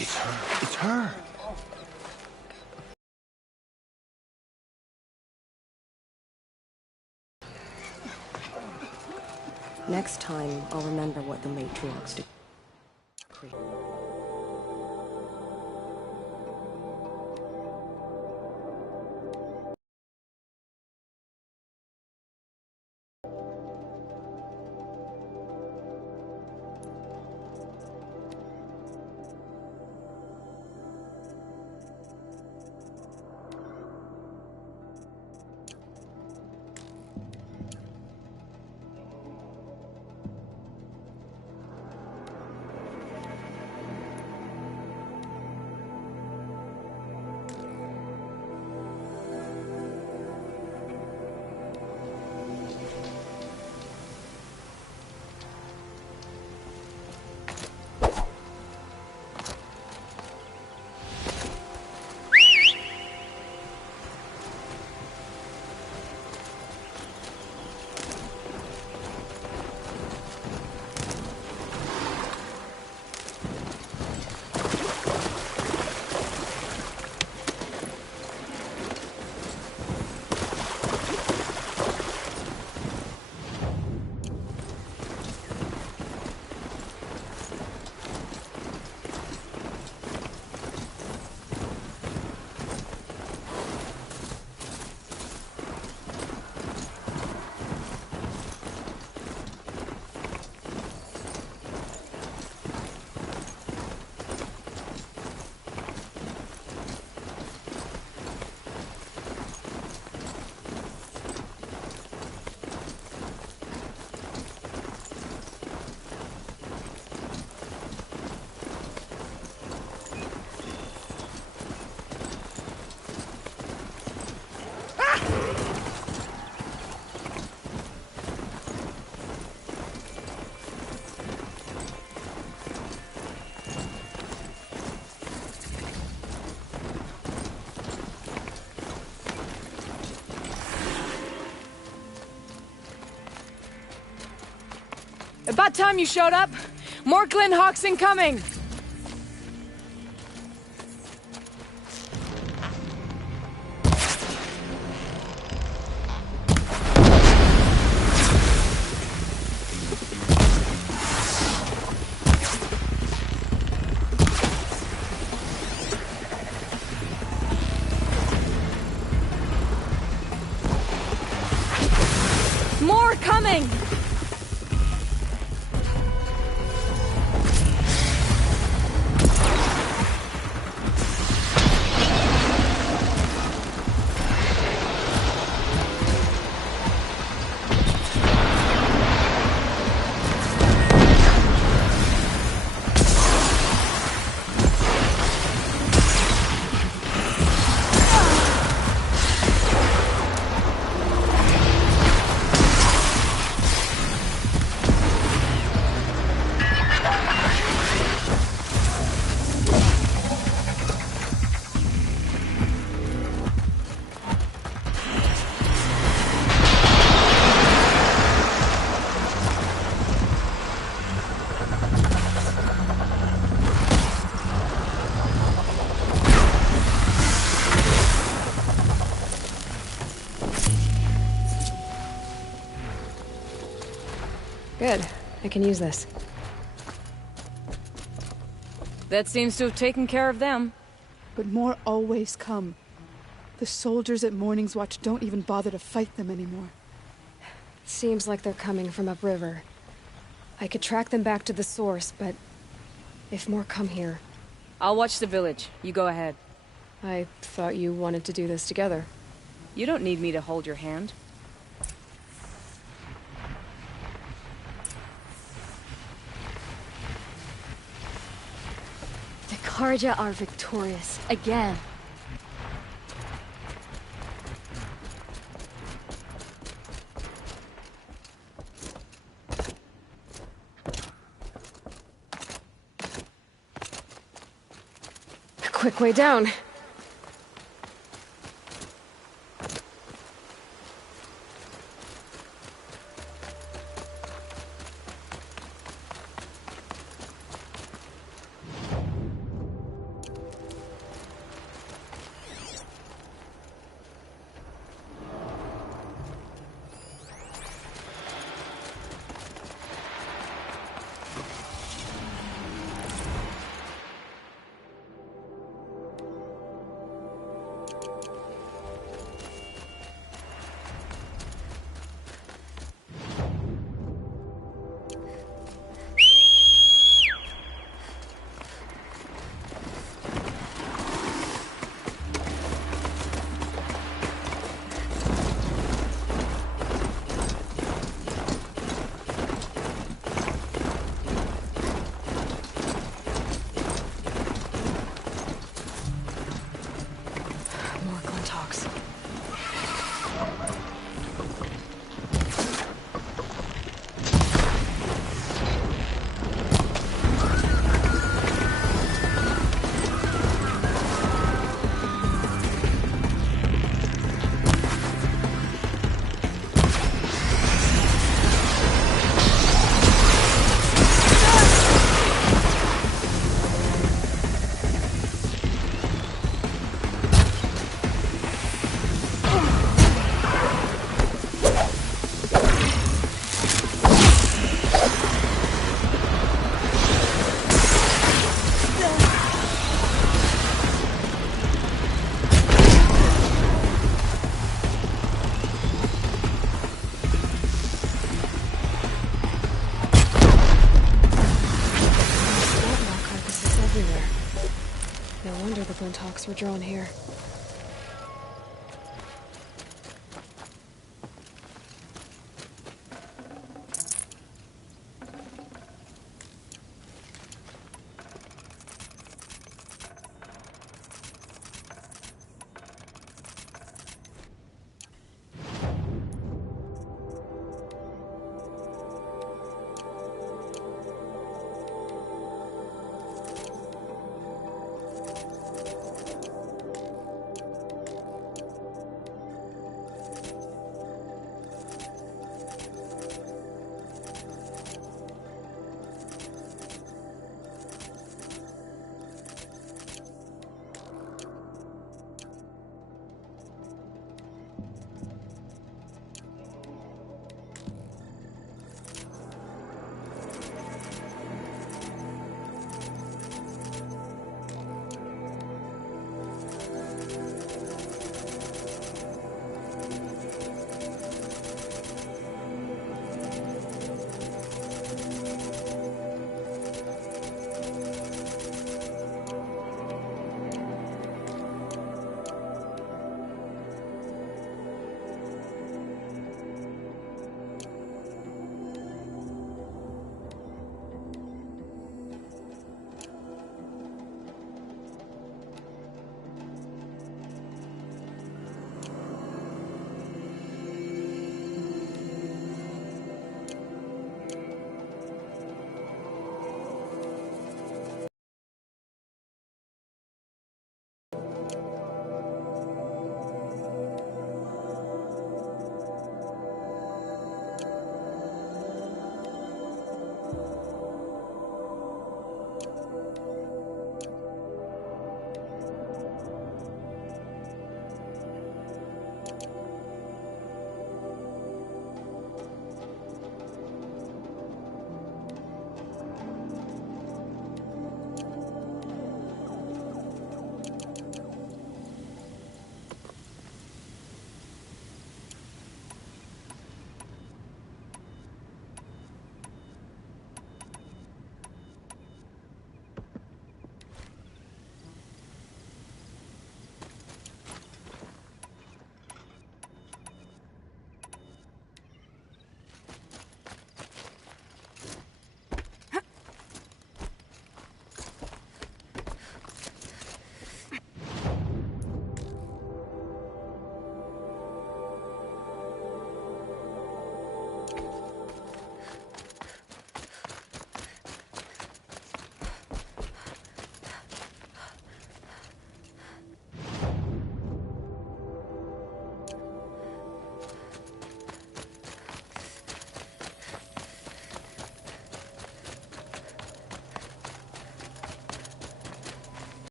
It's her. It's her. Next time, I'll remember what the matriarchs do. About time you showed up. More Glen Hawks incoming. More coming. Good. I can use this. That seems to have taken care of them. But more always come. The soldiers at Morning's Watch don't even bother to fight them anymore. Seems like they're coming from upriver. I could track them back to the source, but if more come here... I'll watch the village. You go ahead. I thought you wanted to do this together. You don't need me to hold your hand. The Karja are victorious, again. A quick way down. No wonder the Glinthawks were drawn here.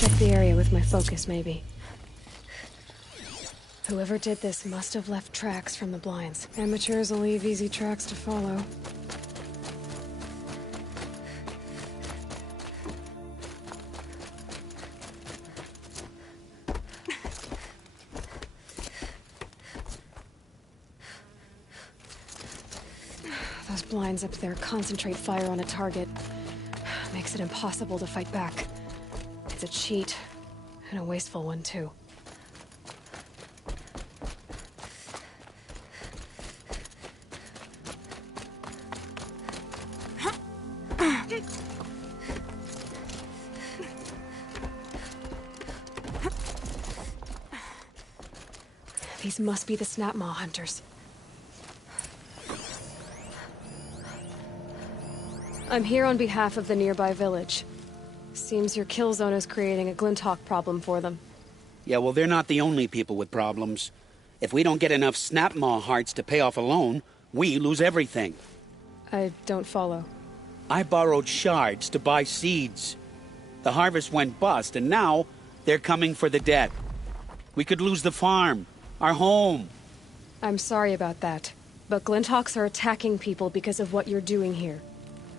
Check the area with my focus, maybe. Whoever did this must have left tracks from the blinds. Amateurs will leave easy tracks to follow. Those blinds up there concentrate fire on a target. Makes it impossible to fight back. It's a cheat, and a wasteful one, too. These must be the Snapmaw hunters. I'm here on behalf of the nearby village. Seems your kill zone is creating a Glinthawk problem for them. Yeah, well, they're not the only people with problems. If we don't get enough Snapmaw hearts to pay off a loan, we lose everything. I don't follow. I borrowed shards to buy seeds. The harvest went bust, and now they're coming for the debt. We could lose the farm, our home. I'm sorry about that, but Glinthawks are attacking people because of what you're doing here.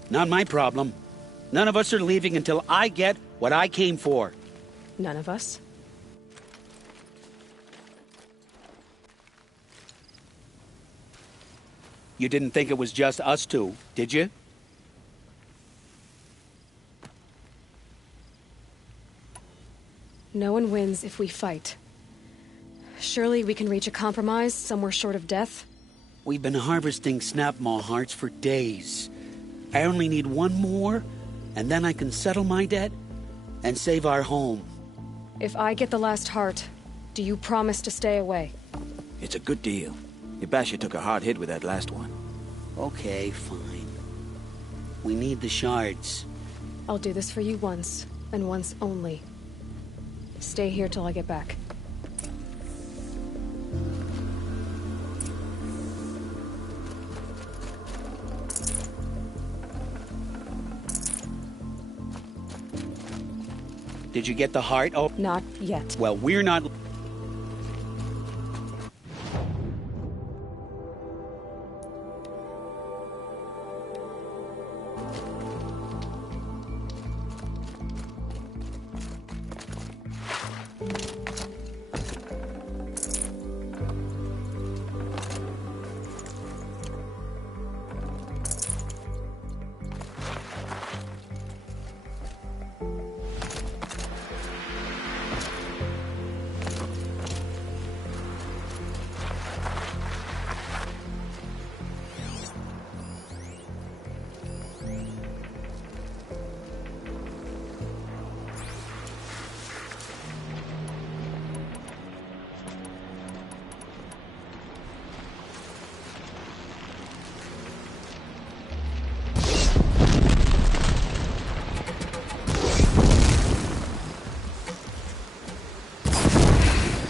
Not my problem. None of us are leaving until I get what I came for. None of us. You didn't think it was just us two, did you? No one wins if we fight. Surely we can reach a compromise somewhere short of death? We've been harvesting snapmaw hearts for days. I only need one more, and then I can settle my debt and save our home. If I get the last heart, do you promise to stay away? It's a good deal. Ibasha took a hard hit with that last one. Okay, fine. We need the shards. I'll do this for you once, and once only. Stay here till I get back. Did you get the heart? Oh, Not yet. well, we're not...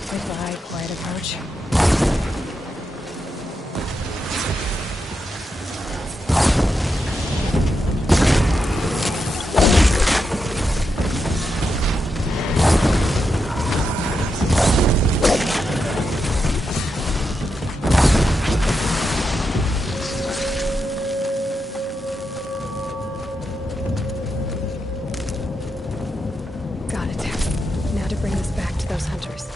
Goodbye, quiet approach. Got it. Now to bring this back to those hunters.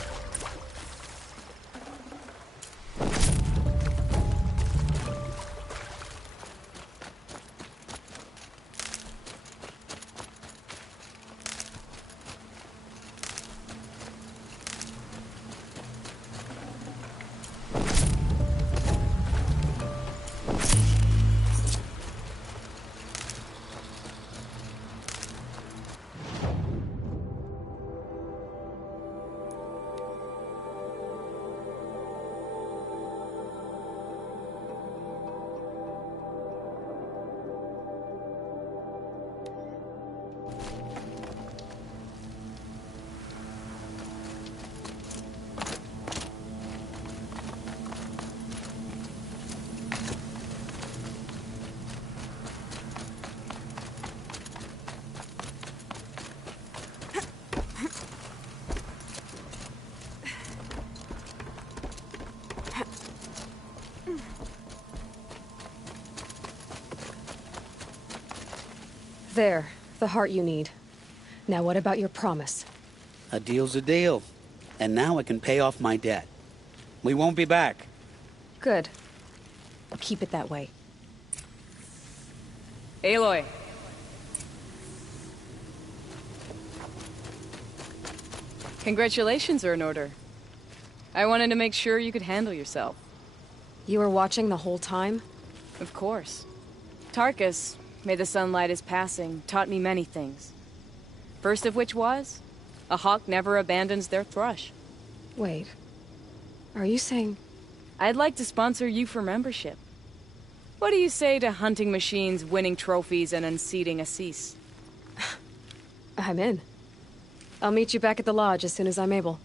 There, the heart you need. Now what about your promise? A deal's a deal. And now I can pay off my debt. We won't be back. Good. Keep it that way. Aloy. Congratulations are in order. I wanted to make sure you could handle yourself. You were watching the whole time? Of course. Tarkus, may the sunlight is passing, taught me many things. First of which was, a hawk never abandons their thrush. Wait. Are you saying... I'd like to sponsor you for membership. What do you say to hunting machines, winning trophies, and unseating Assis? I'm in. I'll meet you back at the lodge as soon as I'm able.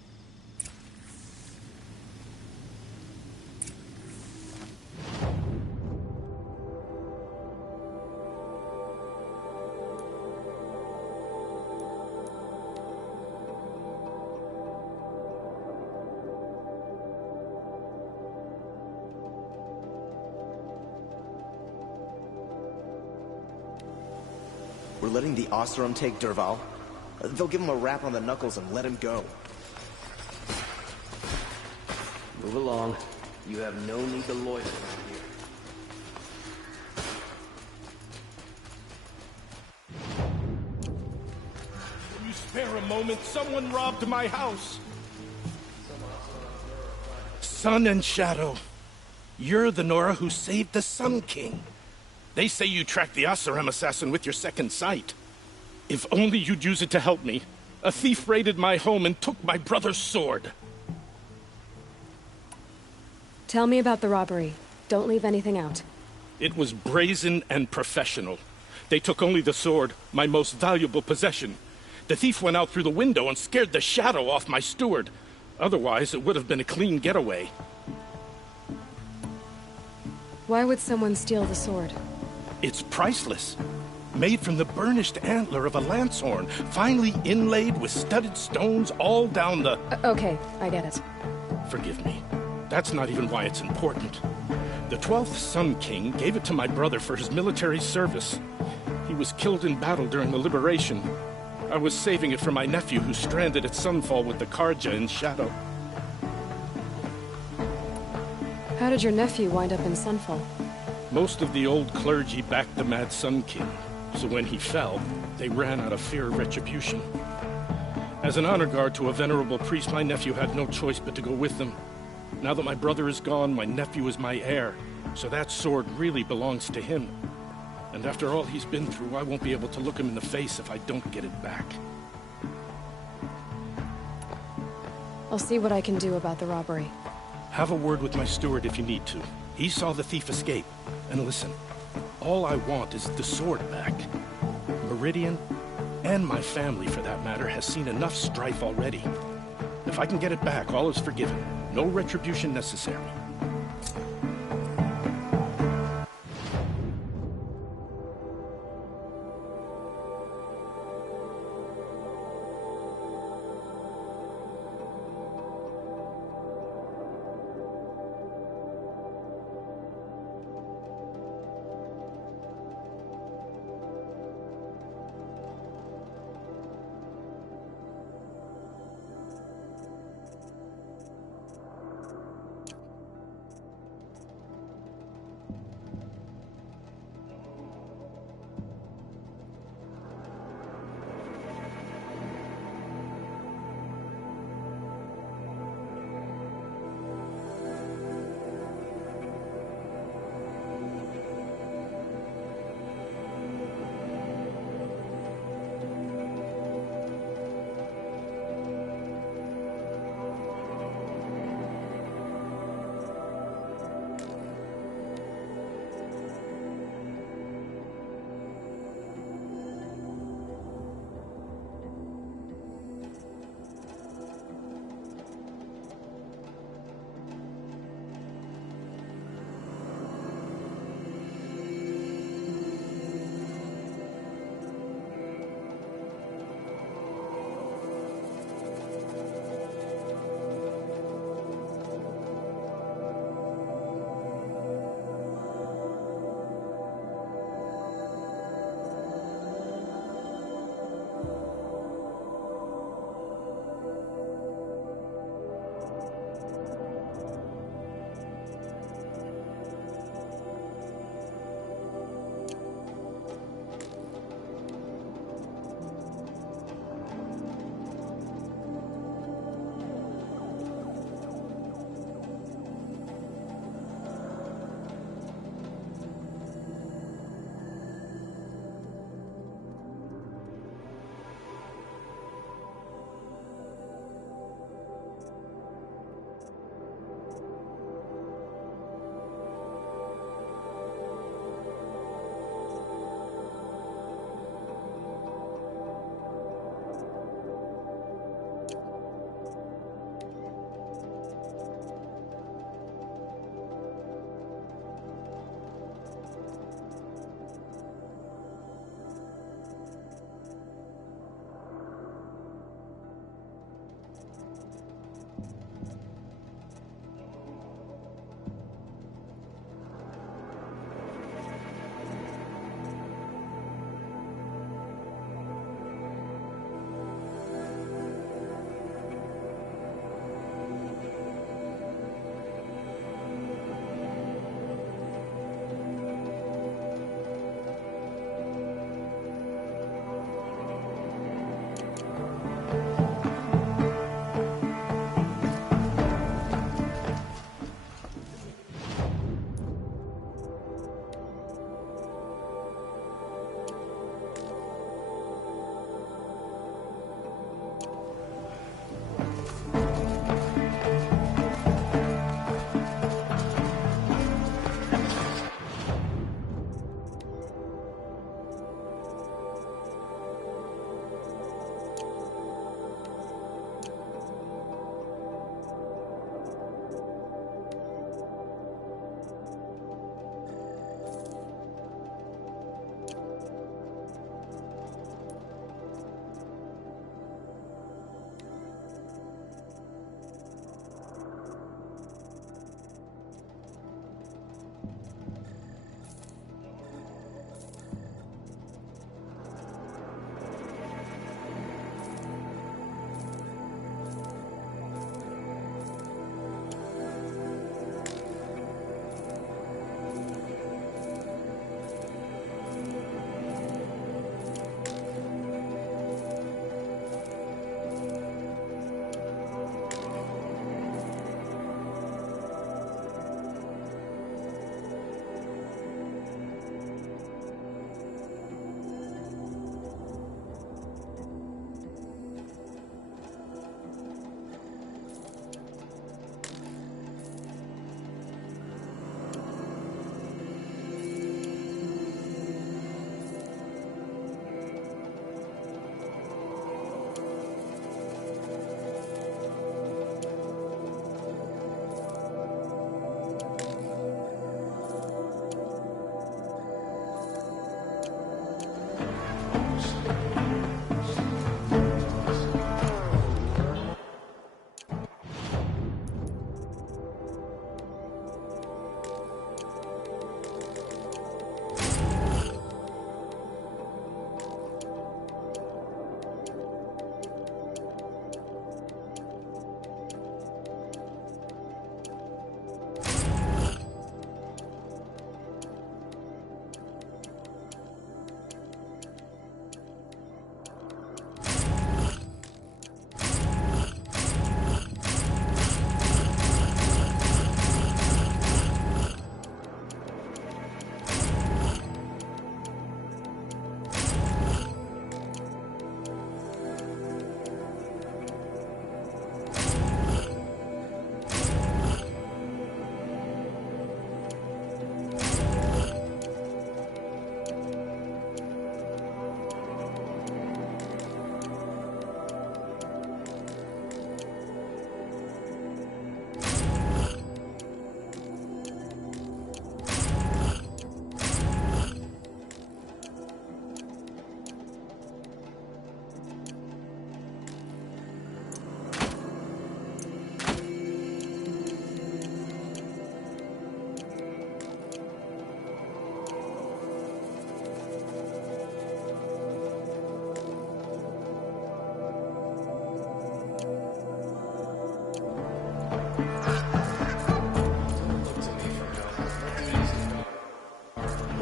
We're letting the Oseram take Derval? They'll give him a rap on the knuckles and let him go. Move along. You have no need to loiter around here. Can you spare a moment? Someone robbed my house. Sun and Shadow. You're the Nora who saved the Sun King. They say you tracked the Asaram assassin with your second sight. If only you'd use it to help me. A thief raided my home and took my brother's sword. Tell me about the robbery. Don't leave anything out. It was brazen and professional. They took only the sword, my most valuable possession. The thief went out through the window and scared the shadow off my steward. Otherwise, it would have been a clean getaway. Why would someone steal the sword? It's priceless. Made from the burnished antler of a lancehorn, finely inlaid with studded stones all down the... Okay, I get it. Forgive me. That's not even why it's important. The 12th Sun King gave it to my brother for his military service. He was killed in battle during the Liberation. I was saving it for my nephew who's stranded at Sunfall with the Karja in Shadow. How did your nephew wind up in Sunfall? Most of the old clergy backed the Mad Sun King, so when he fell, they ran out of fear of retribution. As an honor guard to a venerable priest, my nephew had no choice but to go with them. Now that my brother is gone, my nephew is my heir, so that sword really belongs to him. And after all he's been through, I won't be able to look him in the face if I don't get it back. I'll see what I can do about the robbery. Have a word with my steward if you need to. He saw the thief escape. And listen, all I want is the sword back. Meridian, and my family for that matter, has seen enough strife already. If I can get it back, all is forgiven. No retribution necessary.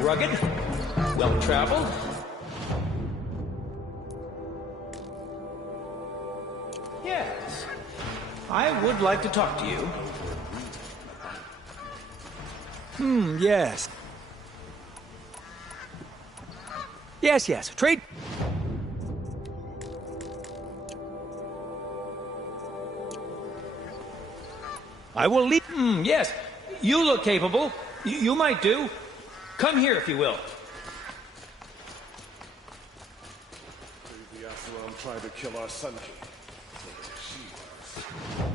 rugged, well-traveled. Yes, I would like to talk to you. Yes. Yes. Trade. I will leave. Yes, you look capable. You might do. Come here, if you will. The Acheron tried to kill our Sun King. So she was.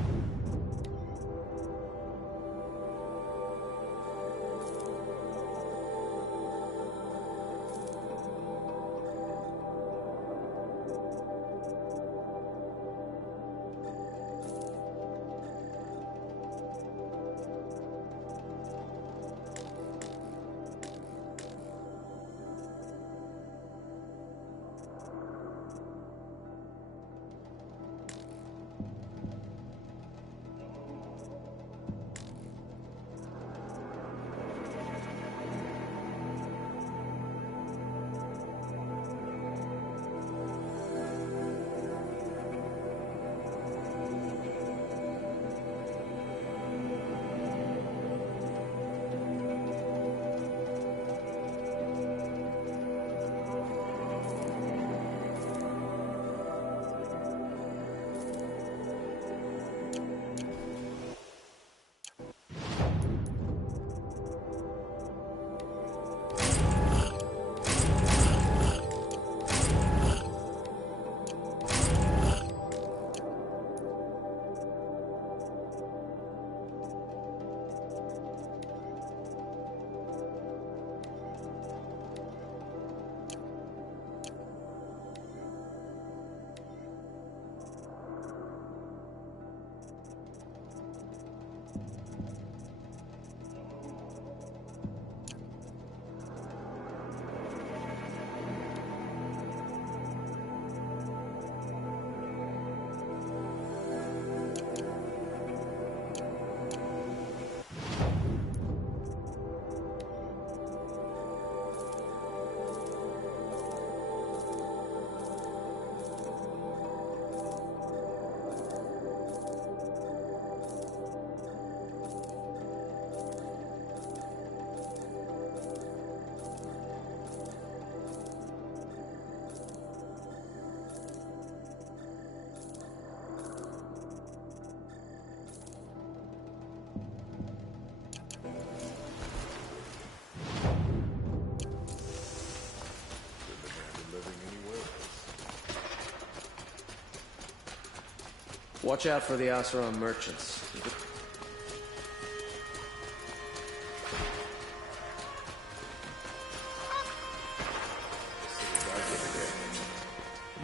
Watch out for the Acheron merchants.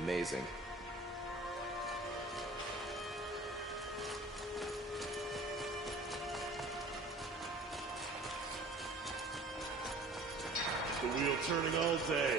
Amazing. The wheel turning all day.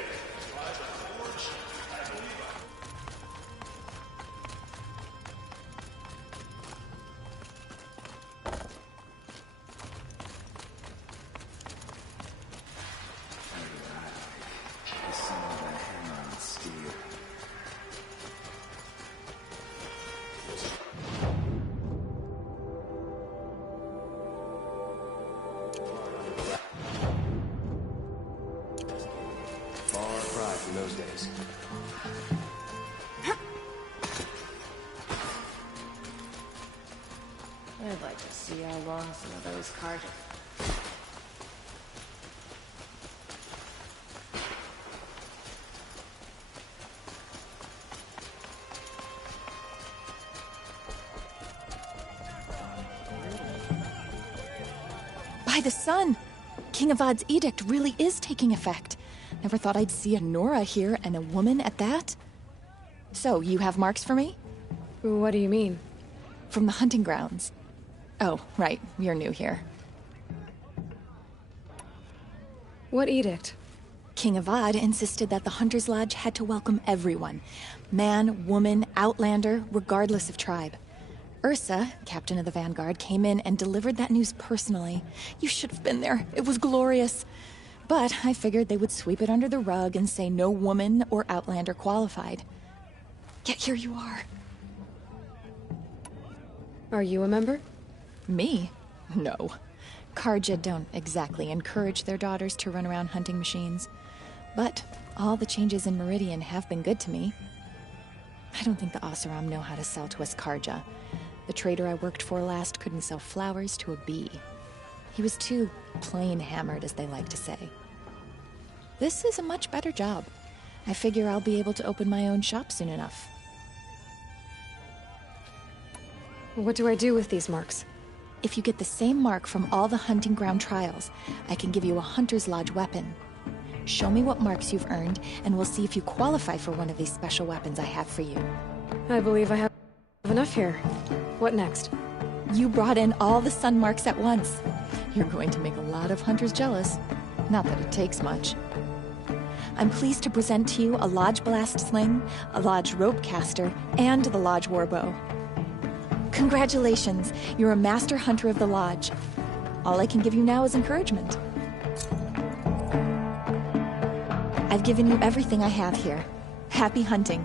In those days. I'd like to see how long some of those cards. By the sun! King Avad's edict really is taking effect. Never thought I'd see a Nora here, and a woman at that. So, you have marks for me? What do you mean? From the hunting grounds. Oh, right, you're new here. What edict? King Avad insisted that the Hunter's Lodge had to welcome everyone. Man, woman, outlander, regardless of tribe. Ursa, captain of the Vanguard, came in and delivered that news personally. You should have been there. It was glorious. But I figured they would sweep it under the rug and say no woman or outlander qualified. Yet here you are. Are you a member? Me? No. Karja don't exactly encourage their daughters to run around hunting machines. But all the changes in Meridian have been good to me. I don't think the Oseram know how to sell to us Karja. The trader I worked for last couldn't sell flowers to a bee. He was too plain hammered, as they like to say. This is a much better job. I figure I'll be able to open my own shop soon enough. What do I do with these marks? If you get the same mark from all the hunting ground trials, I can give you a Hunter's Lodge weapon. Show me what marks you've earned, and we'll see if you qualify for one of these special weapons I have for you. I believe I have enough here. What next? You brought in all the sun marks at once. You're going to make a lot of hunters jealous. Not that it takes much. I'm pleased to present to you a Lodge Blast Sling, a Lodge Rope Caster, and the Lodge Warbow. Congratulations, you're a Master Hunter of the Lodge. All I can give you now is encouragement. I've given you everything I have here. Happy hunting.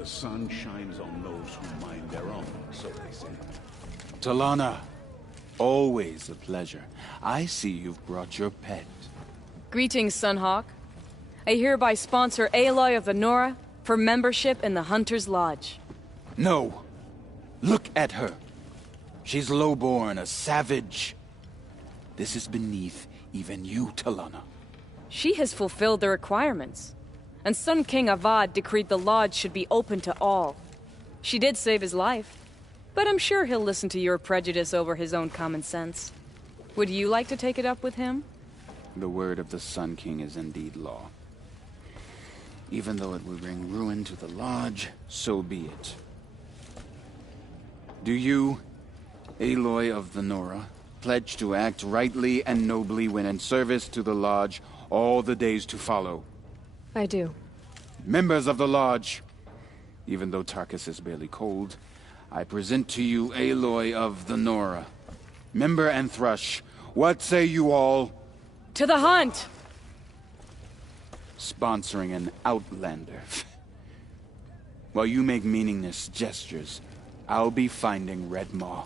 The sun shines on those who mind their own, so they say. Talana, always a pleasure. I see you've brought your pet. Greetings, Sunhawk. I hereby sponsor Aloy of the Nora for membership in the Hunter's Lodge. No. Look at her. She's lowborn, a savage. This is beneath even you, Talana. She has fulfilled the requirements. And Sun King Avad decreed the Lodge should be open to all. She did save his life, but I'm sure he'll listen to your prejudice over his own common sense. Would you like to take it up with him? The word of the Sun King is indeed law. Even though it would bring ruin to the Lodge, so be it. Do you Aloy of the Nora, pledge to act rightly and nobly when in service to the Lodge all the days to follow. I do. Members of the Lodge, even though Tarkus is barely cold, I present to you Aloy of the Nora. Member and Thrush, what say you all? To the hunt! Sponsoring an outlander. While you make meaningless gestures, I'll be finding Red Maw.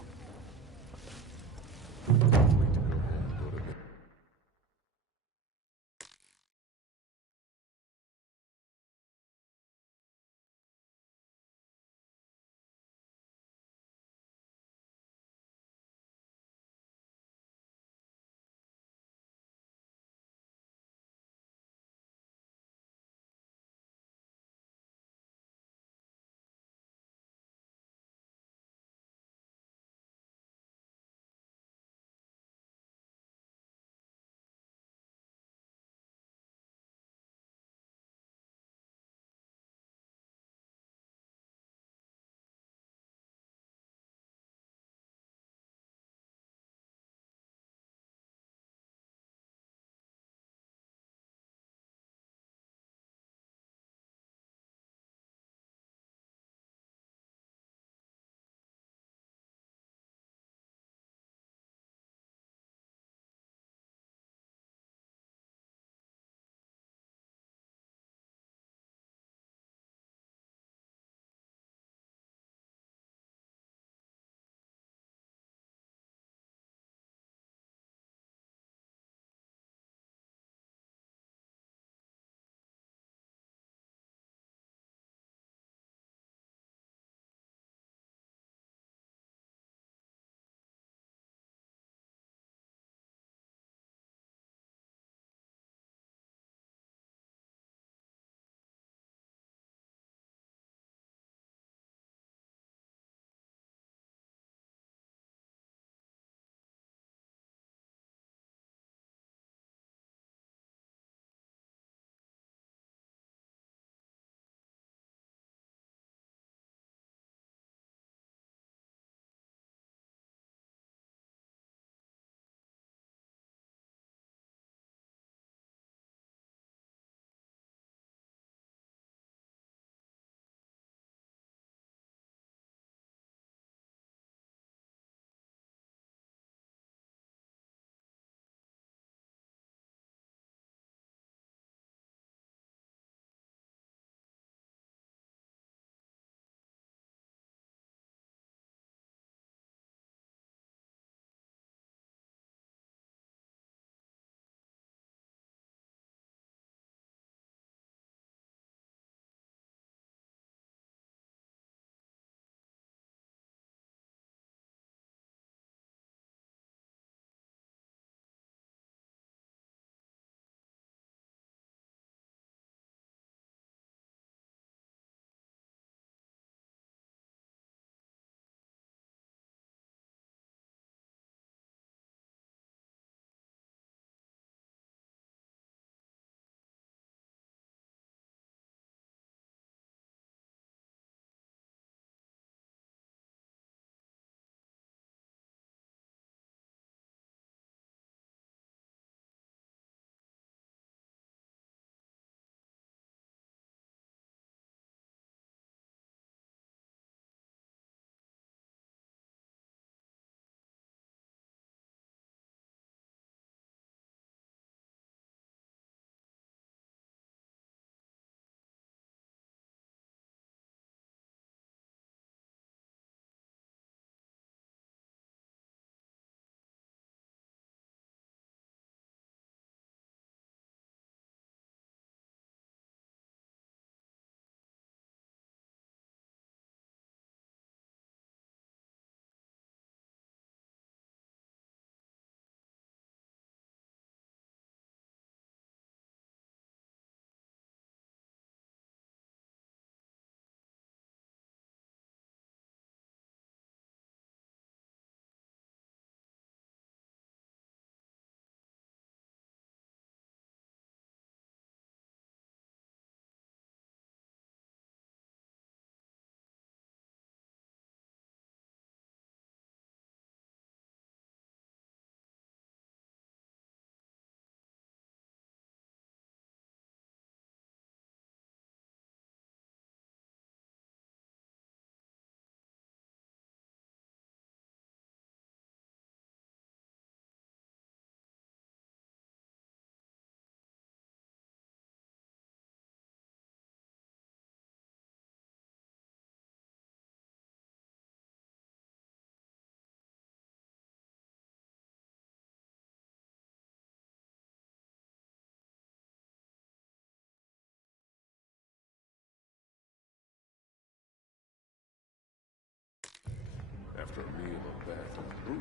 After a meal of bathroom brew,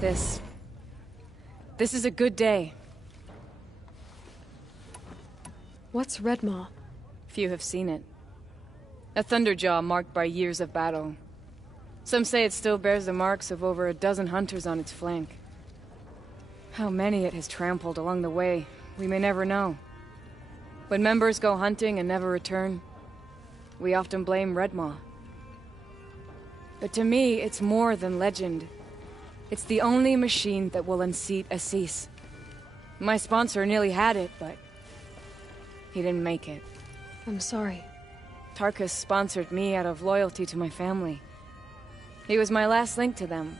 that is. This is a good day. What's Redmaw? Few have seen it. A thunderjaw marked by years of battle. Some say it still bears the marks of over a dozen hunters on its flank. How many it has trampled along the way, we may never know. When members go hunting and never return, we often blame Redmaw. But to me, it's more than legend. It's the only machine that will unseat Assis. My sponsor nearly had it, but he didn't make it. I'm sorry. Tarkus sponsored me out of loyalty to my family. He was my last link to them,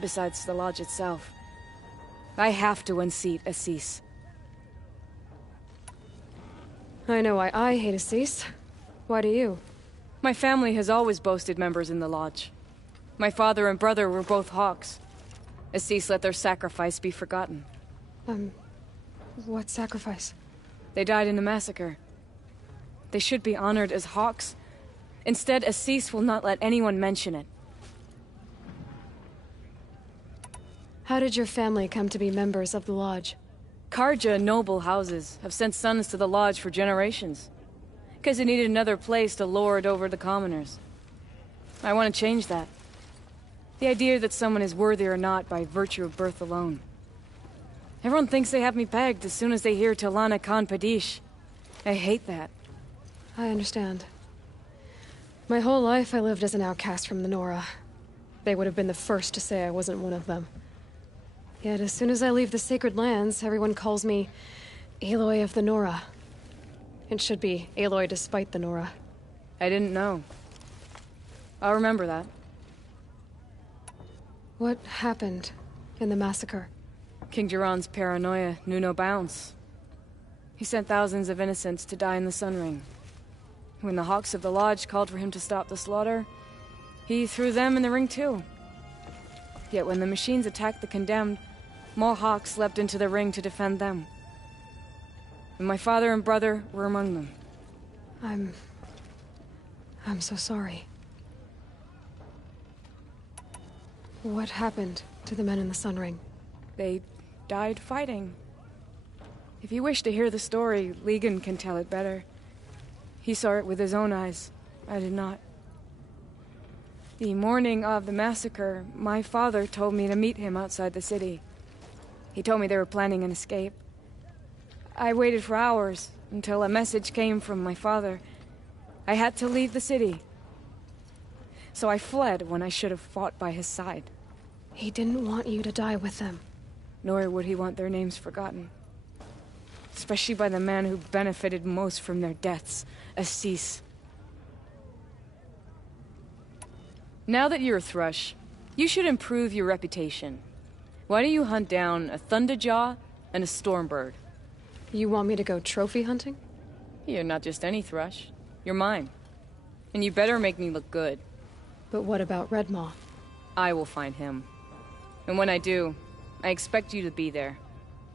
besides the lodge itself. I have to unseat Assis. I know why I hate Assis. Why do you? My family has always boasted members in the lodge. My father and brother were both hawks. Assis let their sacrifice be forgotten. What sacrifice? They died in a massacre. They should be honored as hawks. Instead, Assis will not let anyone mention it. How did your family come to be members of the lodge? Karja noble houses have sent sons to the lodge for generations. Because they needed another place to lord over the commoners. I want to change that. The idea that someone is worthy or not by virtue of birth alone. Everyone thinks they have me pegged as soon as they hear Talana Khan Padish. I hate that. I understand. My whole life I lived as an outcast from the Nora. They would have been the first to say I wasn't one of them. Yet as soon as I leave the sacred lands, everyone calls me Aloy of the Nora. It should be Aloy despite the Nora. I didn't know. I'll remember that. What happened in the massacre? King Jiran's paranoia knew no bounds. He sent thousands of innocents to die in the Sun Ring. When the Hawks of the Lodge called for him to stop the slaughter, he threw them in the ring too. Yet when the machines attacked the condemned, more Hawks leapt into the ring to defend them. And my father and brother were among them. I'm so sorry. What happened to the men in the Sun Ring? They died fighting. If you wish to hear the story, Legan can tell it better. He saw it with his own eyes. I did not. The morning of the massacre, my father told me to meet him outside the city. He told me they were planning an escape. I waited for hours until a message came from my father. I had to leave the city. So I fled when I should have fought by his side. He didn't want you to die with them. Nor would he want their names forgotten. Especially by the man who benefited most from their deaths, Assis. Now that you're a Thrush, you should improve your reputation. Why don't you hunt down a Thunderjaw and a Stormbird? You want me to go trophy hunting? You're not just any Thrush. You're mine. And you better make me look good. But what about Redmaw? I will find him. And when I do, I expect you to be there.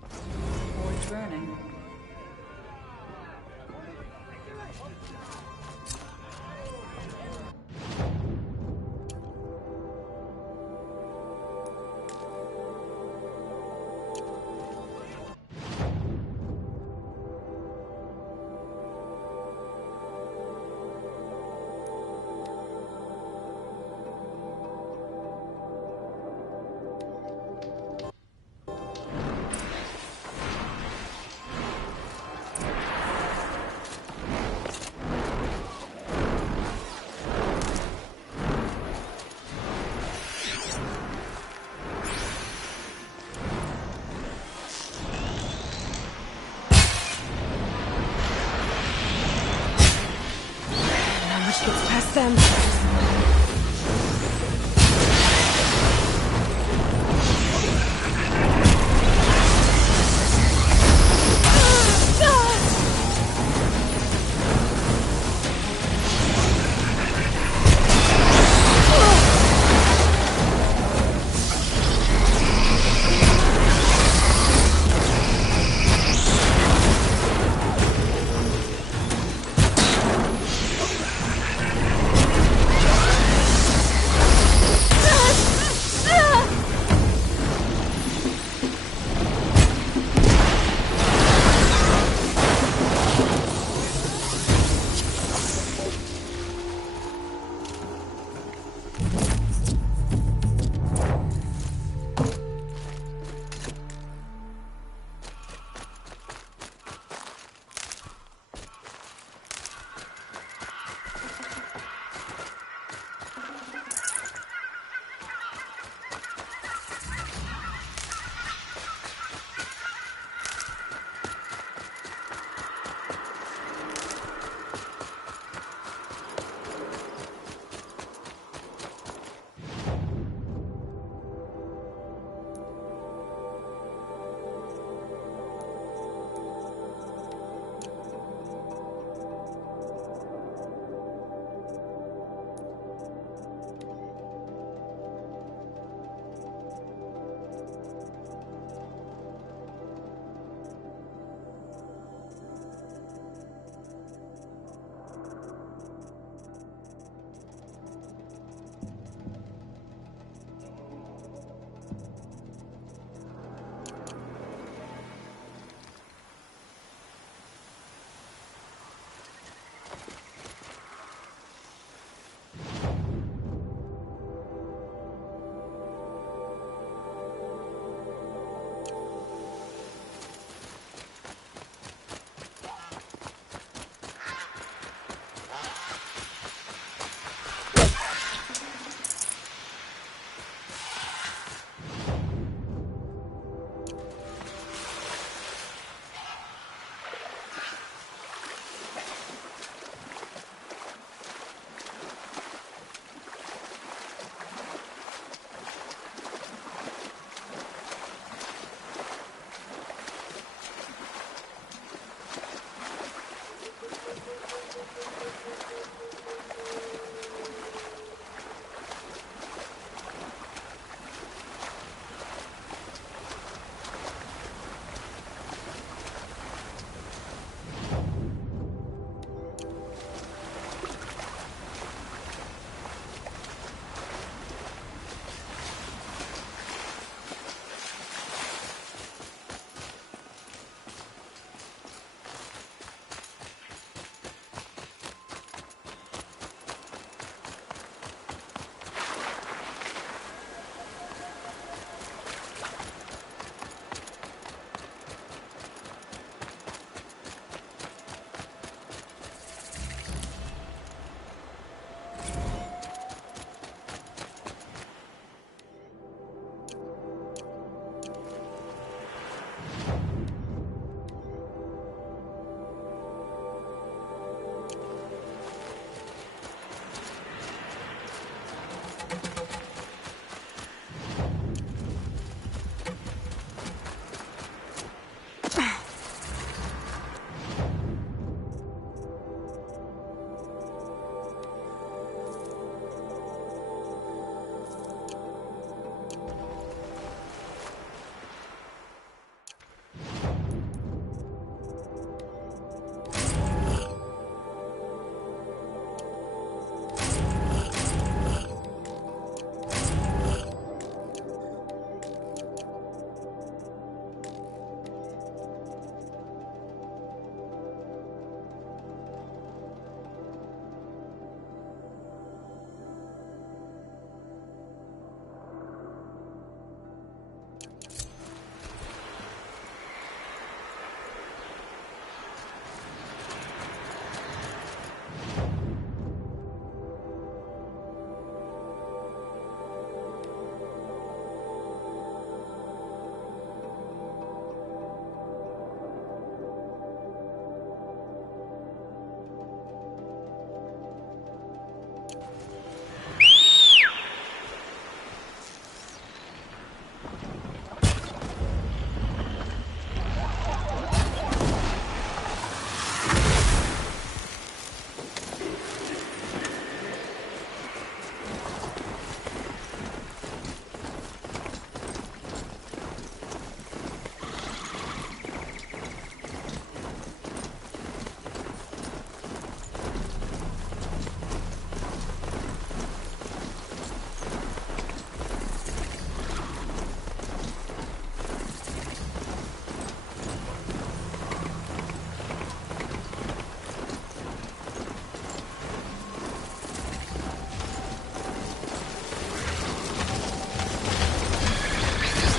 Forge burning. Gets past them.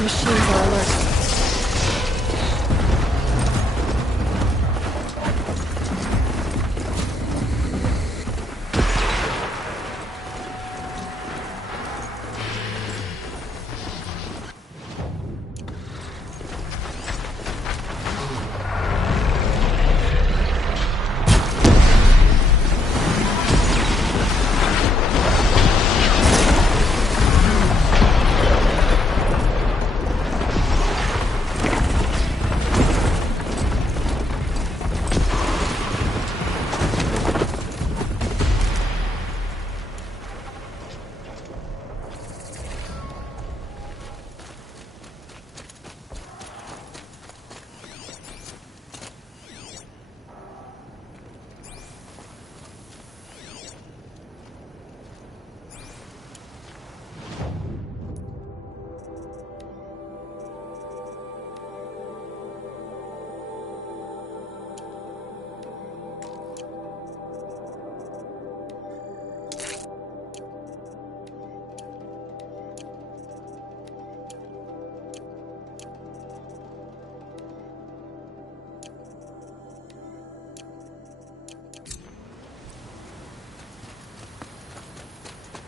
Machines are alert.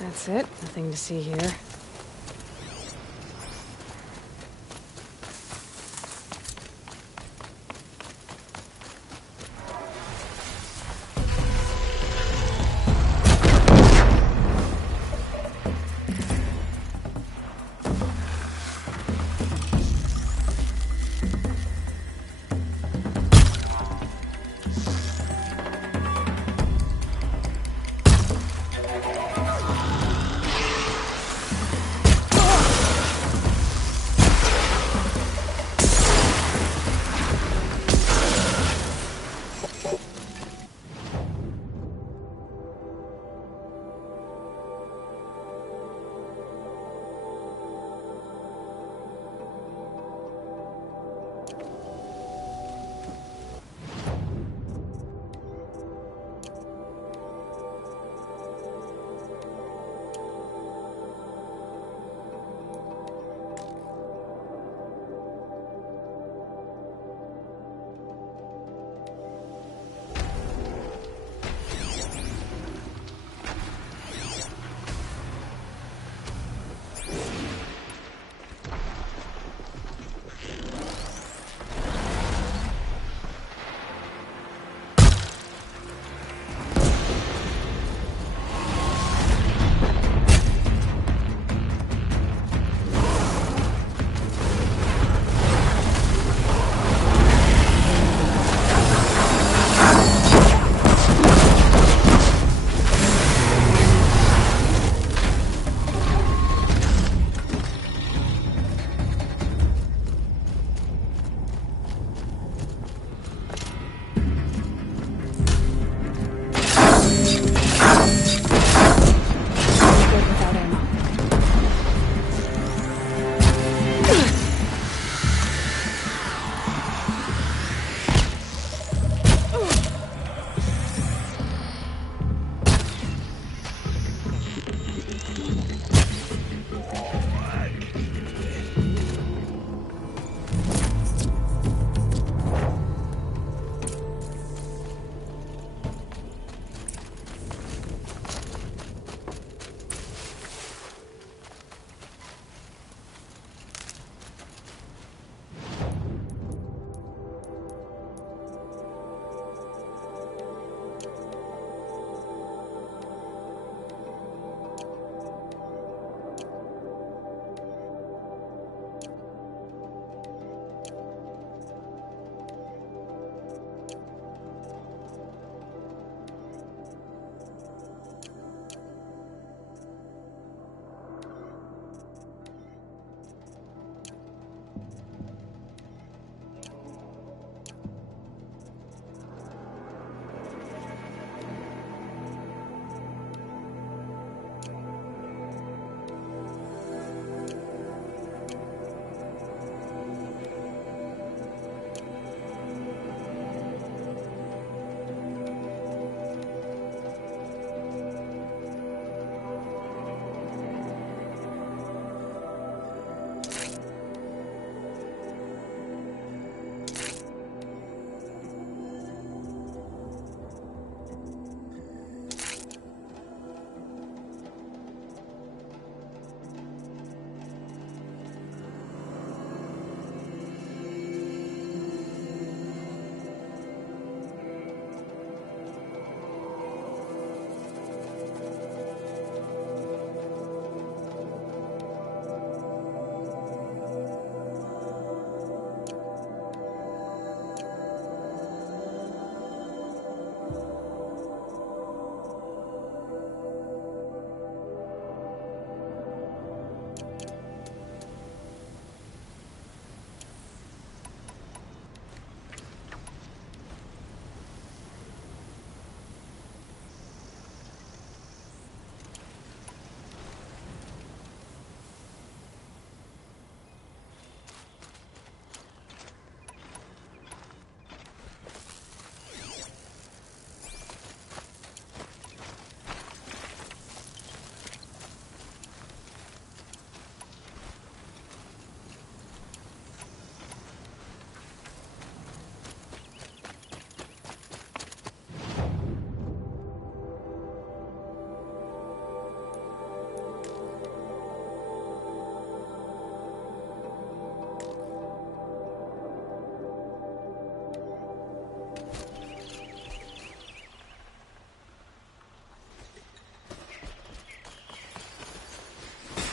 That's it. Nothing to see here.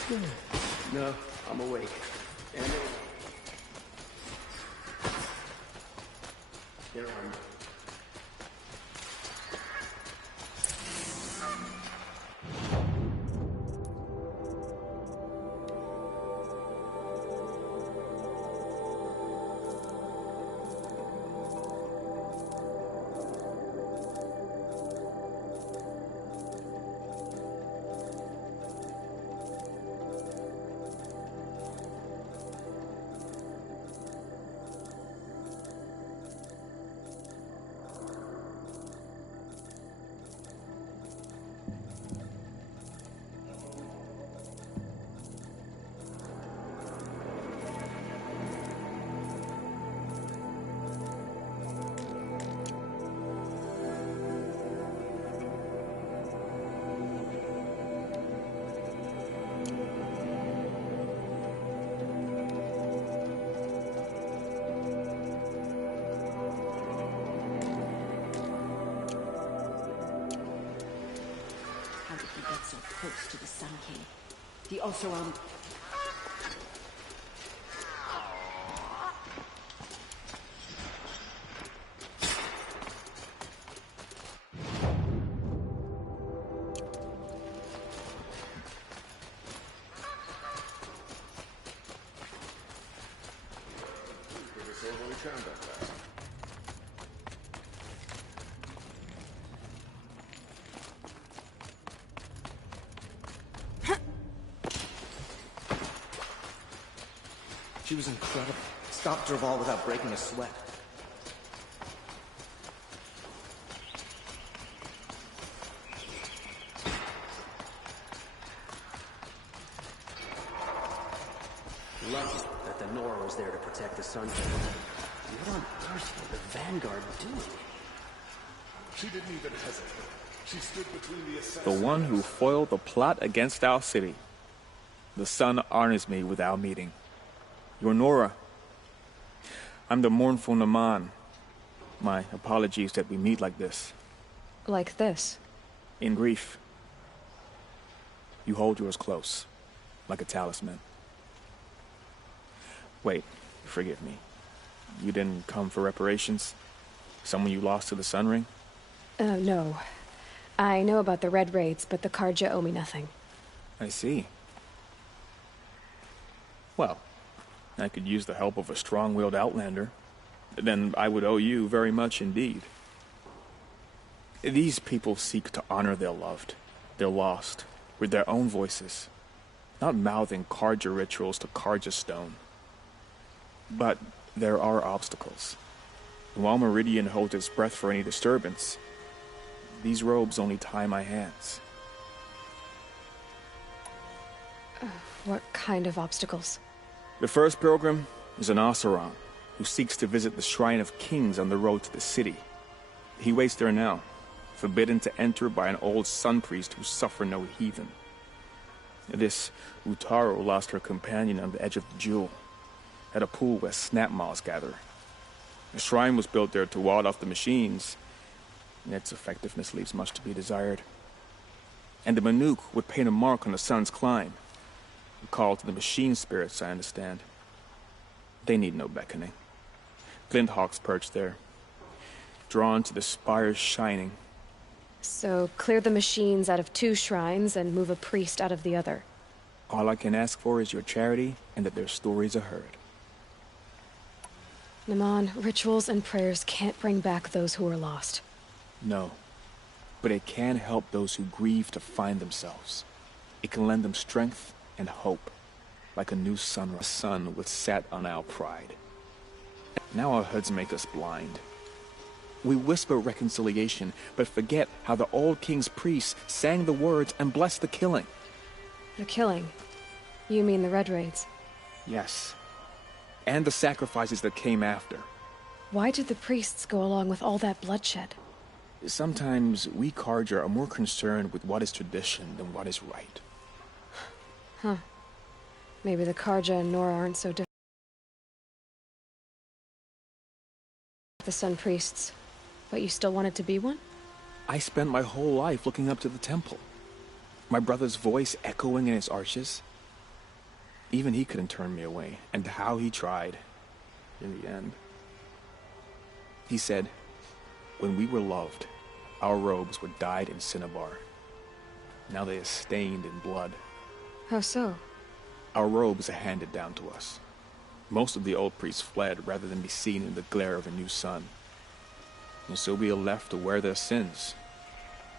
No, I'm awake. And they're armed. So close to the Sun King. He also, She was incredible. Stopped Derval without breaking a sweat. Lucky that the Nora was there to protect the Sun King. What on earth were the Vanguard doing? She didn't even hesitate. She stood between the assassins. The one who foiled the plot against our city. The sun honors me with our meeting. You're Nora. I'm the mournful Naman. My apologies that we meet like this. Like this? In grief. You hold yours close, like a talisman. Wait, forgive me. You didn't come for reparations? Someone you lost to the Sun Ring? No. I know about the Red Raids, but the Karja owe me nothing. I see. Well, I could use the help of a strong-willed outlander. Then I would owe you very much indeed. These people seek to honor their loved, their lost, with their own voices, not mouthing Karja rituals to Karja stone. But there are obstacles. And while Meridian holds its breath for any disturbance, these robes only tie my hands. What kind of obstacles? The first pilgrim is an Oseram, who seeks to visit the Shrine of Kings on the road to the city. He waits there now, forbidden to enter by an old sun priest who suffer no heathen. This Utaro lost her companion on the edge of the jewel, at a pool where snap moths gather. The shrine was built there to ward off the machines, and its effectiveness leaves much to be desired. And the Manuk would paint a mark on the sun's climb, a call to the machine spirits, I understand. They need no beckoning. Glinthawks perch there, drawn to the spires shining. So clear the machines out of 2 shrines and move a priest out of the other. All I can ask for is your charity and that their stories are heard. Naman, rituals and prayers can't bring back those who are lost. No, but it can help those who grieve to find themselves. It can lend them strength and hope, like a new sunrise. The sun would set on our pride. Now our hoods make us blind. We whisper reconciliation, but forget how the old king's priests sang the words and blessed the killing. The killing? You mean the Red Raids? Yes. And the sacrifices that came after. Why did the priests go along with all that bloodshed? Sometimes we Karja are more concerned with what is tradition than what is right. Huh. Maybe the Karja and Nora aren't so different. The Sun Priests. But you still wanted to be one? I spent my whole life looking up to the temple. My brother's voice echoing in its arches. Even he couldn't turn me away, and how he tried. In the end, he said, when we were loved, our robes were dyed in cinnabar. Now they are stained in blood. How so? Our robes are handed down to us. Most of the old priests fled rather than be seen in the glare of a new sun. And so we are left to wear their sins.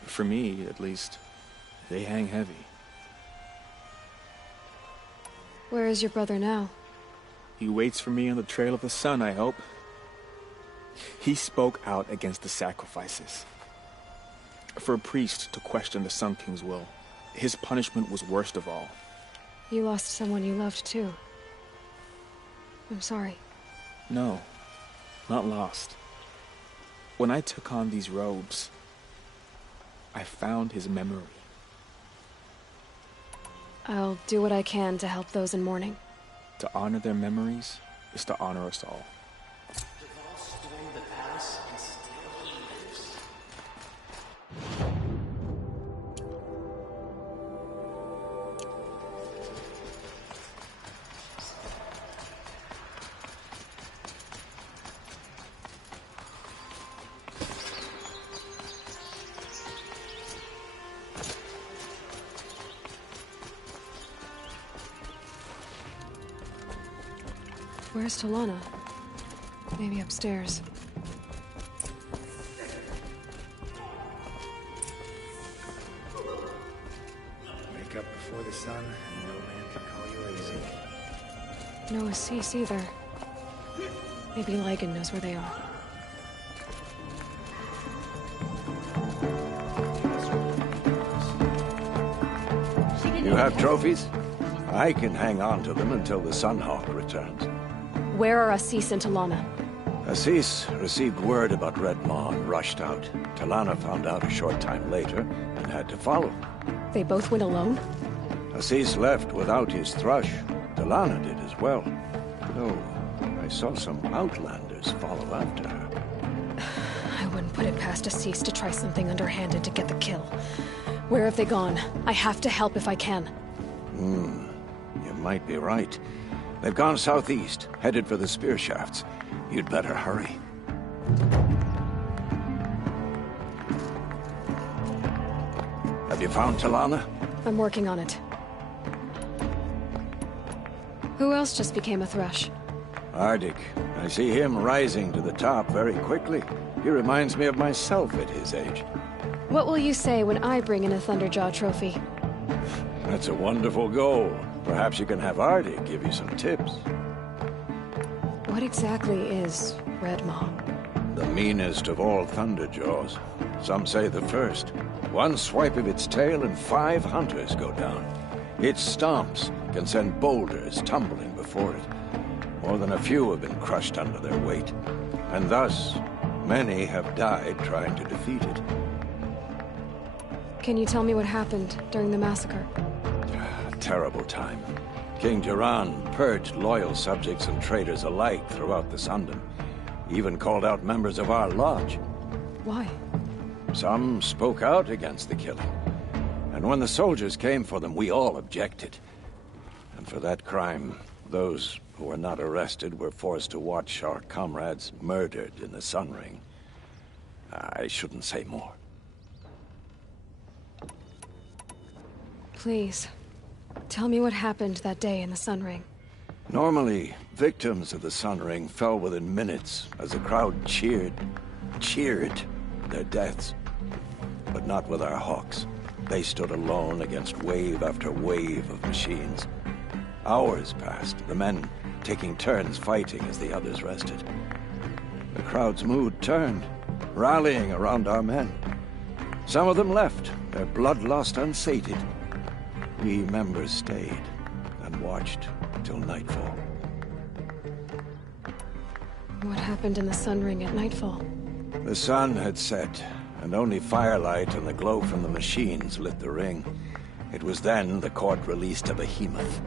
For me, at least, they hang heavy. Where is your brother now? He waits for me on the trail of the sun, I hope. He spoke out against the sacrifices. For a priest to question the Sun King's will, his punishment was worst of all. You lost someone you loved, too. I'm sorry. No, not lost. When I took on these robes, I found his memory. I'll do what I can to help those in mourning. To honor their memories is to honor us all. Duval stormed the palace, and still he lives. Where's Talana? Maybe upstairs. Wake up before the sun, and no man can call you lazy. No Assis either. Maybe Ligon knows where they are. You have trophies? I can hang on to them until the Sunhawk returns. Where are Assis and Talana? Assis received word about Red Maw and rushed out. Talana found out a short time later and had to follow. They both went alone? Assis left without his thrush. Talana did as well. Though I saw some outlanders follow after her. I wouldn't put it past Assis to try something underhanded to get the kill. Where have they gone? I have to help if I can. You might be right. They've gone southeast, headed for the spear shafts. You'd better hurry. Have you found Talana? I'm working on it. Who else just became a thrush? Arctic. I see him rising to the top very quickly. He reminds me of myself at his age. What will you say when I bring in a Thunderjaw trophy? That's a wonderful goal. Perhaps you can have Arctic give you some tips. What exactly is Red Maw? The meanest of all Thunderjaws. Some say the first. One swipe of its tail and 5 hunters go down. Its stomps can send boulders tumbling before it. More than a few have been crushed under their weight. And thus, many have died trying to defeat it. Can you tell me what happened during the massacre? A terrible time. King Jiran purged loyal subjects and traitors alike throughout the Sundom. He even called out members of our lodge. Why? Some spoke out against the killing. And when the soldiers came for them, we all objected. And for that crime, those who were not arrested were forced to watch our comrades murdered in the Sun Ring. I shouldn't say more. Please, tell me what happened that day in the Sun Ring. Normally, victims of the Sun Ring fell within minutes as the crowd cheered their deaths. But not with our Hawks. They stood alone against wave after wave of machines. Hours passed, the men taking turns fighting as the others rested. The crowd's mood turned, rallying around our men. Some of them left, their bloodlust unsated. We members stayed and watched till nightfall. What happened in the Sun Ring at nightfall? The sun had set, and only firelight and the glow from the machines lit the ring. It was then the court released a behemoth.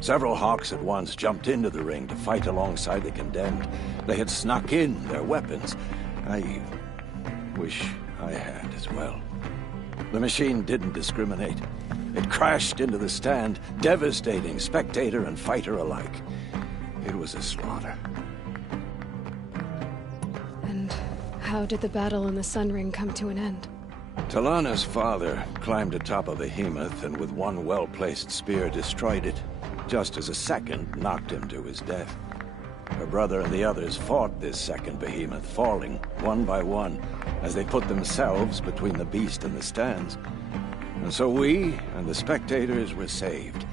Several Hawks at once jumped into the ring to fight alongside the condemned. They had snuck in their weapons. I wish I had as well. The machine didn't discriminate. It crashed into the stand, devastating spectator and fighter alike. It was a slaughter. And how did the battle in the Sun Ring come to an end? Talana's father climbed atop a behemoth and with one well-placed spear destroyed it, just as a second knocked him to his death. Her brother and the others fought this second behemoth, falling one by one as they put themselves between the beast and the stands. And so we and the spectators were saved.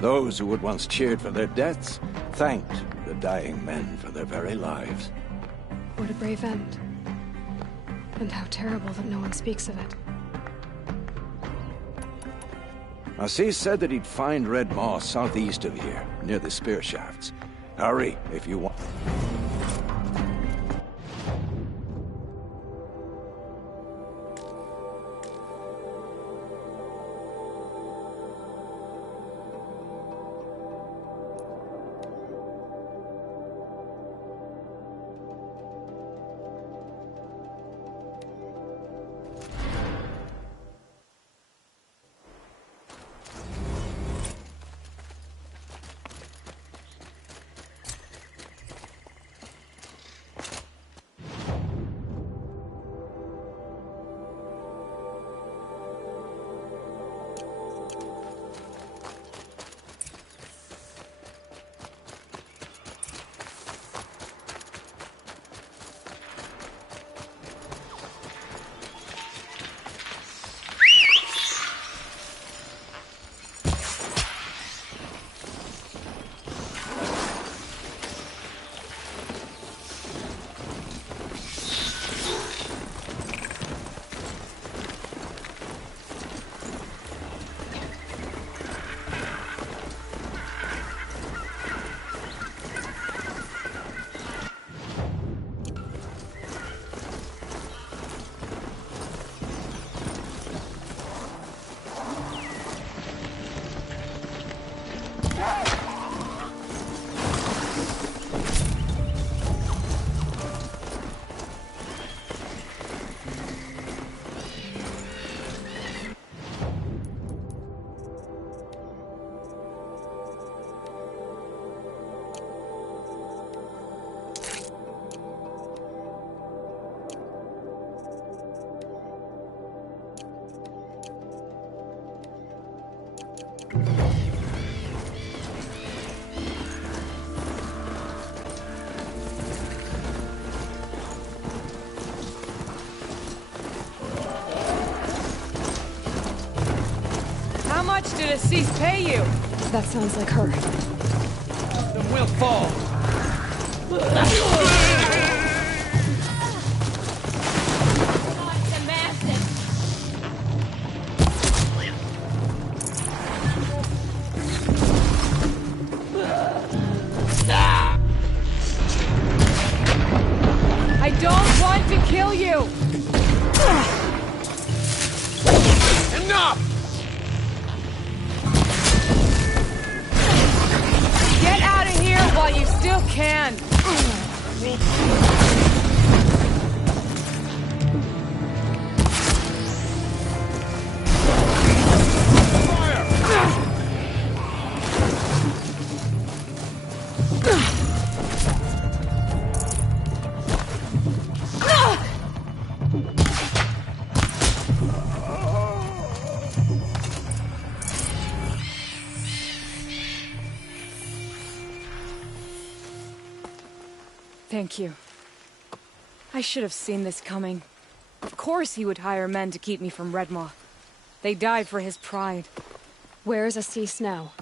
Those who had once cheered for their deaths thanked the dying men for their very lives. What a brave end. And how terrible that no one speaks of it. Assis said that he'd find Red Moss southeast of here, near the spear shafts. Hurry, if you want. How much did Assis pay you? That sounds like her. Then we'll fall. I don't want to kill you! Enough! Get out of here while you still can! Thank you. I should have seen this coming. Of course he would hire men to keep me from Redmaw. They died for his pride. Where is Assis now?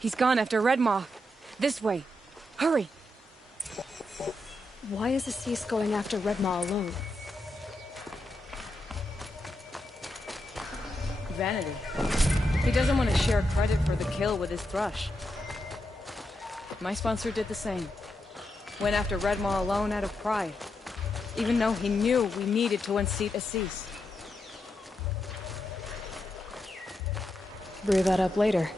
He's gone after Redmaw. This way. Hurry! Why is Assis going after Redmaw alone? Vanity. He doesn't want to share credit for the kill with his thrush. My sponsor did the same. Went after Redmaw alone out of pride, even though he knew we needed to unseat Assis. Brew that up later.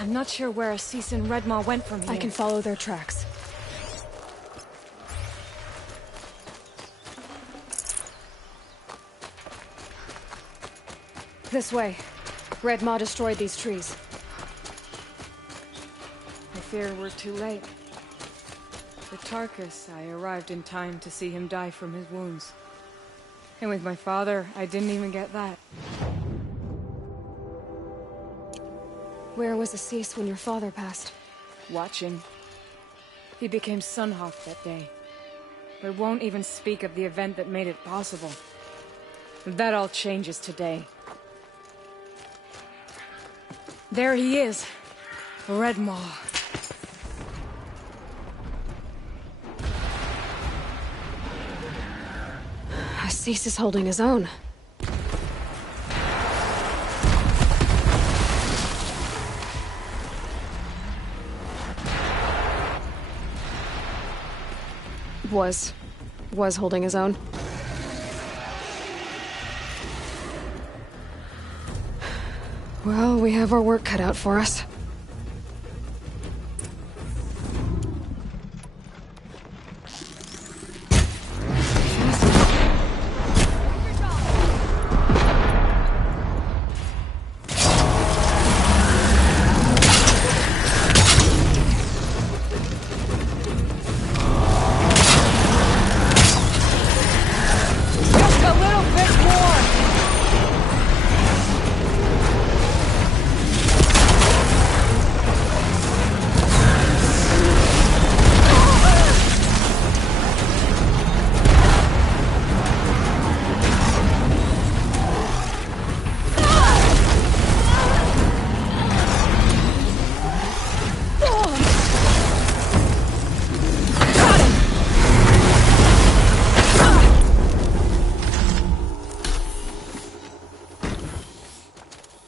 I'm not sure where Assis and Redmaw went from here. I can follow their tracks. This way. Redmaw destroyed these trees. I fear we're too late. With Tarkus, I arrived in time to see him die from his wounds. And with my father, I didn't even get that. Where was Assis when your father passed? Watching. He became Sunhawk that day. But won't even speak of the event that made it possible. That all changes today. There he is. Redmaw. Assis is holding his own. Was holding his own. Well, we have our work cut out for us.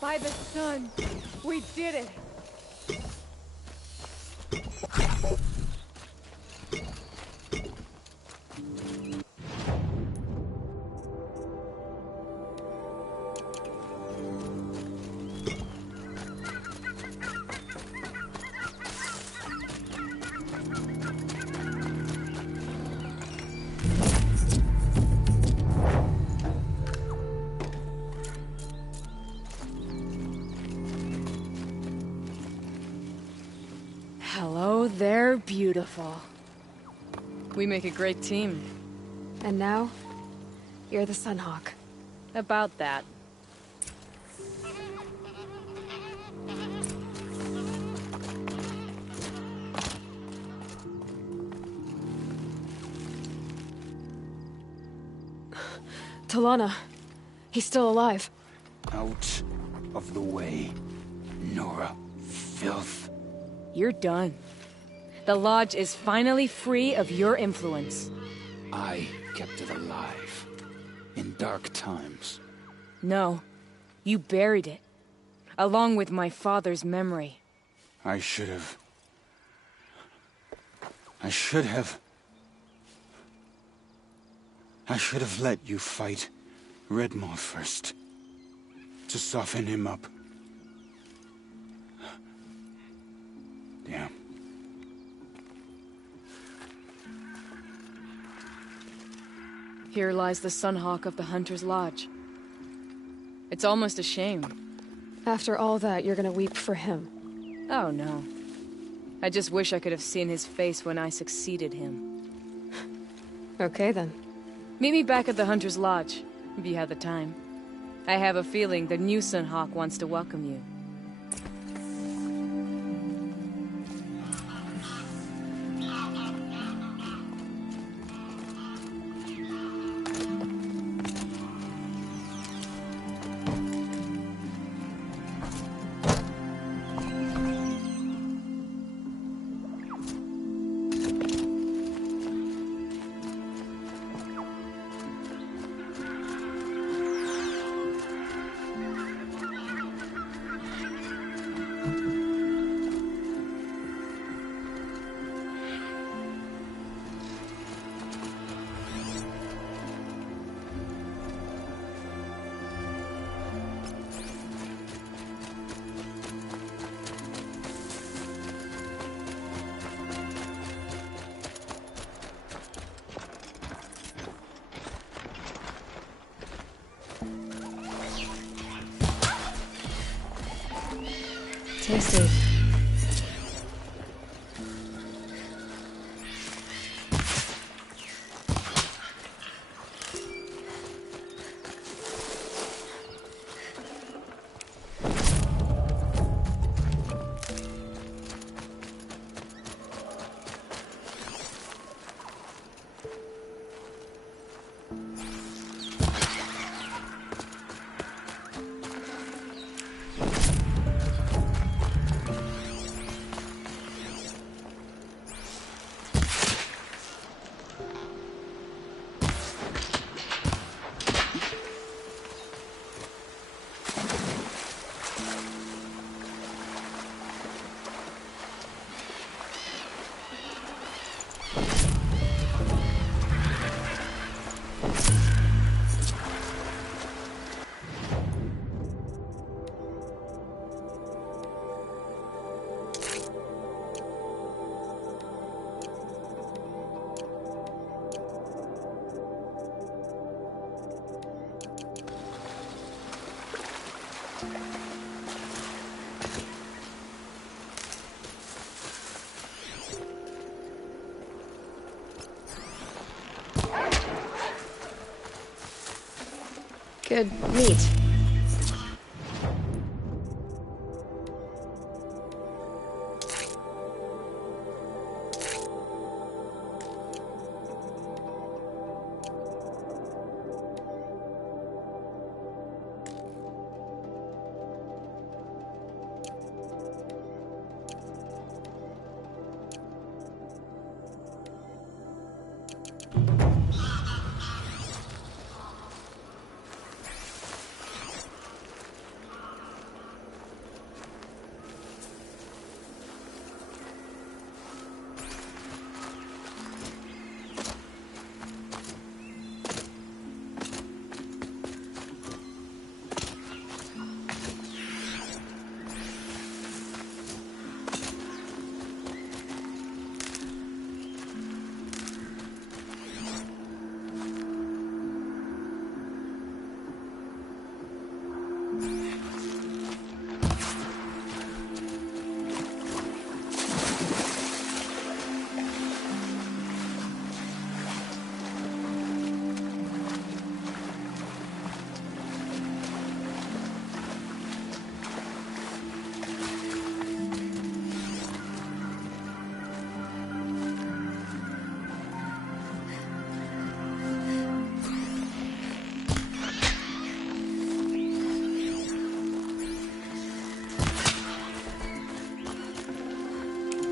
By the sun, we did it! Hello there, beautiful. We make a great team. And now, you're the Sunhawk. About that. Talana. He's still alive. Out of the way, Nora. Filth. You're done. The Lodge is finally free of your influence. I kept it alive. In dark times. No. You buried it. Along with my father's memory. I should have let you fight Redmaw first. To soften him up. Damn. Here lies the Sunhawk of the Hunter's Lodge. It's almost a shame. After all that, you're gonna weep for him. Oh, no. I just wish I could have seen his face when I succeeded him. Okay, then. Meet me back at the Hunter's Lodge, if you have the time. I have a feeling the new Sunhawk wants to welcome you. Tasty. Good meat.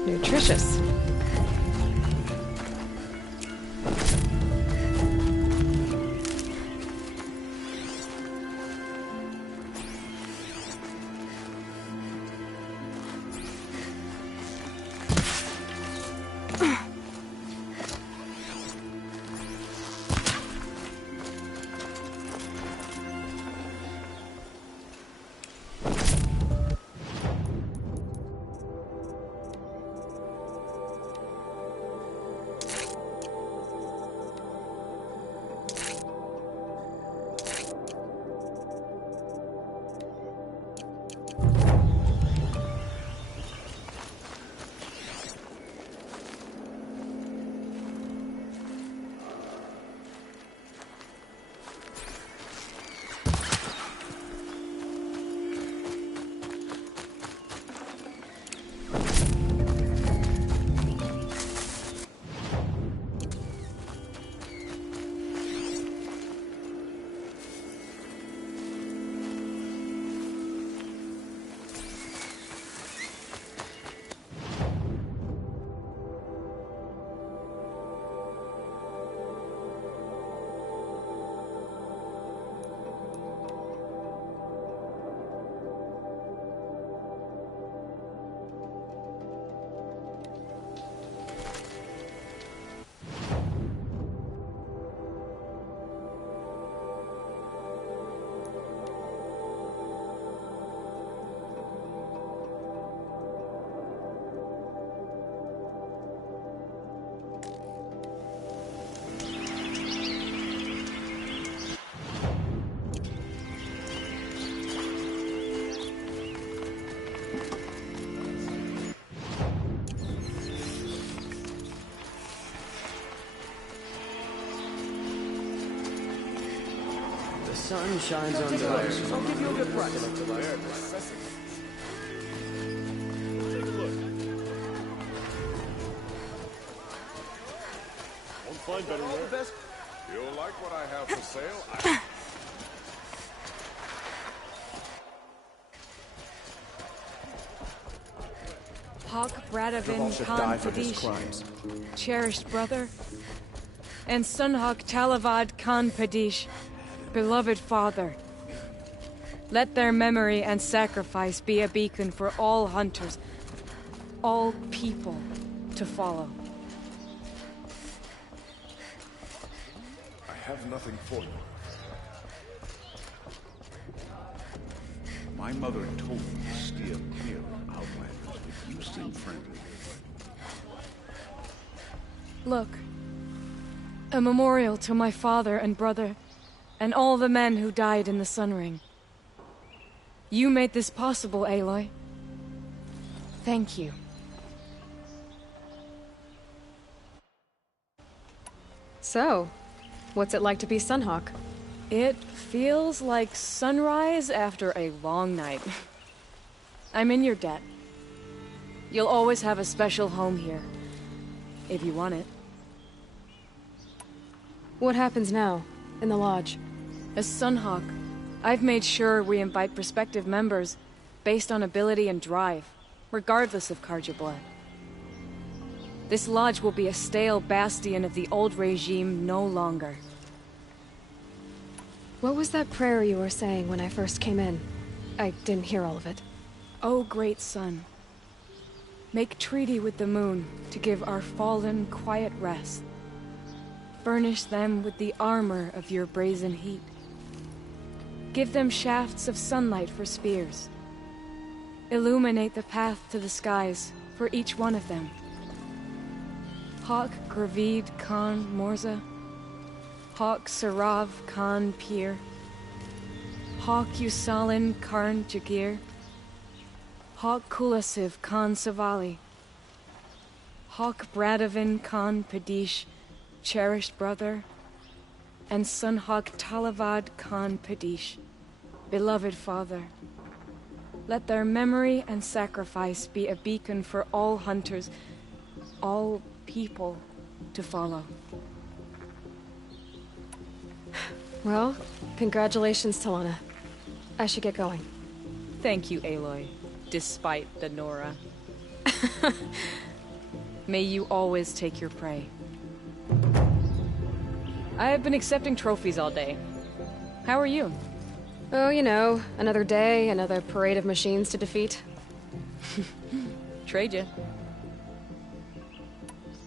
Nutritious. sun shines on those. I'll give you a good price. Won't find better wear. You'll like what I have for sale. Hawk Bradavin should Khan die for his Padish, crimes. cherished brother, and Sunhawk Talavad Khan Padish, beloved father. Let their memory and sacrifice be a beacon for all hunters, all people to follow. I have nothing for you. My mother told me to steer clear of outlanders, but you seem friendly. Look, a memorial to my father and brother, and all the men who died in the Sun Ring. You made this possible, Aloy. Thank you. So, what's it like to be Sunhawk? It feels like sunrise after a long night. I'm in your debt. You'll always have a special home here, if you want it. What happens now, in the lodge? As Sunhawk, I've made sure we invite prospective members based on ability and drive, regardless of Karja blood. This lodge will be a stale bastion of the old regime no longer. What was that prayer you were saying when I first came in? I didn't hear all of it. O great sun, make treaty with the moon to give our fallen quiet rest. Furnish them with the armor of your brazen heat. Give them shafts of sunlight for spears. Illuminate the path to the skies for each one of them. Hawk Gravid Khan Morza, Hawk Sarav Khan Pir, Hawk Usalin Karn Jagir, Hawk Kulasiv Khan Savali, Hawk Bradavin Khan Padish, cherished brother, and Sunhawk Talavad Khan Padish, beloved father. Let their memory and sacrifice be a beacon for all hunters, all people to follow. Well, congratulations, Talana. I should get going. Thank you, Aloy, despite the Nora. May you always take your prey. I have been accepting trophies all day. How are you? Oh, you know, another day, another parade of machines to defeat. Trade ya.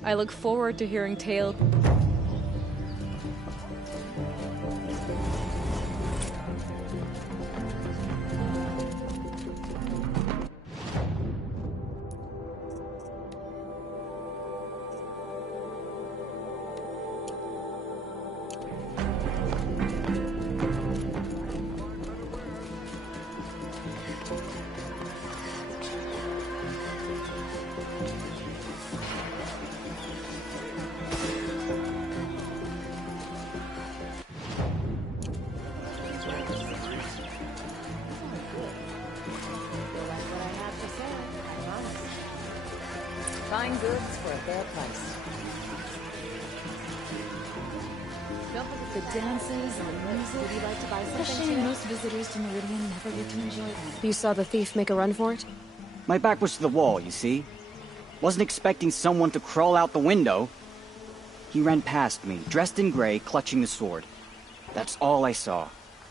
I look forward to hearing tales. Fine goods for a fair price. The dances and the music. Would you like to buy something? It's a shame most visitors to Meridian never get to enjoy them. You saw the thief make a run for it? My back was to the wall, you see. Wasn't expecting someone to crawl out the window. He ran past me, dressed in gray, clutching the sword. That's all I saw.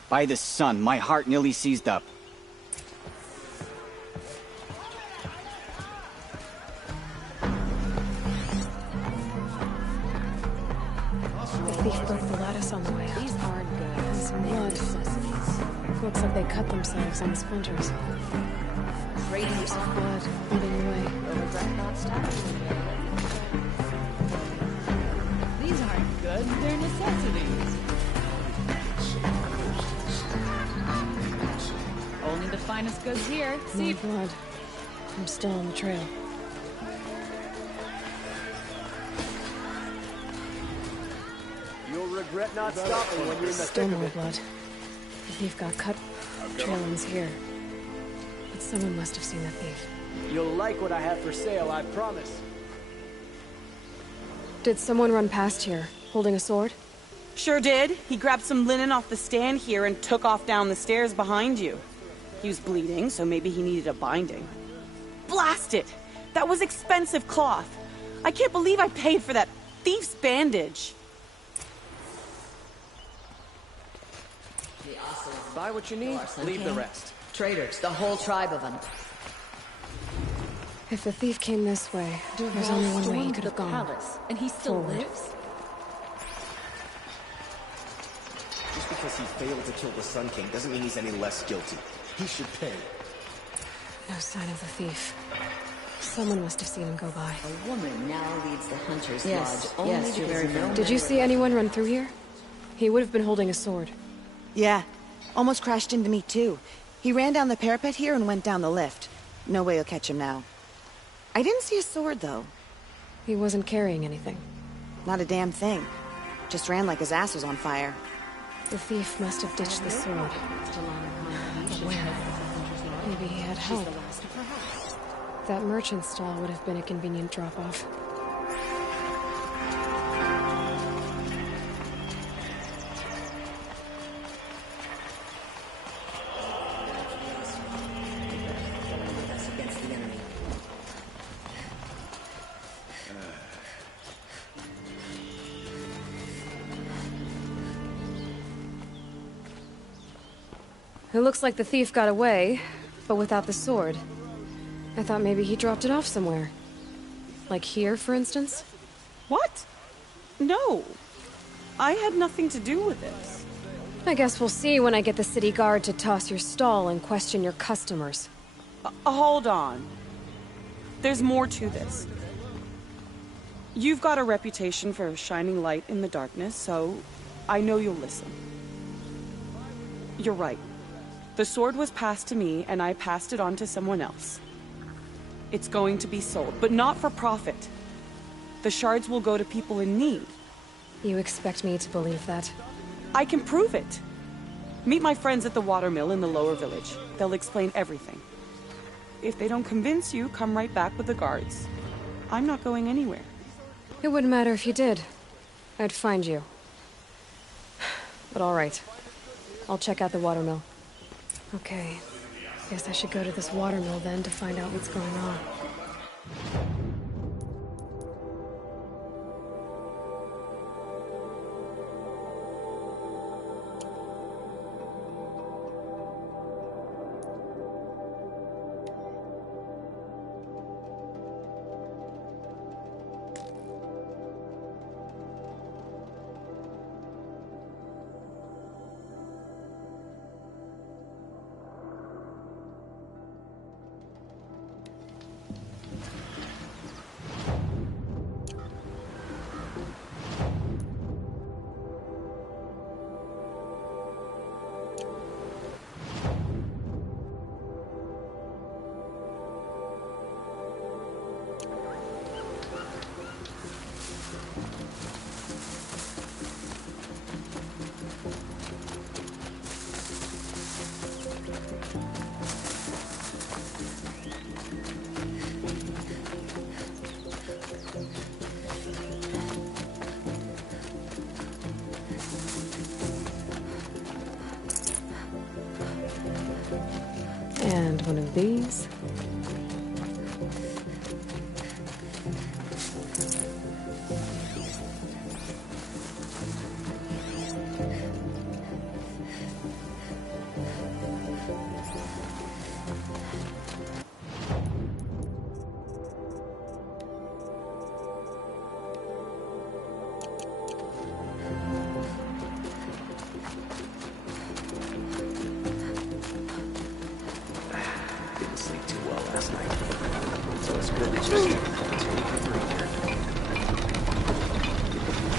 By the sun, my heart nearly seized up. The thief broke the lattice on the way out. These aren't good. And some blood. Looks like they cut themselves on the splinters. Drops of blood bleeding away. These aren't good. They're necessities. Only the finest goods here. More blood. I'm still on the trail. You'll regret not stopping when you're in the Still thick of more it. blood. The thief got cut. Trail ends here. But someone must have seen the thief. You'll like what I have for sale, I promise. Did someone run past here, holding a sword? Sure did. He grabbed some linen off the stand here and took off down the stairs behind you. He was bleeding, so maybe he needed a binding. Blast it! That was expensive cloth. I can't believe I paid for that thief's bandage. Buy what you need, leave the rest. Traitors, the whole tribe of them. If the thief came this way, there's only one way he could have gone. Palace, and he still Forward. lives? Just because he failed to kill the Sun King doesn't mean he's any less guilty. He should pay. No sign of the thief. Someone must have seen him go by. A woman now leads the Hunter's Yes, Lodge only yes, you're very because Did you see anyone run through here? He would have been holding a sword. Yeah. Almost crashed into me, too. He ran down the parapet here and went down the lift. No way you'll catch him now. I didn't see a sword, though. He wasn't carrying anything. Not a damn thing. Just ran like his ass was on fire. The thief must have ditched the sword. But where? Maybe he had help. That merchant stall would have been a convenient drop-off. It looks like the thief got away, but without the sword. I thought maybe he dropped it off somewhere. Like here, for instance? What? No. I had nothing to do with this. I guess we'll see when I get the city guard to toss your stall and question your customers. Hold on. There's more to this. You've got a reputation for shining light in the darkness, so I know you'll listen. You're right. The sword was passed to me, and I passed it on to someone else. It's going to be sold, but not for profit. The shards will go to people in need. You expect me to believe that? I can prove it. Meet my friends at the watermill in the lower village. They'll explain everything. If they don't convince you, come right back with the guards. I'm not going anywhere. It wouldn't matter if you did. I'd find you. But all right. I'll check out the watermill. Okay. Guess I should go to this watermill then to find out what's going on. And one of these.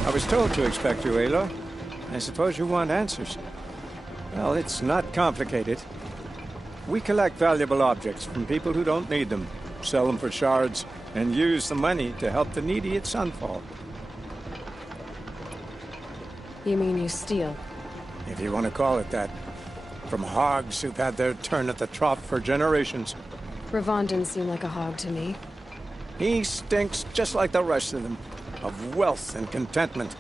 I was told to expect you, Aloy. I suppose you want answers. Well, it's not complicated. We collect valuable objects from people who don't need them, sell them for shards, and use the money to help the needy at Sunfall. You mean you steal? If you want to call it that. from hogs who've had their turn at the trough for generations. Ravon didn't seem like a hog to me. He stinks just like the rest of them, of wealth and contentment,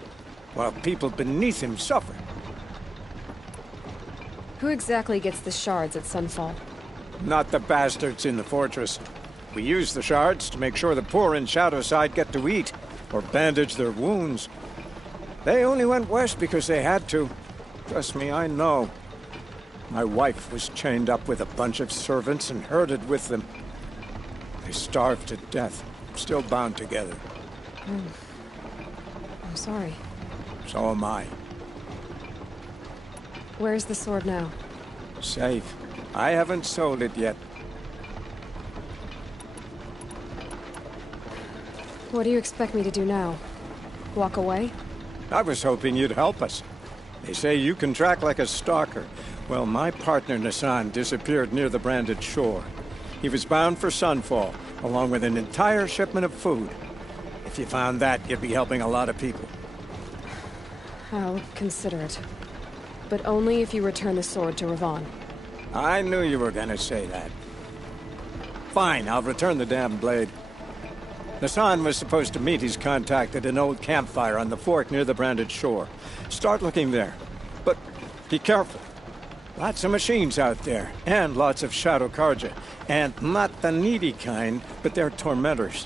while people beneath him suffer. Who exactly gets the shards at Sunfall? Not the bastards in the fortress. We use the shards to make sure the poor in Shadowside get to eat, or bandage their wounds. They only went west because they had to. Trust me, I know. My wife was chained up with a bunch of servants and herded with them. They starved to death, still bound together. I'm sorry. So am I. Where's the sword now? Safe. I haven't sold it yet. What do you expect me to do now? Walk away? I was hoping you'd help us. They say you can track like a stalker. Well, my partner Nassan disappeared near the branded shore. He was bound for Sunfall, along with an entire shipment of food. If you found that, you'd be helping a lot of people. I'll consider it. But only if you return the sword to Ravon. I knew you were gonna say that. Fine, I'll return the damn blade. Nassan was supposed to meet his contact at an old campfire on the fork near the branded shore. Start looking there. But be careful. Lots of machines out there, and lots of Shadow Karja. And not the needy kind, but they're tormentors.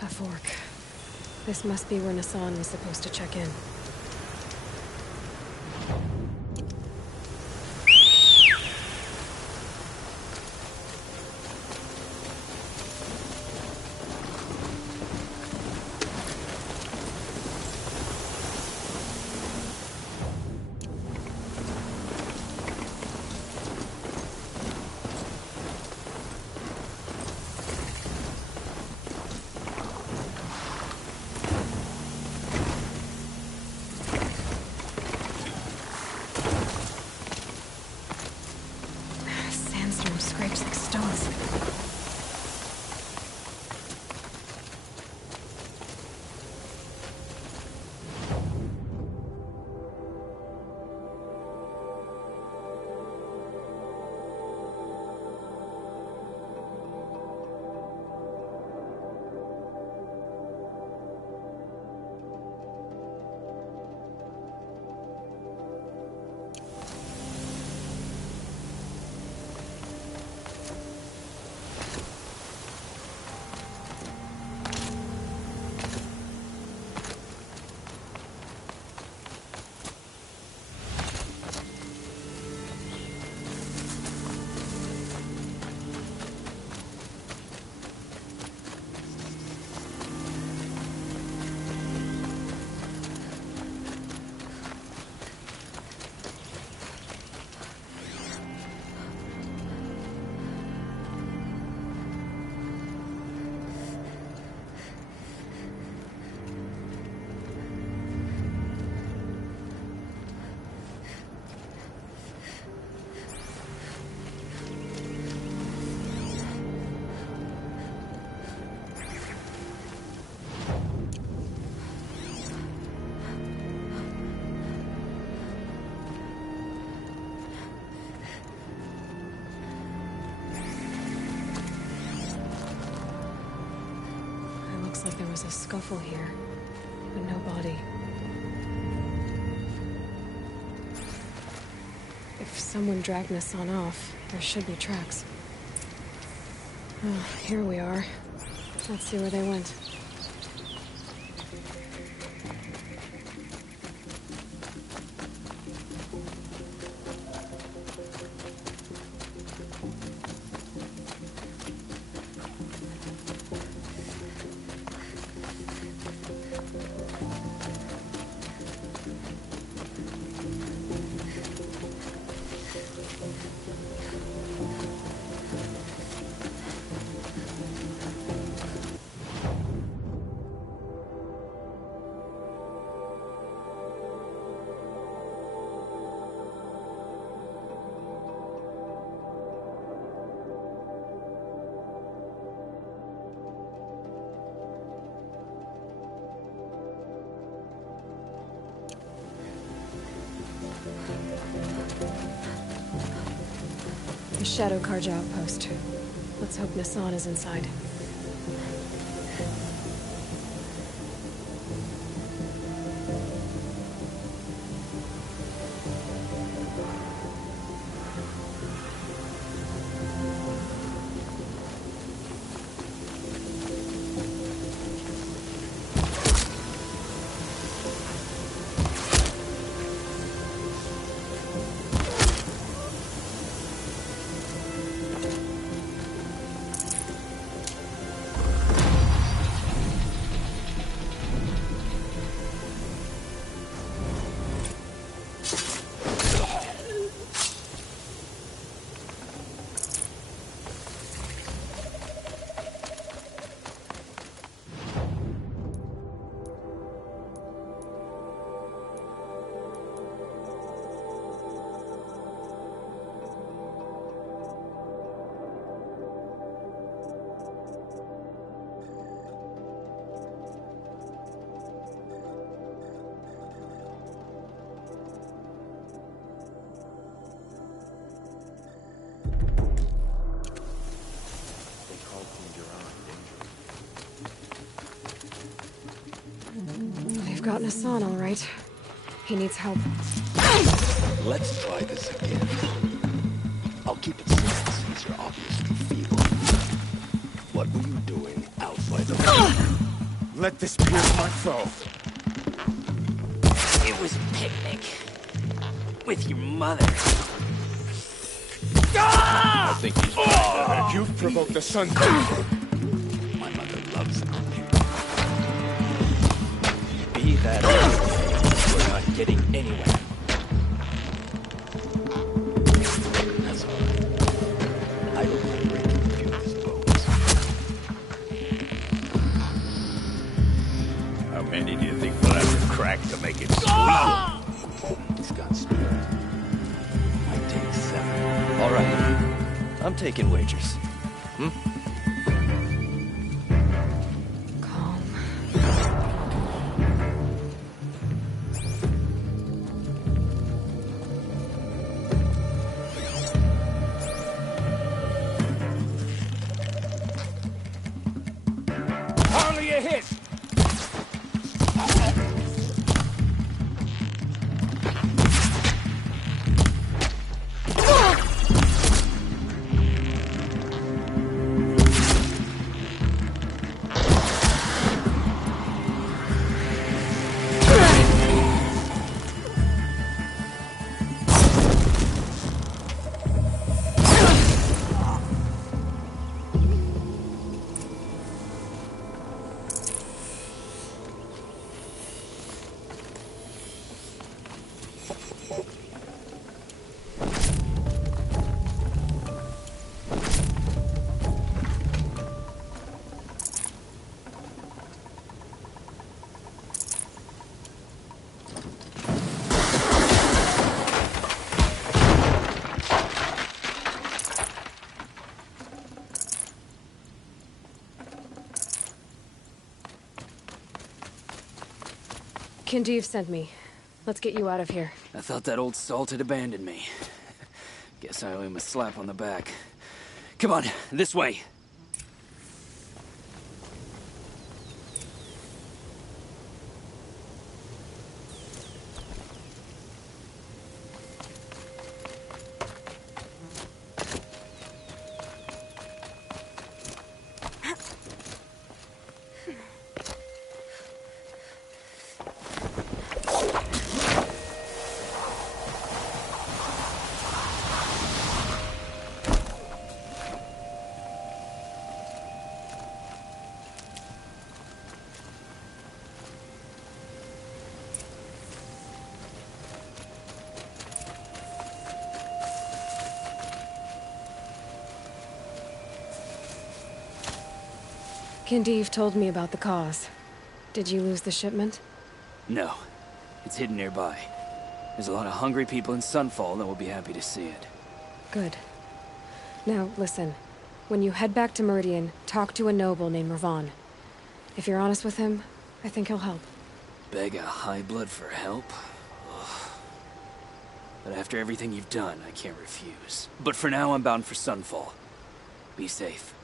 A fork. This must be where Nassan was supposed to check in. Sandstorm scrapes like stones. Looks like there was a scuffle here, but no body. If someone dragged Nassan off, there should be tracks. Oh, here we are. Let's see where they went. The Shadow Karja outpost. Let's hope Nassan is inside. They've got Nassan, all right. He needs help. Let's try this again. I'll keep it simple since you're obviously feeble. What were you doing out by the Let this pierce my foe. It was a picnic. With your mother. I think he's You've provoked the Sun King. My mother loves it. Be that as we're not getting anywhere. That's all right. I don't mind breaking a few of his bones. How many do you think we'll have to crack to make it squeal? He's got spirit. Might take 7. All right. I'm taking wagers. Hardly a hit! Kindev sent me. Let's get you out of here. I thought that old salt had abandoned me. Guess I owe him a slap on the back. Come on, this way. Kindev told me about the cause. Did you lose the shipment? No. It's hidden nearby. There's a lot of hungry people in Sunfall that will be happy to see it. Good. Now, listen. When you head back to Meridian, talk to a noble named Ravan. If you're honest with him, I think he'll help. Beg a high blood for help? Ugh. But after everything you've done, I can't refuse. But for now, I'm bound for Sunfall. Be safe.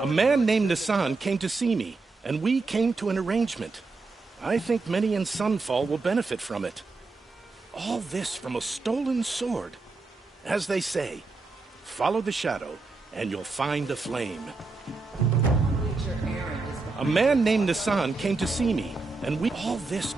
A man named Nassan came to see me, and we came to an arrangement. I think many in Sunfall will benefit from it. All this from a stolen sword. As they say, follow the shadow, and you'll find the flame. A man named Nassan came to see me, and we... All this...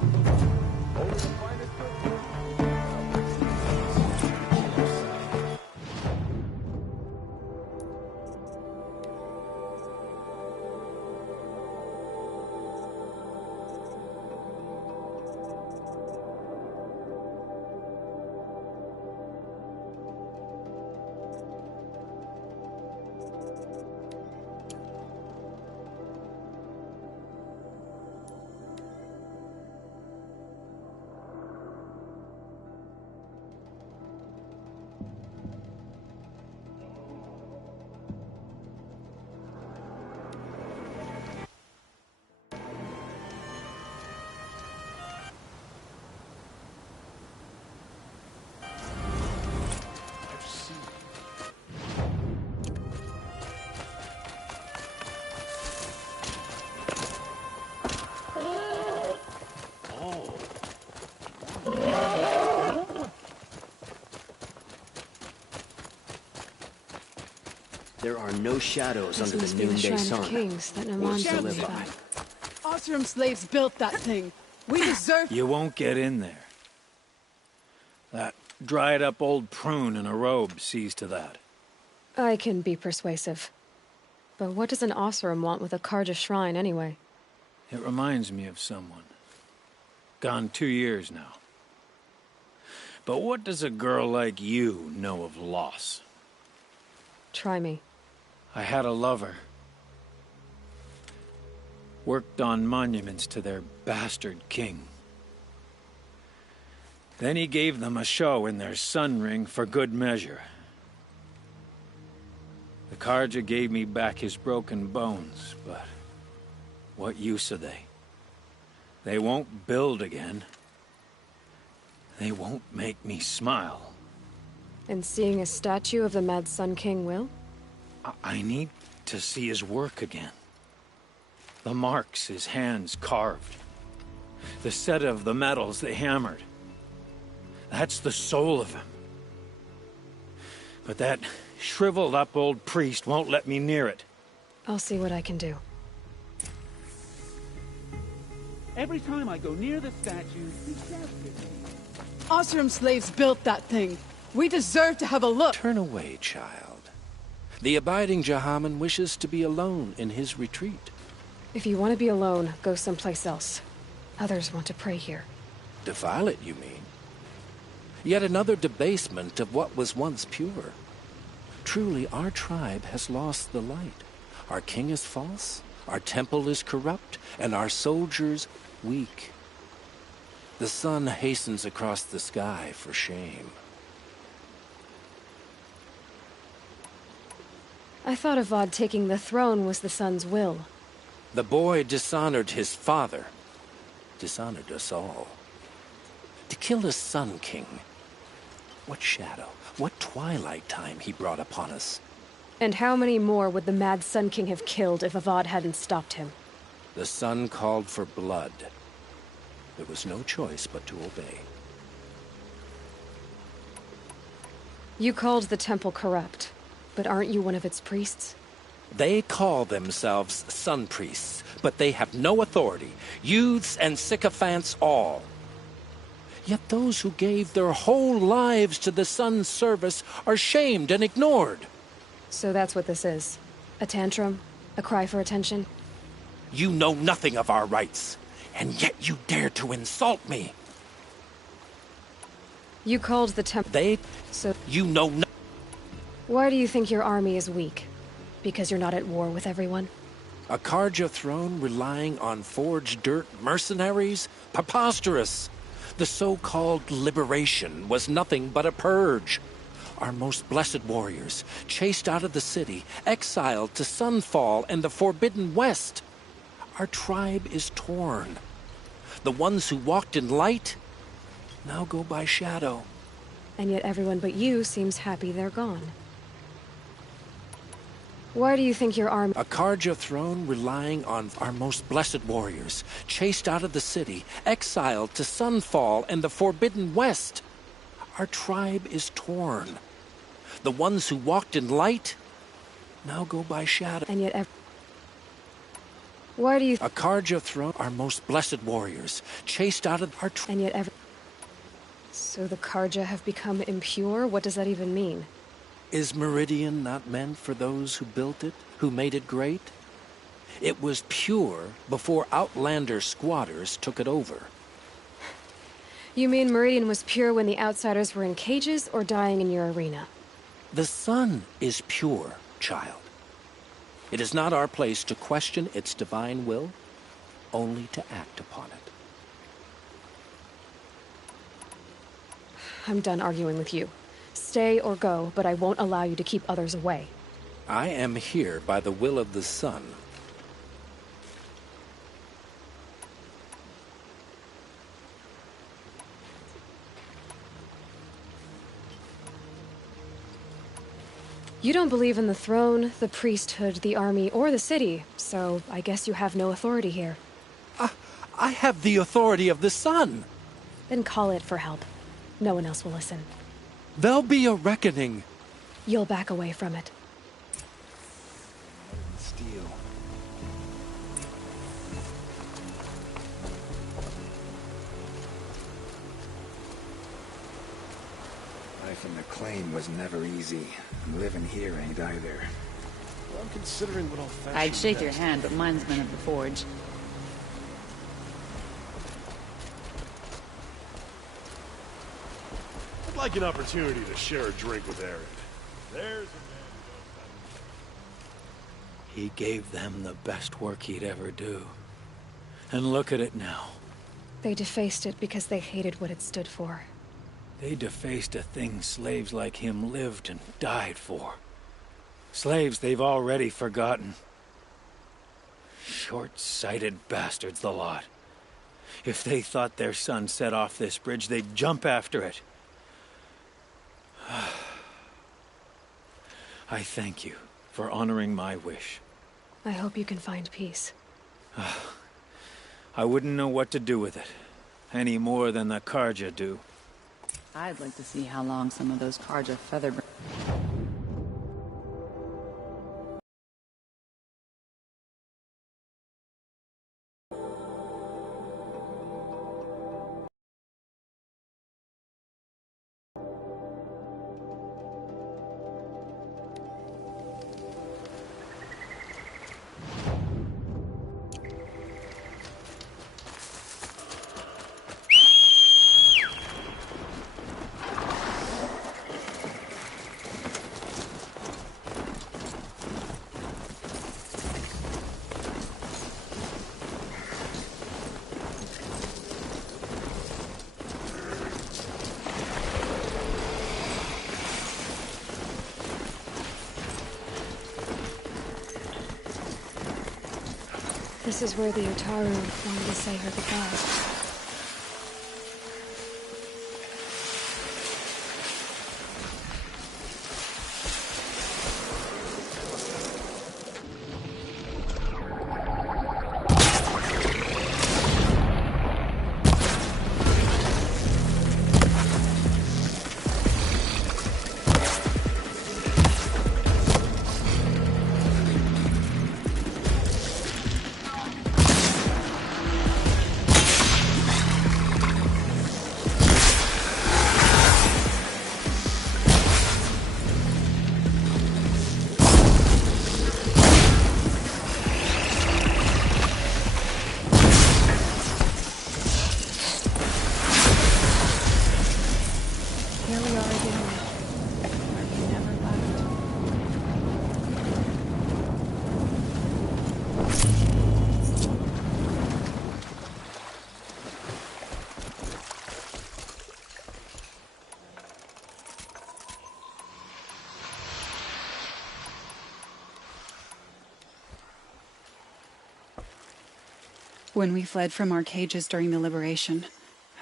There are no shadows This under the must be the noonday Shrine sun. of Kings that Words to Naman live told me by. about. Oseram slaves built that thing. We deserve... You won't get in there. That dried-up old prune in a robe sees to that. I can be persuasive. But what does an Oseram want with a Karja shrine, anyway? It reminds me of someone. Gone 2 years now. But what does a girl like you know of loss? Try me. I had a lover. Worked on monuments to their bastard king. Then he gave them a show in their sun ring for good measure. The Carja gave me back his broken bones, but what use are they? They won't build again. They won't make me smile. And seeing a statue of the Mad Sun King will? I need to see his work again. The marks his hands carved. The set of the metals they hammered. That's the soul of him. But that shriveled up old priest won't let me near it. I'll see what I can do. Every time I go near the statue, he shouts at me. Osram slaves built that thing. We deserve to have a look. Turn away, child. The abiding Jahaman wishes to be alone in his retreat. If you want to be alone, go someplace else. Others want to pray here. Defile it, you mean? Yet another debasement of what was once pure. Truly, our tribe has lost the light. Our king is false, our temple is corrupt, and our soldiers weak. The sun hastens across the sky for shame. I thought Avad taking the throne was the sun's will. The boy dishonored his father, dishonored us all. To kill a sun king. What shadow, what twilight time he brought upon us. And how many more would the Mad Sun King have killed if Avad hadn't stopped him? The sun called for blood. There was no choice but to obey. You called the temple corrupt, but aren't you one of its priests? They call themselves sun priests, but they have no authority. Youths and sycophants all. Yet those who gave their whole lives to the sun's service are shamed and ignored. So that's what this is. A tantrum? A cry for attention? You know nothing of our rights, and yet you dare to insult me. You called the temple... So... You know no... Why do you think your army is weak? Because you're not at war with everyone? A Carja throne relying on forged dirt mercenaries? Preposterous! The so-called liberation was nothing but a purge. Our most blessed warriors, chased out of the city, exiled to Sunfall and the Forbidden West. Our tribe is torn. The ones who walked in light now go by shadow. And yet everyone but you seems happy they're gone. Why do you think your army... A Carja throne relying on our most blessed warriors, chased out of the city, exiled to Sunfall and the Forbidden West. Our tribe is torn. The ones who walked in light now go by shadow. And yet Why do you... A Carja throne, our most blessed warriors, chased out of our... And yet So the Carja have become impure? What does that even mean? Is Meridian not meant for those who built it, who made it great? It was pure before Outlander squatters took it over. You mean Meridian was pure when the outsiders were in cages or dying in your arena? The sun is pure, child. It is not our place to question its divine will, only to act upon it. I'm done arguing with you. Stay or go, but I won't allow you to keep others away. I am here by the will of the sun. You don't believe in the throne, the priesthood, the army, or the city, so I guess you have no authority here. I have the authority of the sun. Then call it for help. No one else will listen. There'll be a reckoning. You'll back away from it. Steel. Life in McLean was never easy. Living here ain't either. Well, I'm considering what old-fashioned... I'd shake your hand, but mine's been at the forge. like an opportunity to share a drink with Aaron. There's a He gave them the best work he'd ever do. And look at it now. They defaced it because they hated what it stood for. They defaced a thing slaves like him lived and died for. Slaves they've already forgotten. Short-sighted bastards, the lot. If they thought their son set off this bridge, they'd jump after it. I thank you for honoring my wish. I hope you can find peace. I wouldn't know what to do with it, any more than the Karja do. I'd like to see how long some of those Karja feather... This is where the Utaru wanted to say her goodbye. When we fled from our cages during the liberation,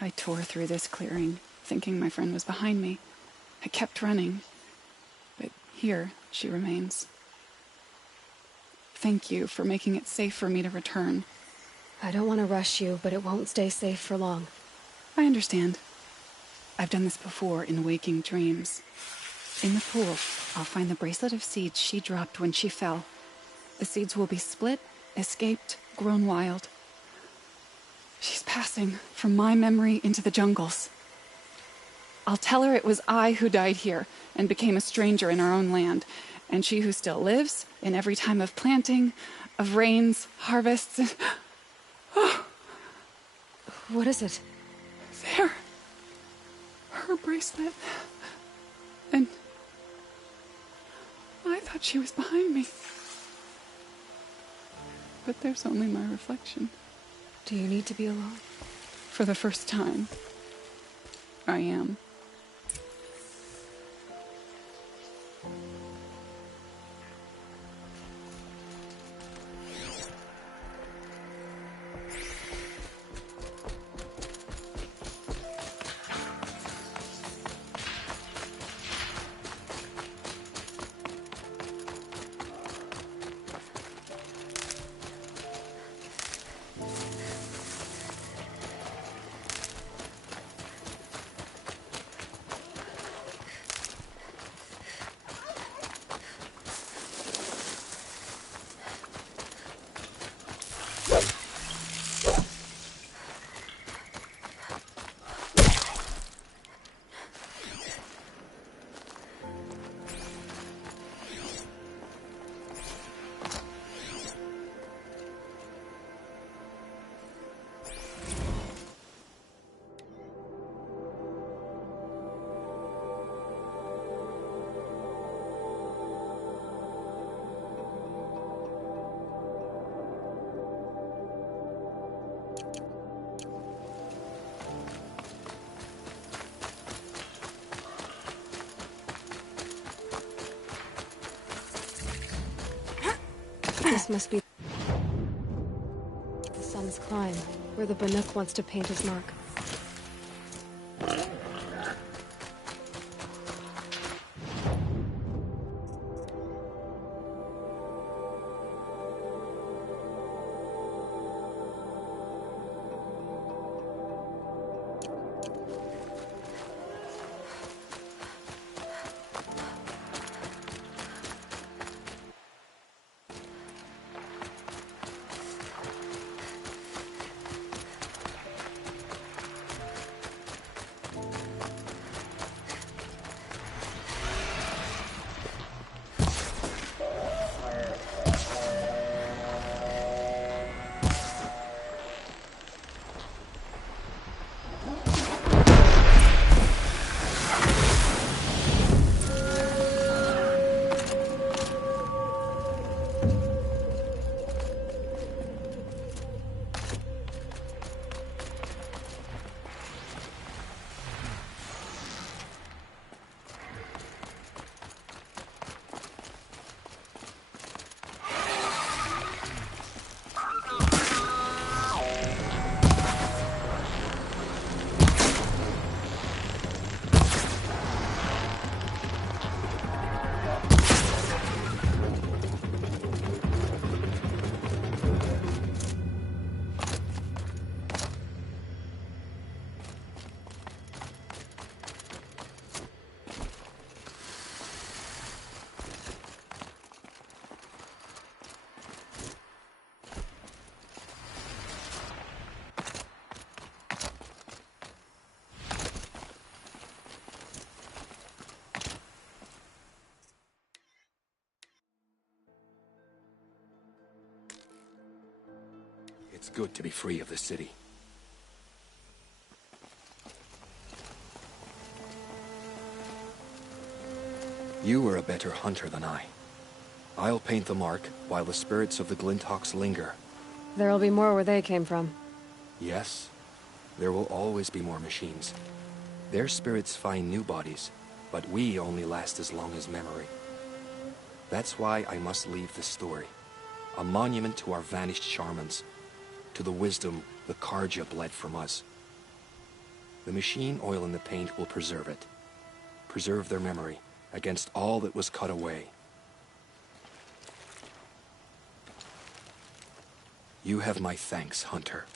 I tore through this clearing, thinking my friend was behind me. I kept running, but here she remains. Thank you for making it safe for me to return. I don't want to rush you, but it won't stay safe for long. I understand. I've done this before in waking dreams. In the pool, I'll find the bracelet of seeds she dropped when she fell. The seeds will be split, escaped, grown wild. She's passing from my memory into the jungles. I'll tell her it was I who died here and became a stranger in our own land, and she who still lives in every time of planting, of rains, harvests, and... Oh. What is it? There. Her bracelet. And I thought she was behind me. But there's only my reflection. Do you need to be alone? For the first time, I am. This must be the Sun's Climb, where the Banuk wants to paint his mark. It's good to be free of the city. You were a better hunter than I. I'll paint the mark while the spirits of the Glinthawks linger. There'll be more where they came from. Yes, there will always be more machines. Their spirits find new bodies, but we only last as long as memory. That's why I must leave this story. A monument to our vanished shamans, to the wisdom the Karja bled from us. The machine oil in the paint will preserve it. Preserve their memory against all that was cut away. You have my thanks, Hunter.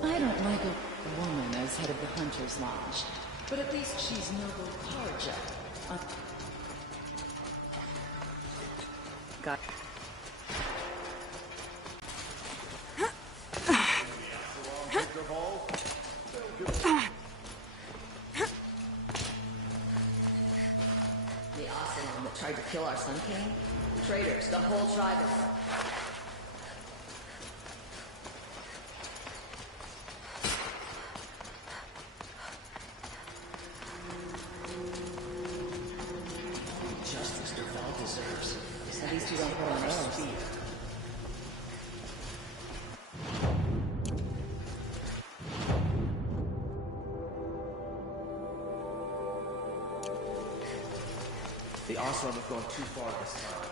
I don't like a woman as head of the Hunter's Lodge, but at least she's noble Karja. Got The Ocelon that tried to kill our Sun King? Traitors, the whole tribe of them. Justice Derval deserves. At least you don't put on oaths. The Ocelot have gone too far this time.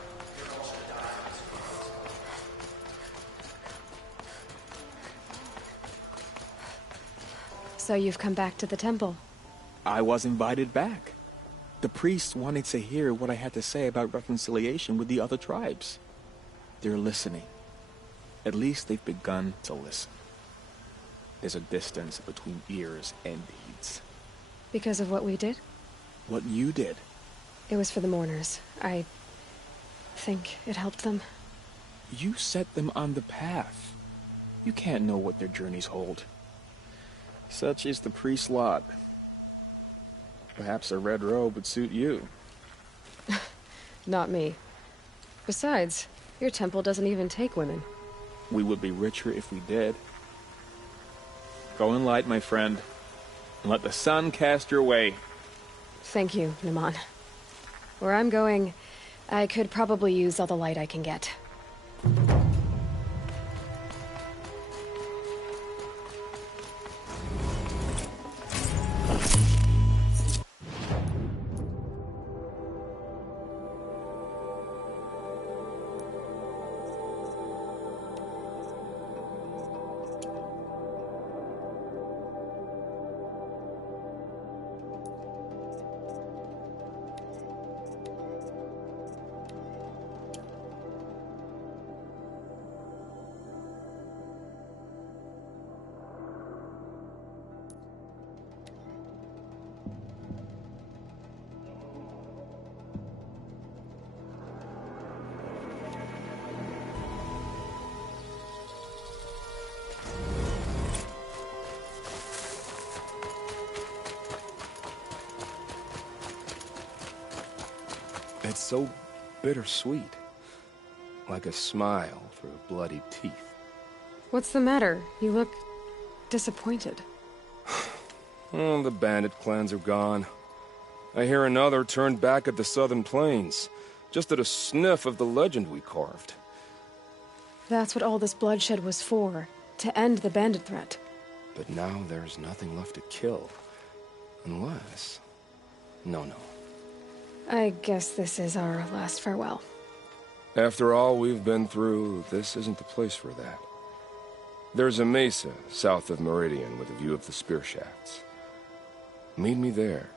So you've come back to the temple. I was invited back. The priests wanted to hear what I had to say about reconciliation with the other tribes. They're listening. At least they've begun to listen. There's a distance between ears and deeds. Because of what we did? What you did. It was for the mourners. I think it helped them. You set them on the path. You can't know what their journeys hold. Such is the priest's lot. Perhaps a red robe would suit you. Not me. Besides, your temple doesn't even take women. We would be richer if we did. Go in light, my friend, and let the sun cast your way. Thank you, Naman. Where I'm going, I could probably use all the light I can get. It's so bittersweet. Like a smile through bloody teeth. What's the matter? You look disappointed. Oh, the bandit clans are gone. I hear another turned back at the southern plains, just at a sniff of the legend we carved. That's what all this bloodshed was for, to end the bandit threat. But now there's nothing left to kill. Unless... No. I guess this is our last farewell. After all we've been through, this isn't the place for that. There's a mesa south of Meridian with a view of the spear shafts. Meet me there.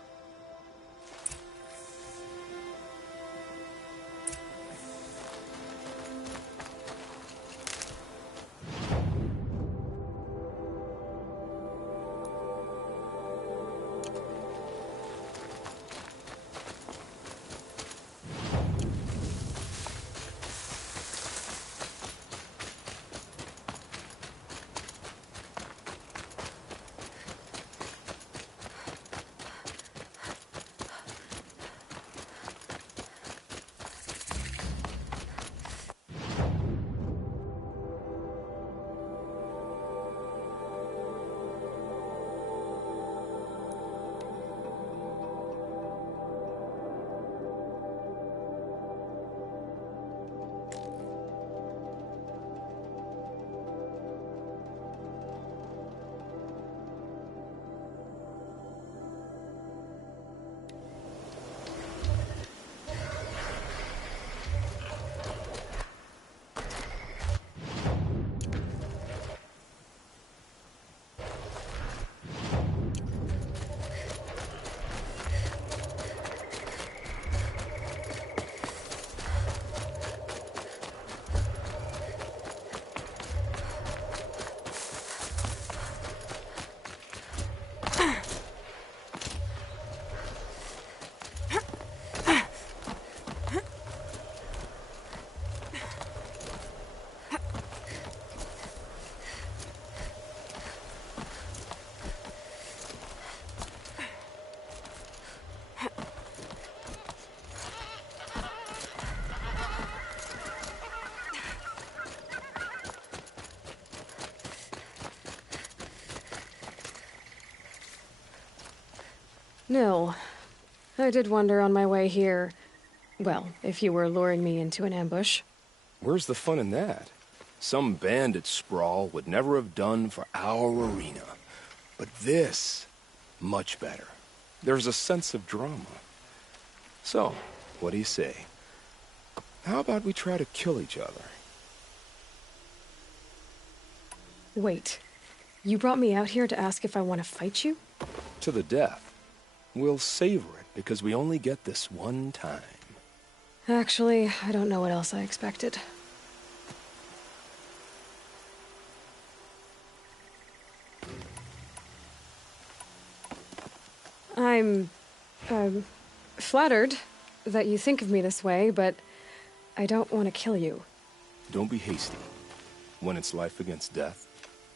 Nil, I did wonder on my way here, well, if you were luring me into an ambush. Where's the fun in that? Some bandit sprawl would never have done for our arena. But this, much better. There's a sense of drama. So, what do you say? How about we try to kill each other? Wait, you brought me out here to ask if I want to fight you? To the death. We'll savor it, because we only get this one time. Actually, I don't know what else I expected. I'm flattered that you think of me this way, but I don't want to kill you. Don't be hasty. When it's life against death,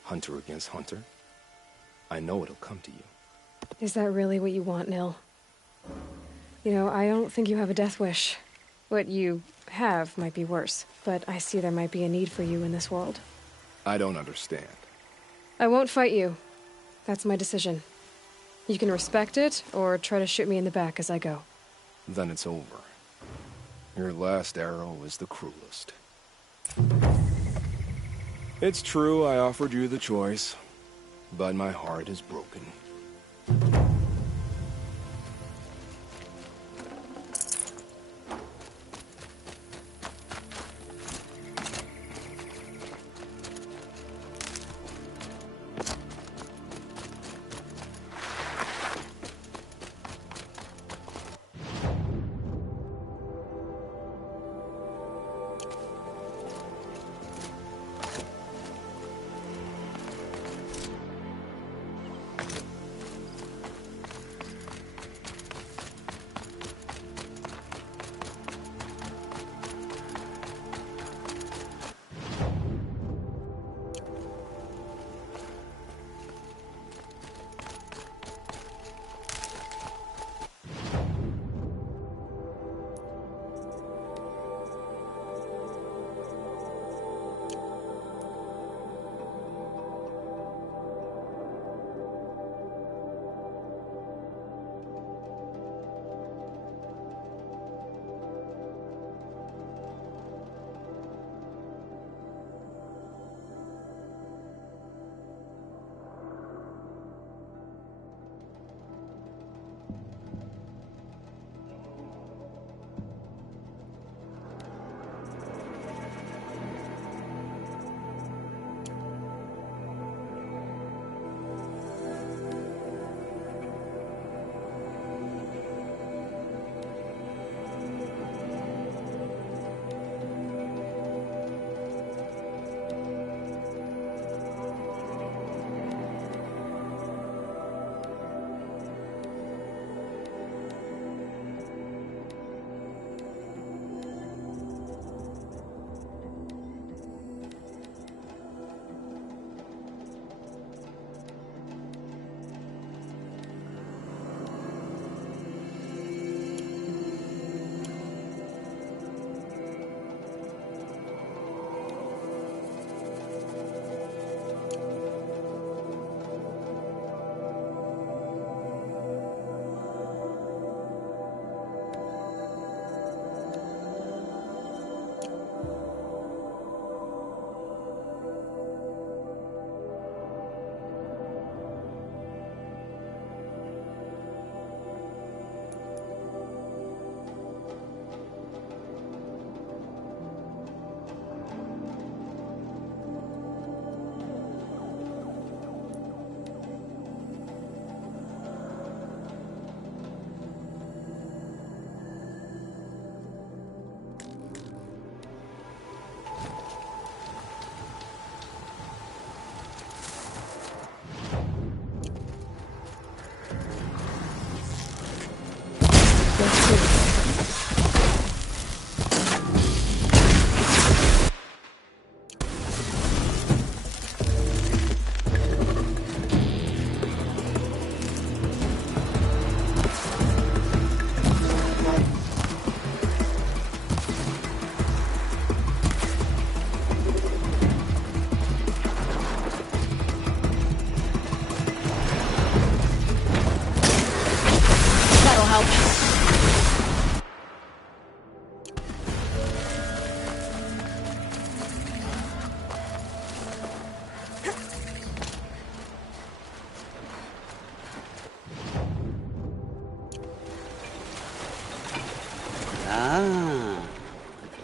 hunter against hunter, I know it'll come to you. Is that really what you want, Nil? You know, I don't think you have a death wish. What you have might be worse, but I see there might be a need for you in this world. I don't understand. I won't fight you. That's my decision. You can respect it, or try to shoot me in the back as I go. Then it's over. Your last arrow is the cruelest. It's true I offered you the choice, but my heart is broken.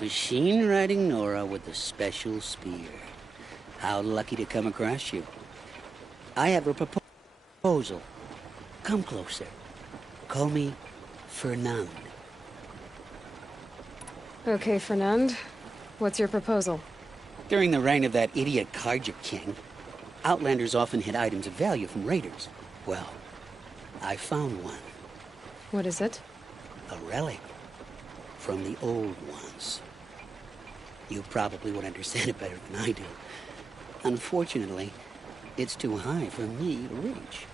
Machine-riding Nora with a special spear. How lucky to come across you. I have a proposal. Come closer. Call me Fernand. Okay, Fernand. What's your proposal? During the reign of that idiot Carja king, Outlanders often hid items of value from raiders. Well, I found one. What is it? A relic from the old ones. You probably would understand it better than I do. Unfortunately, it's too high for me to reach.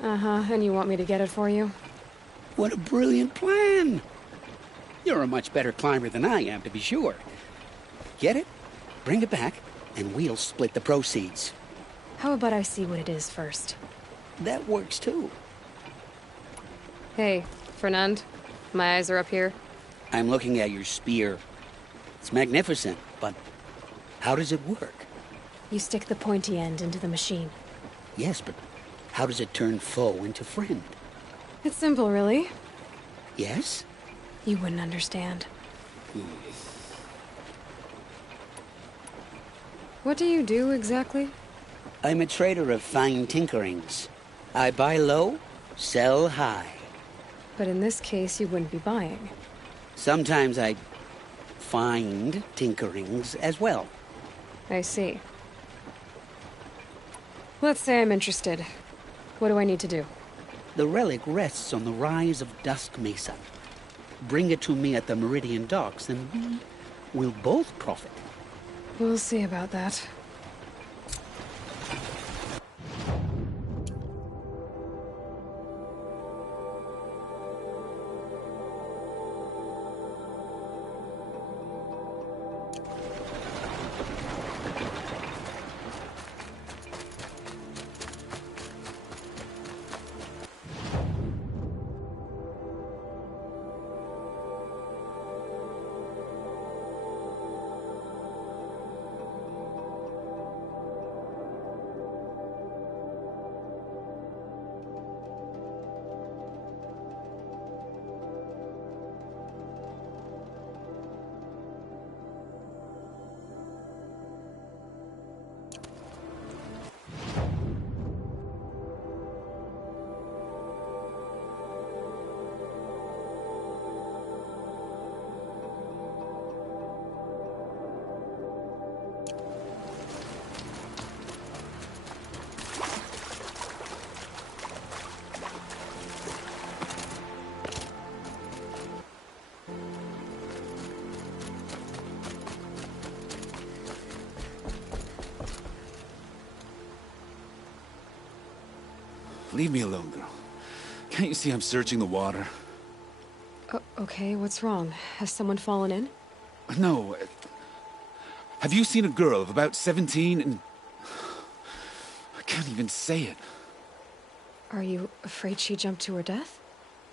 Uh-huh, and you want me to get it for you? What a brilliant plan! You're a much better climber than I am, to be sure. Get it? Bring it back, and we'll split the proceeds. How about I see what it is first? That works too. Hey, Fernand. My eyes are up here. I'm looking at your spear. It's magnificent, but how does it work? You stick the pointy end into the machine. Yes, but how does it turn foe into friend? It's simple, really. Yes? You wouldn't understand. What do you do, exactly? I'm a trader of fine tinkerings. I buy low, sell high. But in this case, you wouldn't be buying. Sometimes I find tinkerings as well. I see. Let's say I'm interested. What do I need to do? The relic rests on the rise of Dusk Mesa. Bring it to me at the Meridian docks, and we will both profit. We'll see about that. Leave me alone, girl. Can't you see I'm searching the water? Okay, what's wrong? Has someone fallen in? No. Have you seen a girl of about 17 and... I can't even say it. Are you afraid she jumped to her death?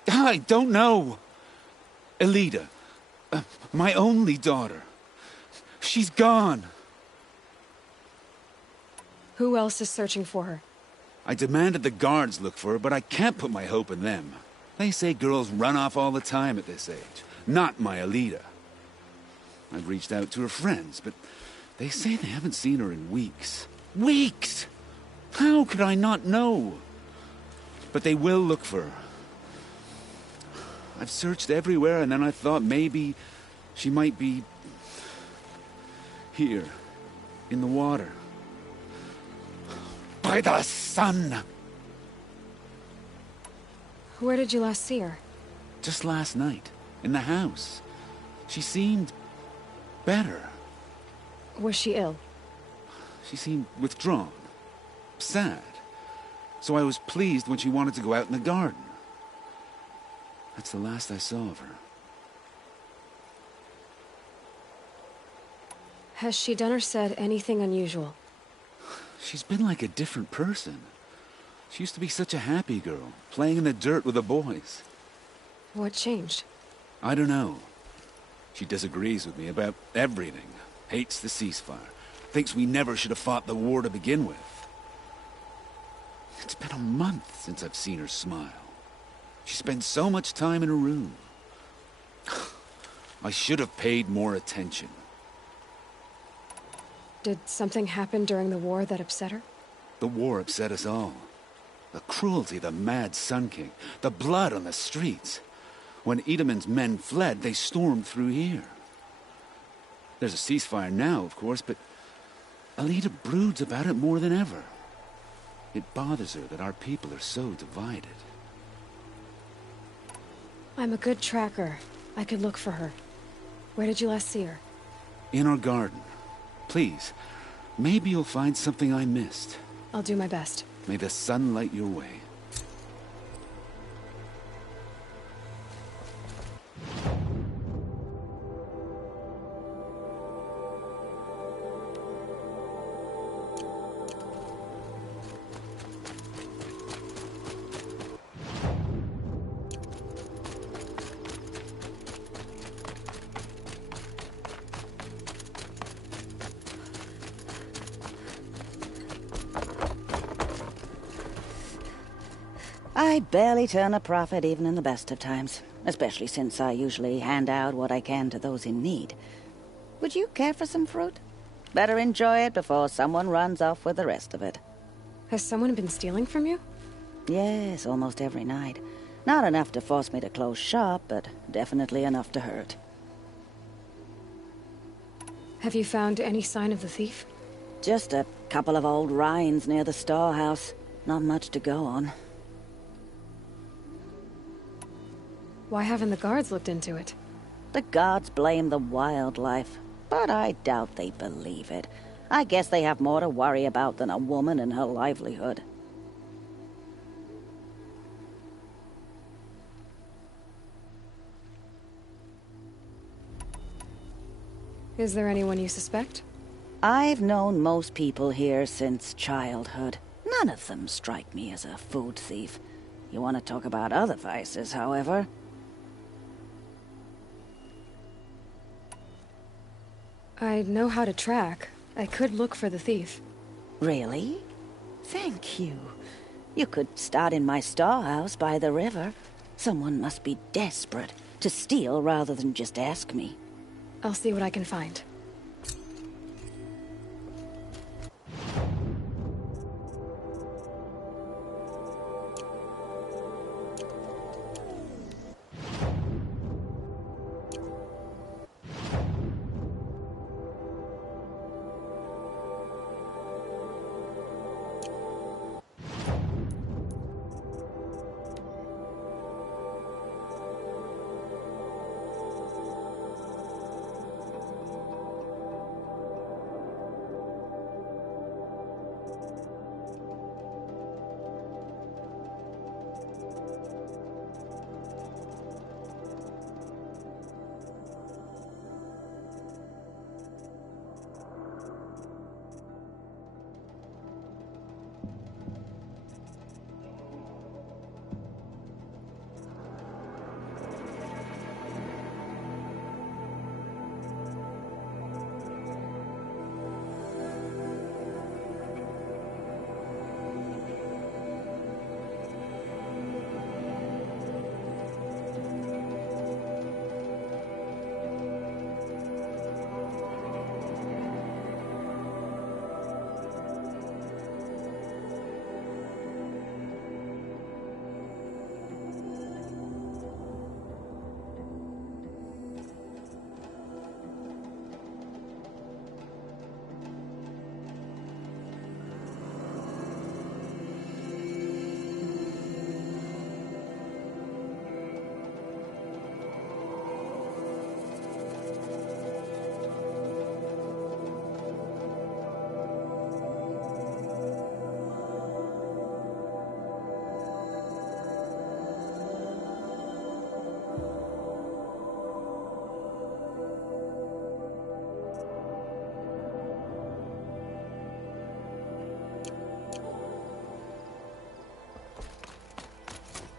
I don't know. Elida. My only daughter. She's gone. Who else is searching for her? I demanded the guards look for her, but I can't put my hope in them. They say girls run off all the time at this age. Not my Elida. I've reached out to her friends, but they say they haven't seen her in weeks. Weeks! How could I not know? But they will look for her. I've searched everywhere, and then I thought maybe she might be... here, in the water. By the sun! Where did you last see her? Just last night, in the house. She seemed... better. Was she ill? She seemed withdrawn. Sad. So I was pleased when she wanted to go out in the garden. That's the last I saw of her. Has she done or said anything unusual? She's been like a different person. She used to be such a happy girl, playing in the dirt with the boys. What changed? I don't know. She disagrees with me about everything. Hates the ceasefire. Thinks we never should have fought the war to begin with. It's been a month since I've seen her smile. She spends so much time in her room. I should have paid more attention. Did something happen during the war that upset her? The war upset us all. The cruelty of the mad Sun King. The blood on the streets. When Edamon's men fled, they stormed through here. There's a ceasefire now, of course, but Elida broods about it more than ever. It bothers her that our people are so divided. I'm a good tracker. I could look for her. Where did you last see her? In our garden. Please, maybe you'll find something I missed. I'll do my best. May the sun light your way. I barely turn a profit even in the best of times, especially since I usually hand out what I can to those in need. Would you care for some fruit? Better enjoy it before someone runs off with the rest of it. Has someone been stealing from you? Yes, almost every night. Not enough to force me to close shop, but definitely enough to hurt. Have you found any sign of the thief? Just a couple of old rinds near the storehouse. Not much to go on. Why haven't the guards looked into it? The guards blame the wildlife, but I doubt they believe it. I guess they have more to worry about than a woman and her livelihood. Is there anyone you suspect? I've known most people here since childhood. None of them strike me as a food thief. You want to talk about other vices, however? I know how to track. I could look for the thief. Really? Thank you. You could start in my storehouse by the river. Someone must be desperate to steal rather than just ask me. I'll see what I can find.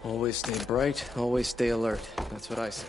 Always stay bright, always stay alert. That's what I say.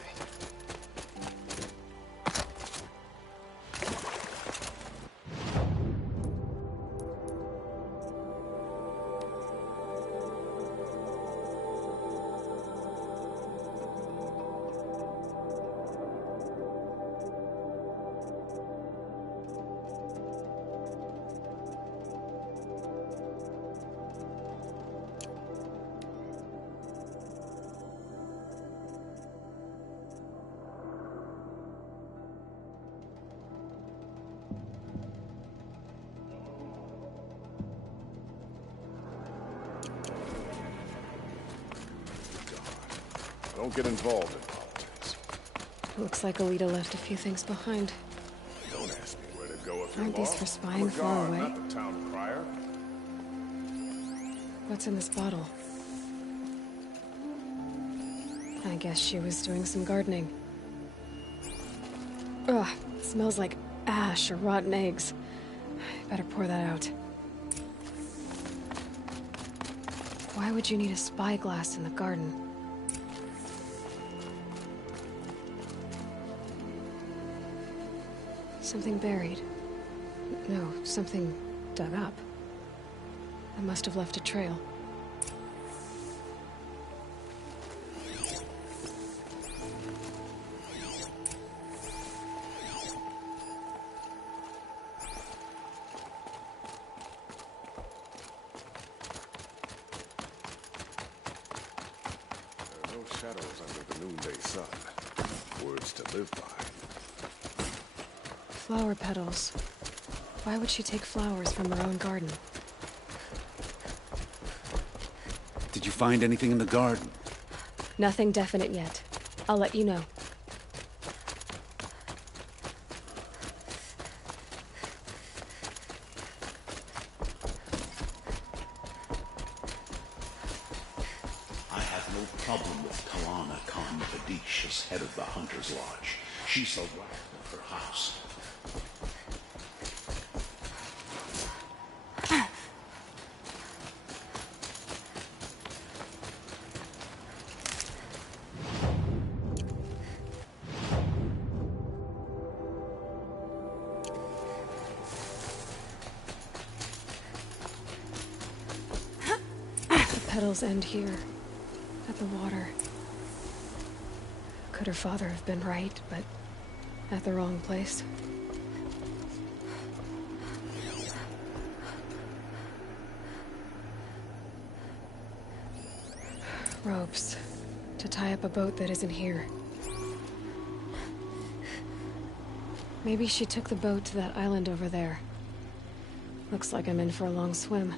Don't get involved in politics. Looks like Alita left a few things behind. Don't ask me where to go if you're Aren't these lost. for spying I'm a far guard, away? not the town crier. What's in this bottle? I guess she was doing some gardening. Ugh, smells like ash or rotten eggs. Better pour that out. Why would you need a spyglass in the garden? Something buried. No, something dug up. I must have left a trail. No shadows under the noonday sun. Words to live by. Flower petals. Why would she take flowers from her own garden? Did you find anything in the garden? Nothing definite yet. I'll let you know. I have no problem with Kalana Khan Kadish as head of the Hunter's Lodge. She's the wife of her house. The petals end here, at the water. Could her father have been right, but at the wrong place? Ropes. To tie up a boat that isn't here. Maybe she took the boat to that island over there. Looks like I'm in for a long swim.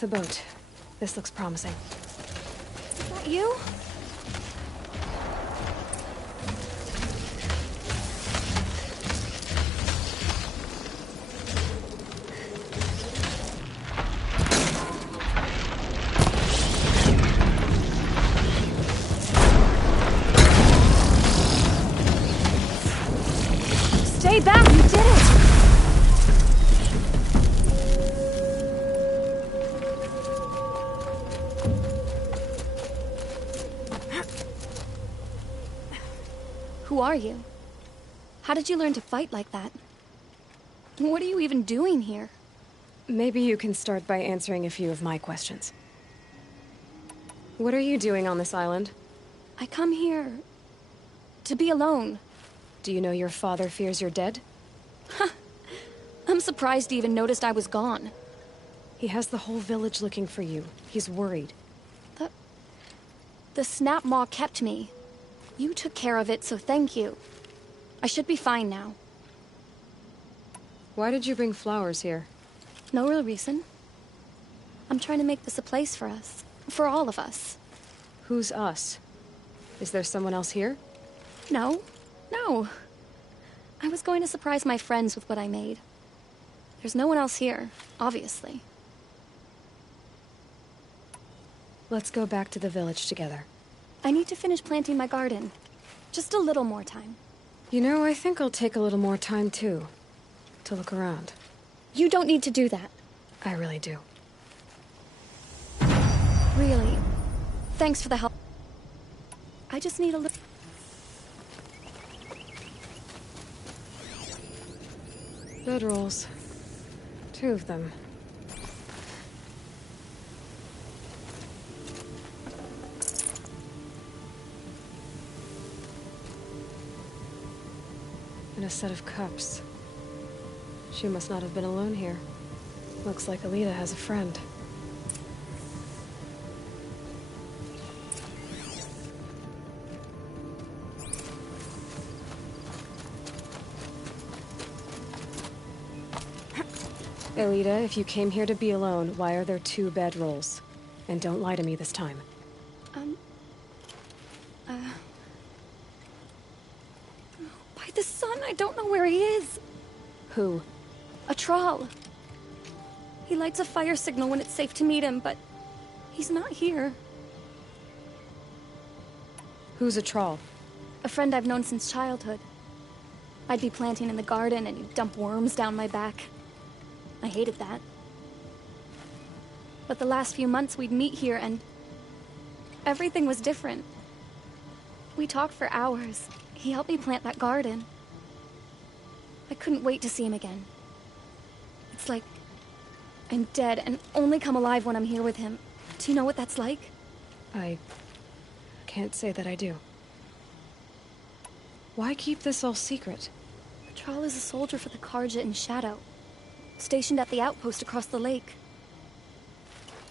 The boat. This looks promising. Is that you? Stay back! You did it! Who are you? How did you learn to fight like that? What are you even doing here? Maybe you can start by answering a few of my questions. What are you doing on this island? I come here to be alone. Do you know your father fears you're dead? I'm surprised he even noticed I was gone. He has the whole village looking for you. He's worried. The snap maw kept me. You took care of it, so thank you. I should be fine now. Why did you bring flowers here? No real reason. I'm trying to make this a place for us. For all of us. Who's us? Is there someone else here? No. No. I was going to surprise my friends with what I made. There's no one else here, obviously. Let's go back to the village together. I need to finish planting my garden. Just a little more time. You know, I think I'll take a little more time, too. To look around. You don't need to do that. I really do. Really. Thanks for the help. I just need a little... Bedrolls. 2 of them. And a set of cups. She must not have been alone here. Looks like Alita has a friend. Alita, if you came here to be alone, why are there 2 bedrolls? And don't lie to me this time. By the sun, I don't know where he is. Who? A troll. He lights a fire signal when it's safe to meet him, but he's not here. Who's a troll? A friend I've known since childhood. I'd be planting in the garden and he'd dump worms down my back. I hated that. But the last few months we'd meet here and everything was different. We talked for hours. He helped me plant that garden. I couldn't wait to see him again. It's like I'm dead and only come alive when I'm here with him. Do you know what that's like? I can't say that I do. Why keep this all secret? Patrol is a soldier for the Karja in Shadow, stationed at the outpost across the lake.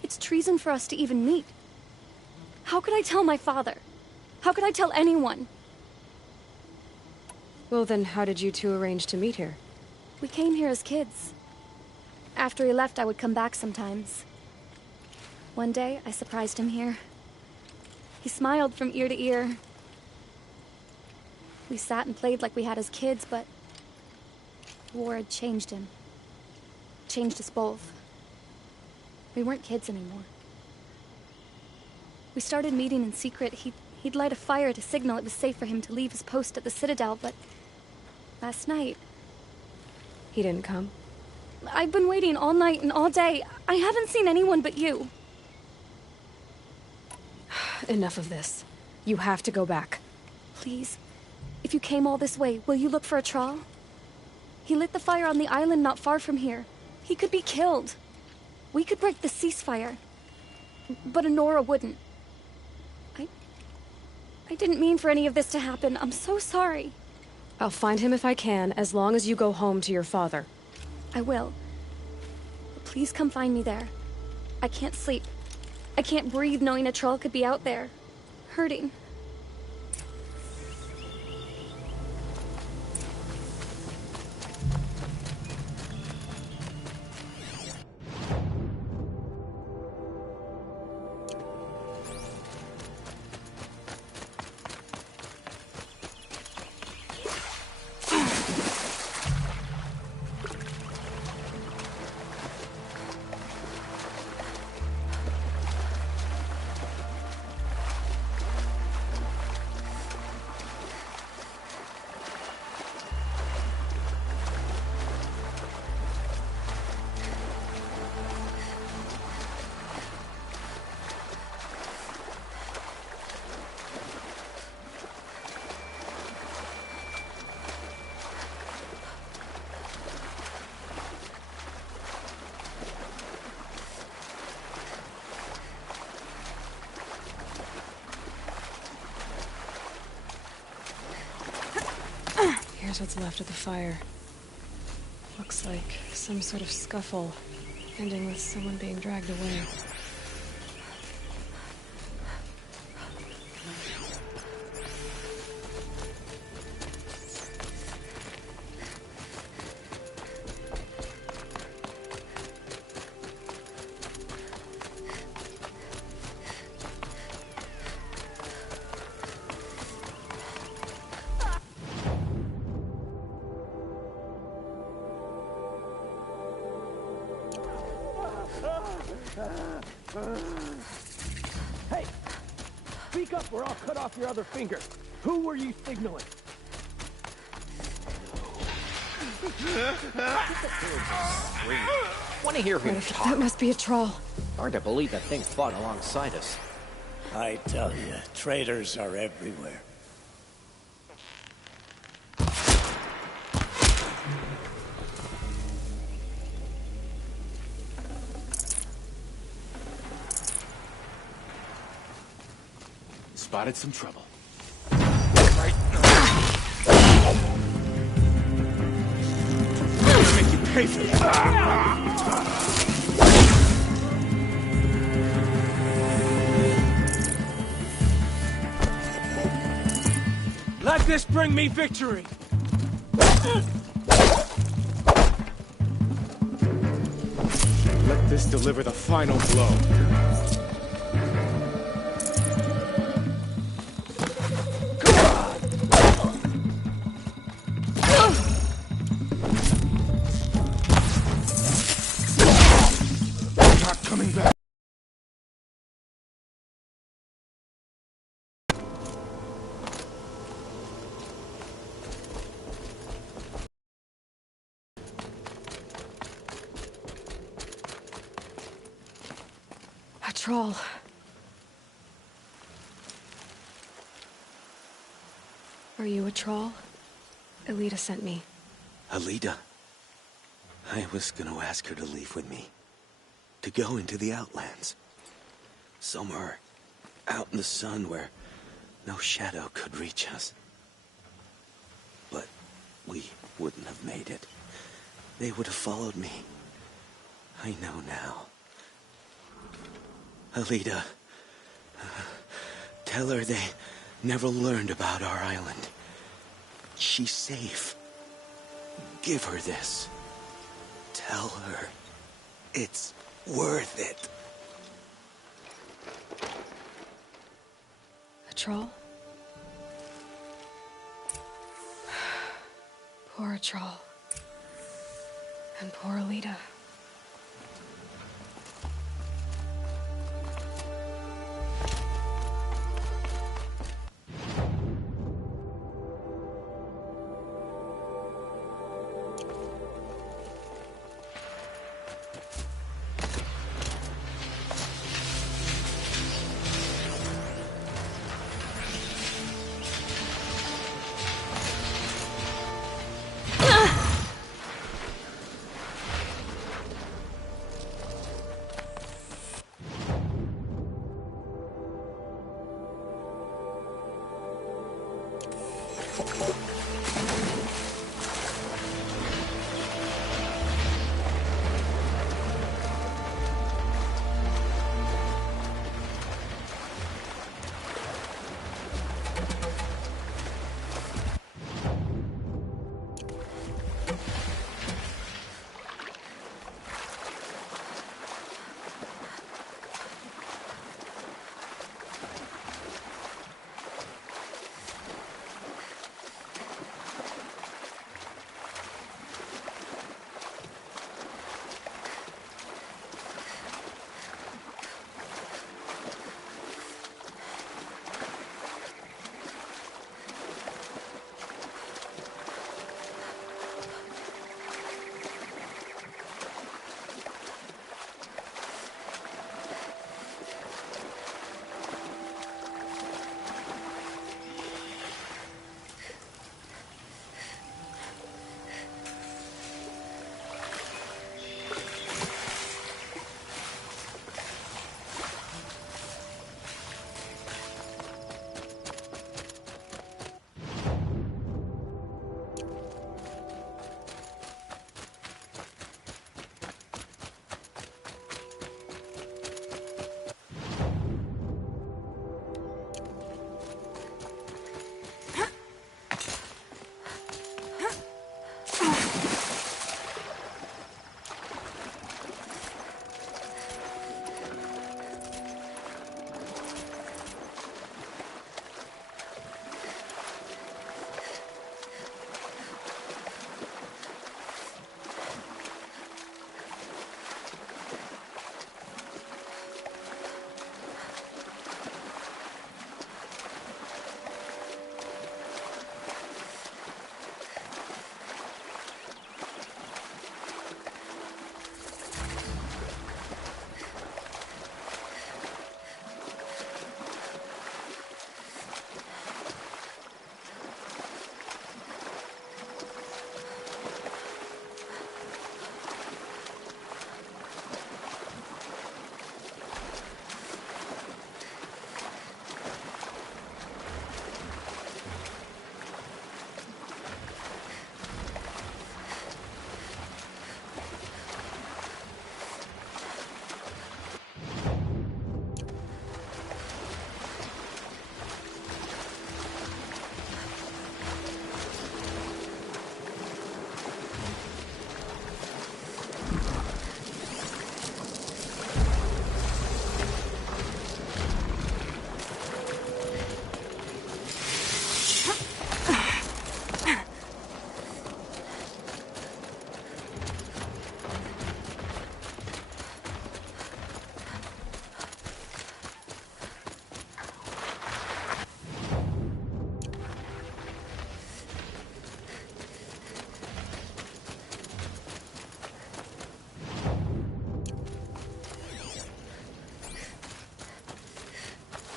It's treason for us to even meet. How could I tell my father? How could I tell anyone? Well, then how did you 2 arrange to meet here? We came here as kids. After he left, I would come back sometimes. One day, I surprised him here. He smiled from ear to ear. We sat and played like we had as kids, but war had changed him. Changed us both. We weren't kids anymore. We started meeting in secret. He'd light a fire to signal it was safe for him to leave his post at the Citadel, but last night... He didn't come? I've been waiting all night and all day. I haven't seen anyone but you. Enough of this. You have to go back. Please. If you came all this way, will you look for a troll? He lit the fire on the island not far from here. He could be killed. We could break the ceasefire. But Honora wouldn't. I didn't mean for any of this to happen. I'm so sorry. I'll find him if I can, as long as you go home to your father. I will. Please come find me there. I can't sleep. I can't breathe knowing a troll could be out there, hurting. Here's what's left of the fire. Looks like some sort of scuffle, ending with someone being dragged away. Hey! Speak up or I'll cut off your other finger. Who were you signaling? Want to hear him talk? That must be a troll. Hard to believe that thing fought alongside us. I tell you, traitors are everywhere. spotted some trouble. Make you pay for that. Let this bring me victory! Let this deliver the final blow. Not coming back. A troll. Are you a troll? Elita sent me. Alita? I was gonna ask her to leave with me. To go into the Outlands. Somewhere out in the sun where no shadow could reach us. But we wouldn't have made it. They would have followed me. I know now. Alita, tell her they never learned about our island. She's safe. Give her this. Tell her it's worth it. A troll? Poor troll. And poor Alita.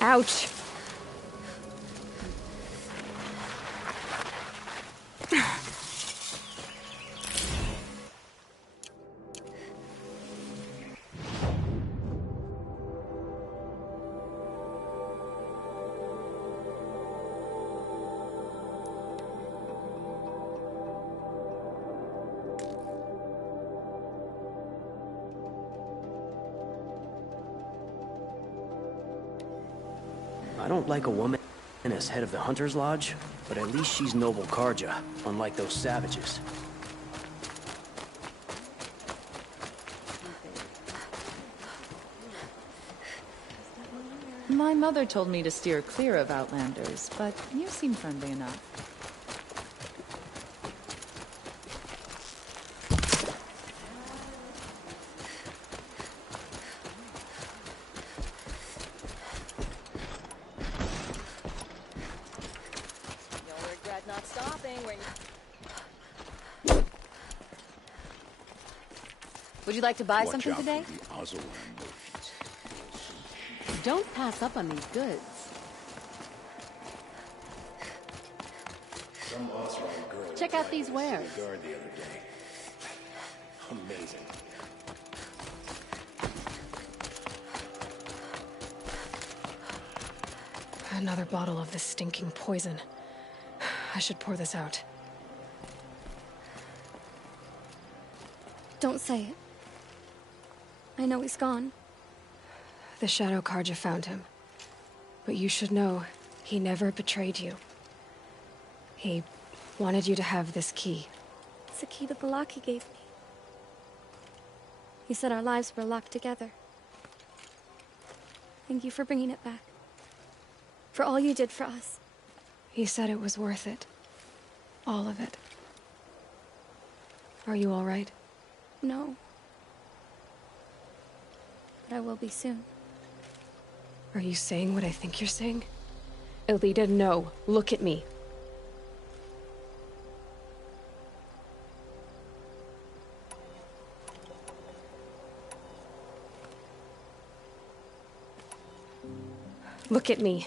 Ouch. I don't like a woman as head of the Hunter's Lodge, but at least she's noble Karja, unlike those savages. My mother told me to steer clear of Outlanders, but you seem friendly enough. You'll regret not stopping when Would you like to buy something today? Don't pass up on these goods. Some Osran girl Check out these wares. the guard the other day. Amazing. Another bottle of this stinking poison. I should pour this out. Don't say it. I know he's gone. The Shadow Karja found him. But you should know, he never betrayed you. He wanted you to have this key. It's the key to the lock he gave me. He said our lives were locked together. Thank you for bringing it back. For all you did for us. He said it was worth it. All of it. Are you all right? No. But I will be soon. Are you saying what I think you're saying? Elita, no. Look at me. Look at me.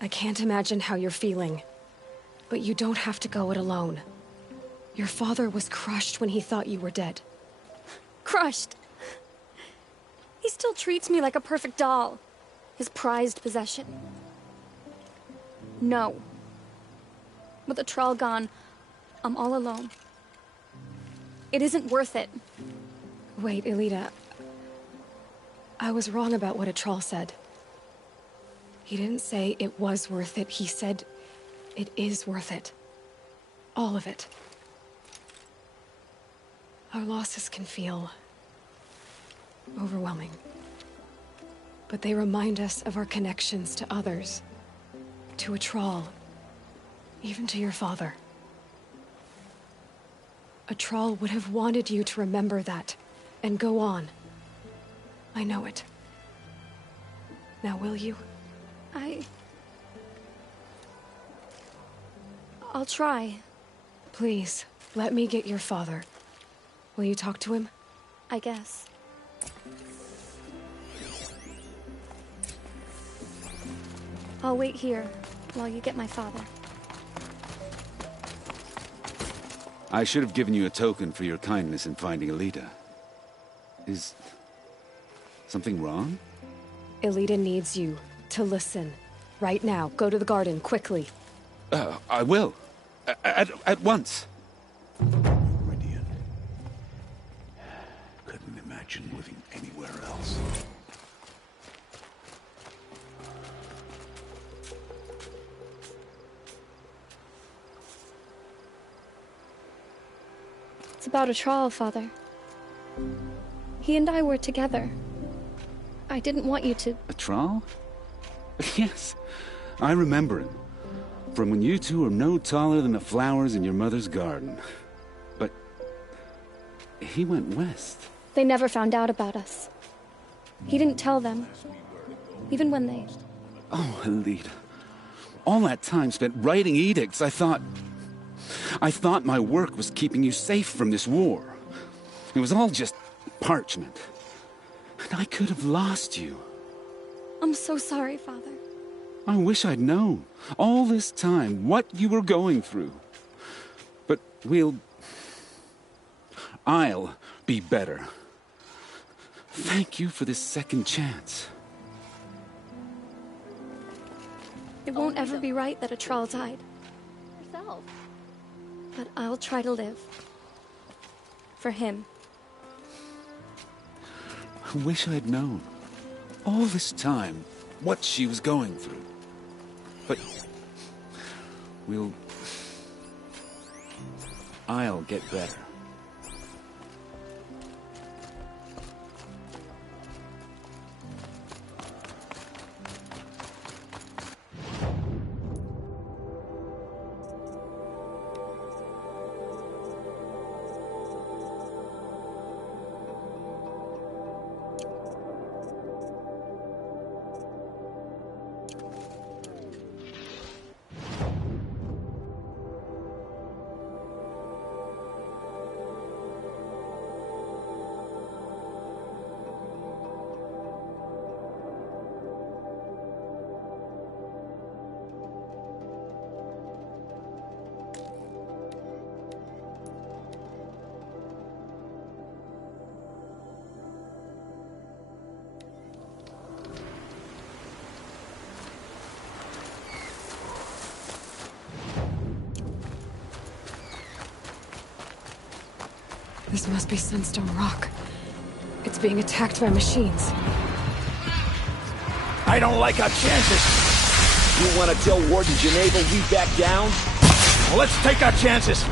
I can't imagine how you're feeling. But you don't have to go it alone. Your father was crushed when he thought you were dead. Crushed! He still treats me like a perfect doll. His prized possession. No. With the Troll gone, I'm all alone. It isn't worth it. Wait, Elita. I was wrong about what a troll said. He didn't say it was worth it. He said it is worth it. All of it. Our losses can feel overwhelming. But they remind us of our connections to others. To a troll. Even to your father. A troll would have wanted you to remember that and go on. I know it. Now will you? I'll try. Please, let me get your father. Will you talk to him? I guess. I'll wait here while you get my father. I should have given you a token for your kindness in finding Elita. Is something wrong? Elita needs you to listen. Right now. Go to the garden, quickly. I will. At once. Meridian. Couldn't imagine living anywhere else. It's about a troll, Father. He and I were together. I didn't want you to... A troll? Yes, I remember him. From when you two were no taller than the flowers in your mother's garden. But he went west. They never found out about us. He didn't tell them. Even when they... Oh, Elita. All that time spent writing edicts, I thought my work was keeping you safe from this war. It was all just parchment. And I could have lost you. I'm so sorry, Father. I wish I'd known, all this time, what you were going through. But I'll be better. Thank you for this second chance. It won't ever be right that a troll died. Yourself. But I'll try to live. For him. I wish I'd known, all this time, what she was going through. But I'll get better. This must be Sunstone Rock. It's being attacked by machines. I don't like our chances. You want to tell Warden Geneva we back down? Well, let's take our chances.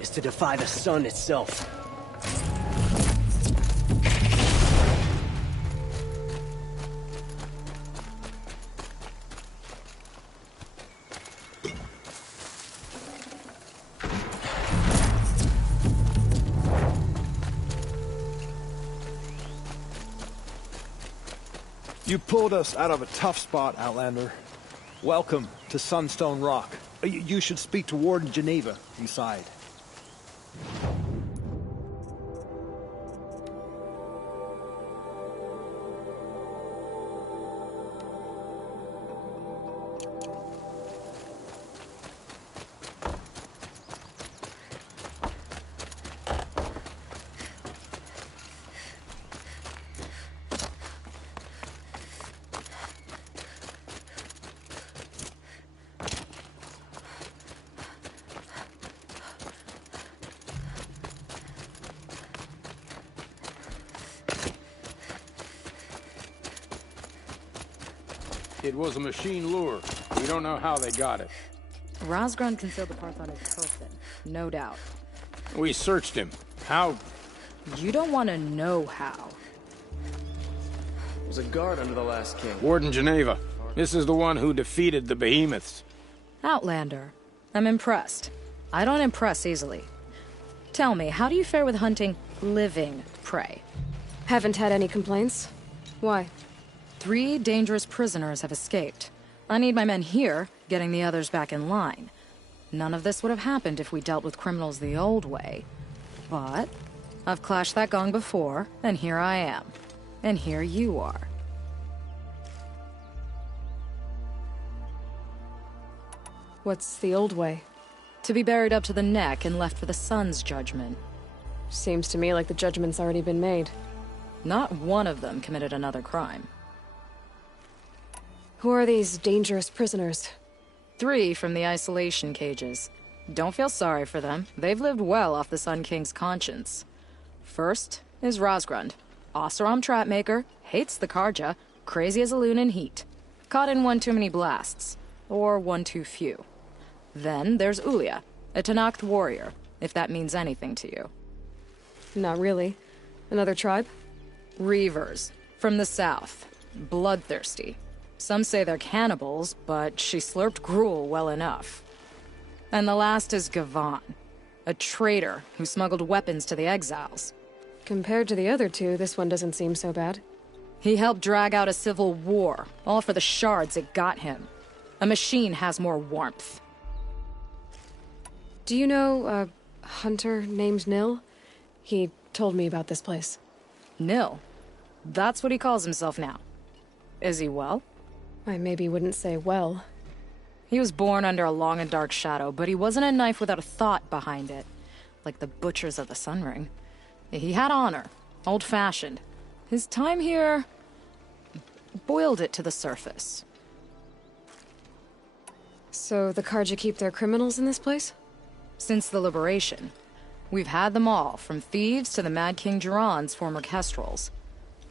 Is to defy the sun itself. You pulled us out of a tough spot, Outlander. Welcome to Sunstone Rock. You should speak to Warden Geneva inside. It was a machine lure. We don't know how they got it. Rosgron concealed the parts on his person, no doubt. We searched him. How? You don't want to know how. There was a guard under the last king. Warden Geneva. This is the one who defeated the behemoths. Outlander. I'm impressed. I don't impress easily. Tell me, how do you fare with hunting living prey? Haven't had any complaints. Why? 3 dangerous prisoners have escaped. I need my men here, getting the others back in line. None of this would have happened if we dealt with criminals the old way. But I've clashed that gong before, and here I am. And here you are. What's the old way? To be buried up to the neck and left for the sun's judgment. Seems to me like the judgment's already been made. Not one of them committed another crime. Who are these dangerous prisoners? 3 from the isolation cages. Don't feel sorry for them. They've lived well off the Sun King's conscience. First is Rosgrund. Oseram trapmaker, hates the Karja, crazy as a loon in heat. Caught in one too many blasts. Or one too few. Then there's Ulia, a Tenakth warrior, if that means anything to you. Not really. Another tribe? Reavers, from the south. Bloodthirsty. Some say they're cannibals, but she slurped gruel well enough. And the last is Gavan, a traitor who smuggled weapons to the exiles. Compared to the other 2, this one doesn't seem so bad. He helped drag out a civil war, all for the shards it got him. A machine has more warmth. Do you know a hunter named Nil? He told me about this place. Nil? That's what he calls himself now. Is he well? I maybe wouldn't say well. He was born under a long and dark shadow, but he wasn't a knife without a thought behind it. Like the butchers of the Sun Ring. He had honor. Old-fashioned. His time here boiled it to the surface. So the Karja keep their criminals in this place? Since the liberation. We've had them all, from thieves to the Mad King Jiran's former kestrels.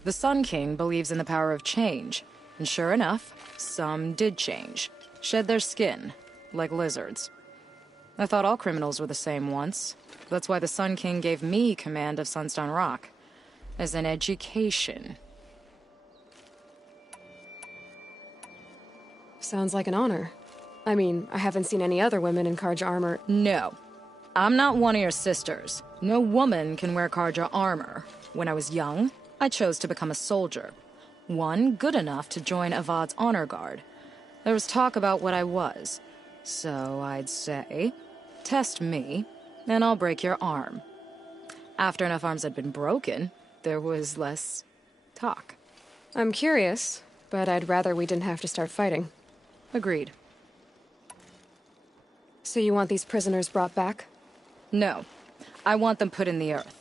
The Sun King believes in the power of change, and sure enough, some did change. Shed their skin, like lizards. I thought all criminals were the same once. That's why the Sun King gave me command of Sunstone Rock. As an education. Sounds like an honor. I mean, I haven't seen any other women in Karja armor. No. I'm not one of your sisters. No woman can wear Karja armor. When I was young, I chose to become a soldier. One good enough to join Avad's honor guard. There was talk about what I was. So I'd say, test me, and I'll break your arm. After enough arms had been broken, there was less talk. I'm curious, but I'd rather we didn't have to start fighting. Agreed. So you want these prisoners brought back? No. I want them put in the earth.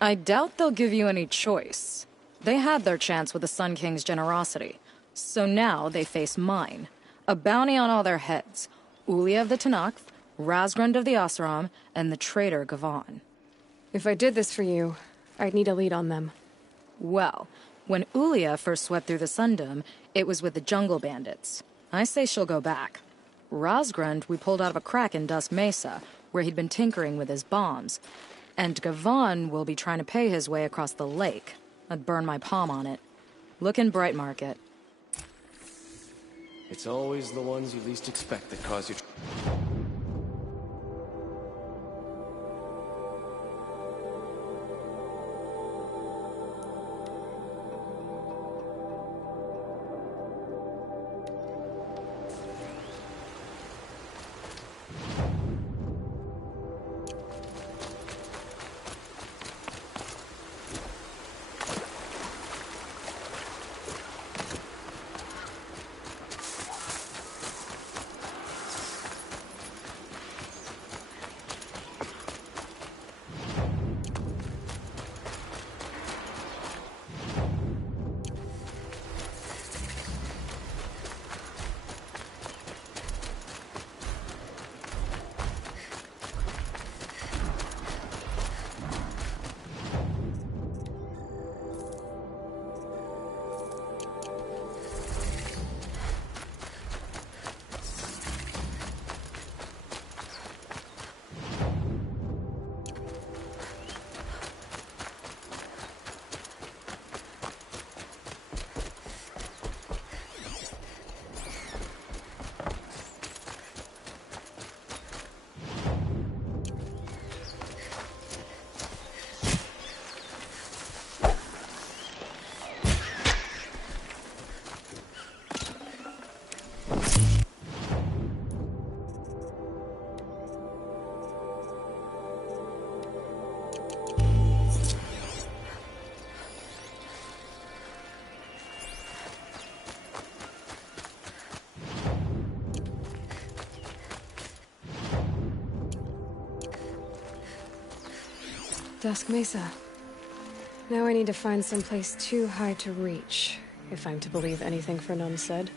I doubt they'll give you any choice. They had their chance with the Sun King's generosity. So now they face mine. A bounty on all their heads. Ulia of the Tenakth, Razgrund of the Oseram, and the traitor Gavan. If I did this for you, I'd need a lead on them. Well, when Ulia first swept through the Sundom, it was with the jungle bandits. I say she'll go back. Razgrund we pulled out of a crack in Dusk Mesa, where he'd been tinkering with his bombs. And Gavan will be trying to pay his way across the lake. I'd burn my palm on it. Look in Bright Market. It's always the ones you least expect that cause you... Dusk Mesa. Now I need to find someplace too high to reach, if I'm to believe anything Fernand said.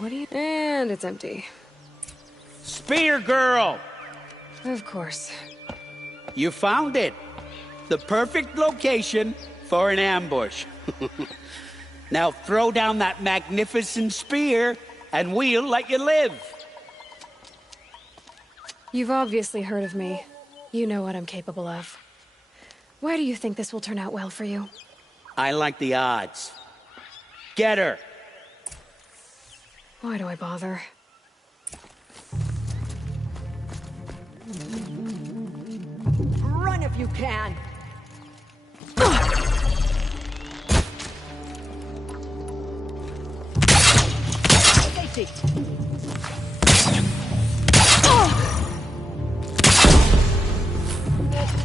What do you... And it's empty. Spear girl! Of course. You found it. The perfect location for an ambush. Now throw down that magnificent spear, and we'll let you live. You've obviously heard of me. You know what I'm capable of. Why do you think this will turn out well for you? I like the odds. Get her! Why do I bother? Run if you can! Safety!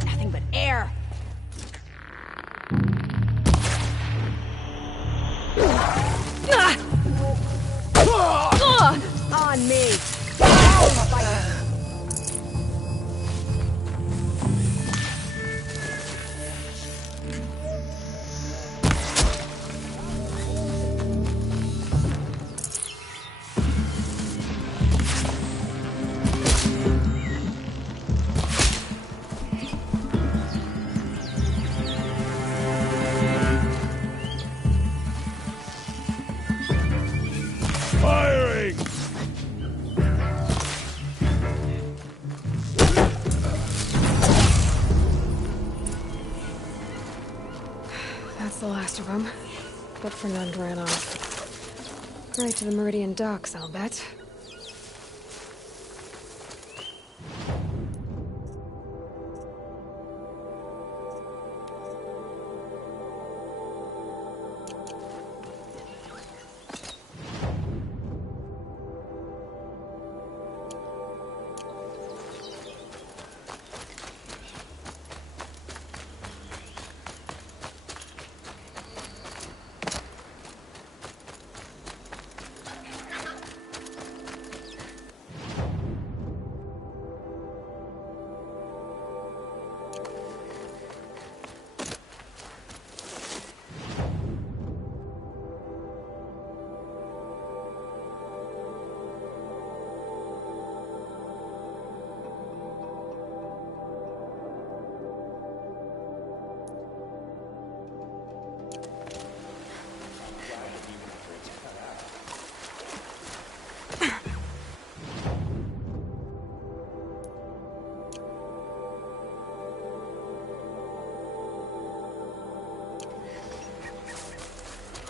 Nothing but air! On me! Firing! That's the last of them. But Fernand ran off. Right to the Meridian docks, I'll bet.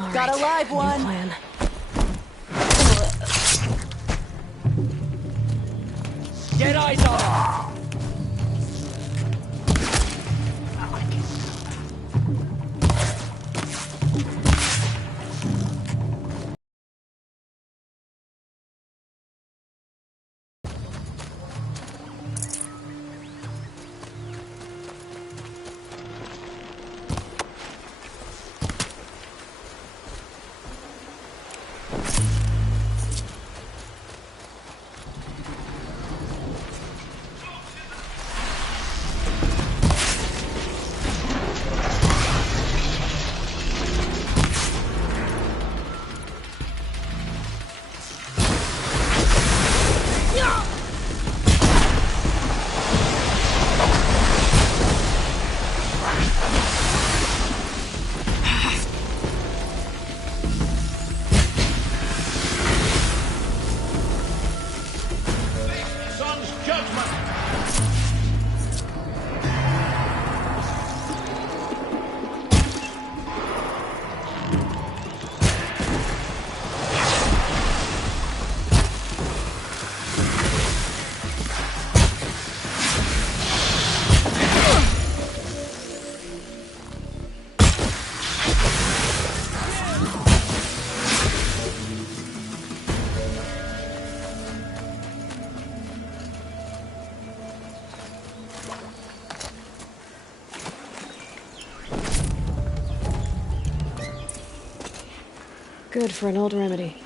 All Got a right, live one! new plan. Get eyes on him! Good for an old remedy.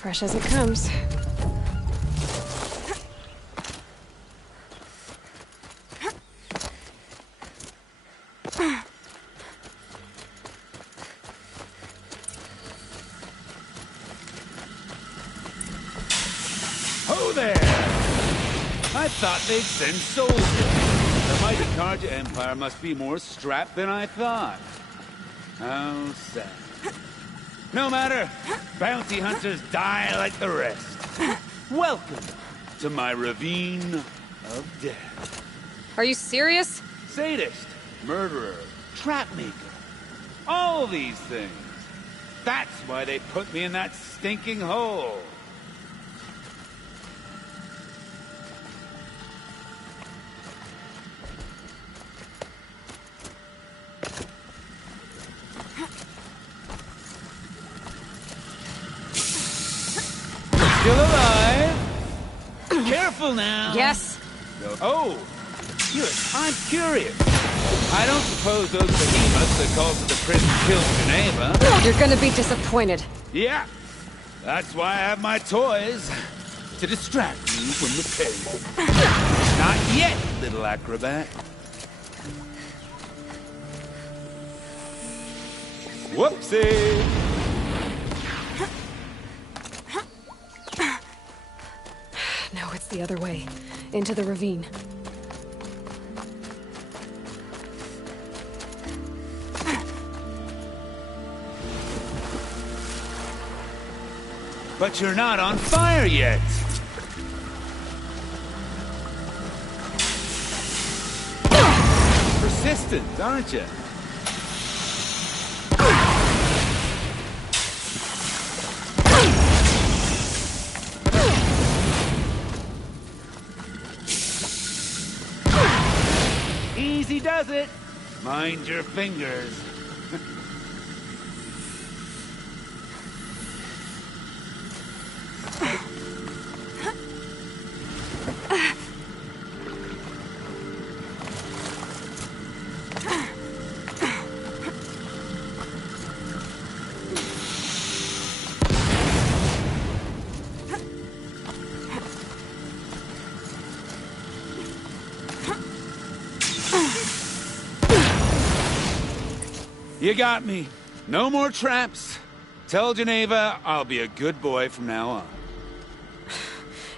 Fresh as it comes. Ho there! I thought they'd send soldiers. The mighty Karja Empire must be more strapped than I thought. How sad. No matter, bounty hunters die like the rest. Welcome to my ravine of death. Are you serious? Sadist, murderer, trapmaker. All these things. That's why they put me in that stinking hole. Still alive? Careful now. Yes. Oh, I'm curious. I don't suppose those behemoths that called to the prison killed Geneva. You're gonna be disappointed. Yeah, that's why I have my toys. To distract you from the pain. Not yet, little acrobat. Whoopsie! No, it's the other way. Into the ravine. But you're not on fire yet. Persistent, aren't you? Easy does it. Mind your fingers. You got me. No more traps. Tell Geneva I'll be a good boy from now on.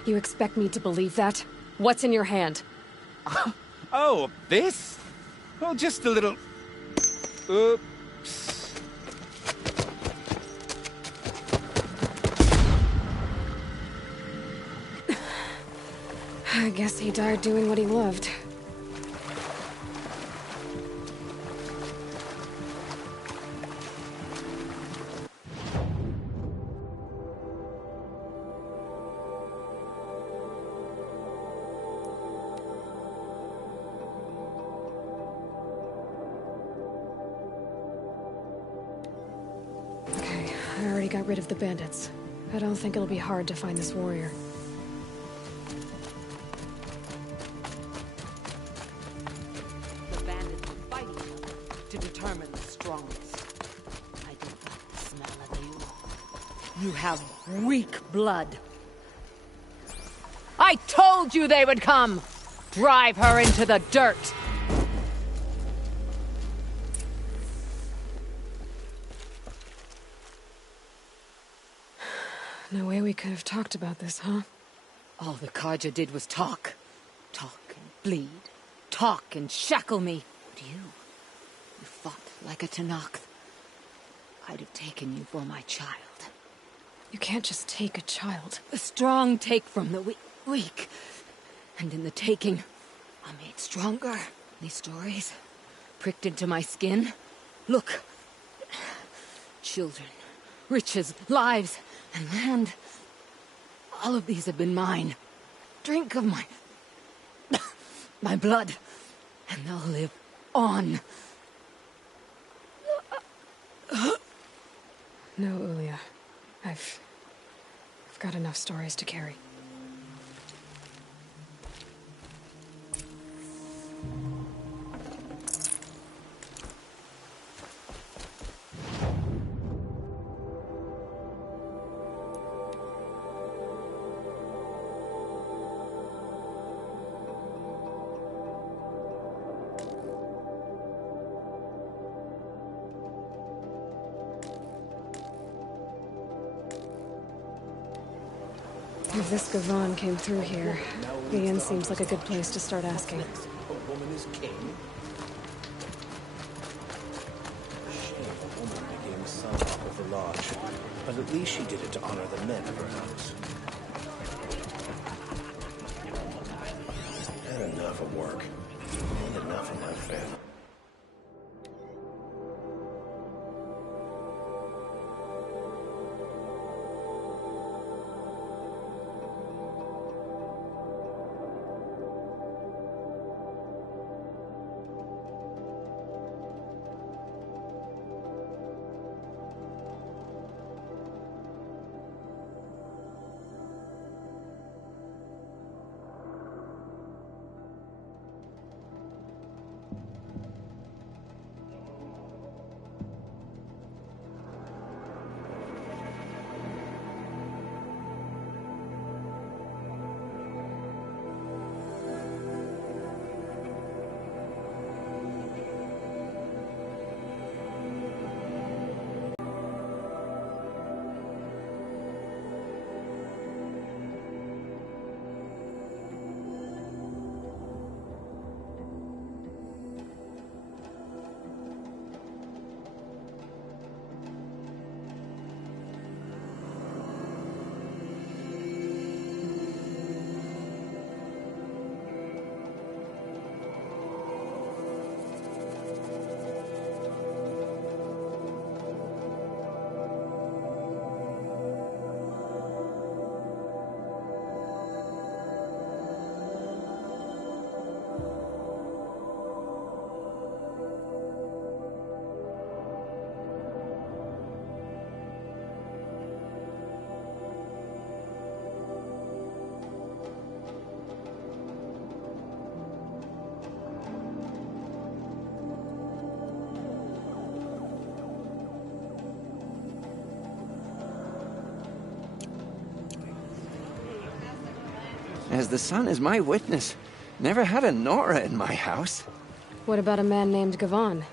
You expect me to believe that? What's in your hand? Oh, this? Well, just a little... Oops. I guess he died doing what he loved. I already got rid of the bandits. I don't think it'll be hard to find this warrior. The bandits will fight each other to determine the strongest. I don't like the smell of you. You have weak blood. I told you they would come! Drive her into the dirt! No way we could have talked about this, huh? All the Karja did was talk. Talk and bleed. Talk and shackle me. But you fought like a Tanakh. I'd have taken you for my child. You can't just take a child. The strong take from the weak. And in the taking, I'm made stronger. These stories pricked into my skin. Look. Children, riches, lives, and land. All of these have been mine. Drink of my... my blood. And they'll live on. No, Ulia. I've got enough stories to carry. If this Gavan came through here, the inn seems like a good place to start asking. A woman is king. Shame a woman became son-off of the lodge. But at least she did it to honor the men of her house. Had enough of work. And enough of my family. As the sun is my witness, never had a Nora in my house. What about a man named Gavan?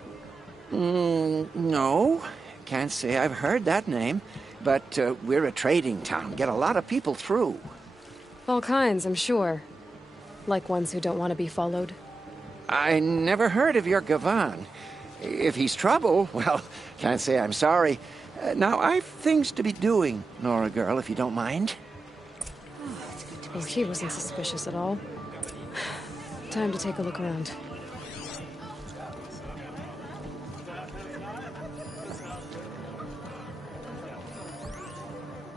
No. Can't say I've heard that name. But we're a trading town. Get a lot of people through. All kinds, I'm sure. Like ones who don't want to be followed. I never heard of your Gavan. If he's trouble, well, can't say I'm sorry. Now, I've things to be doing, Nora girl, if you don't mind. Oh, he wasn't suspicious at all. Time to take a look around.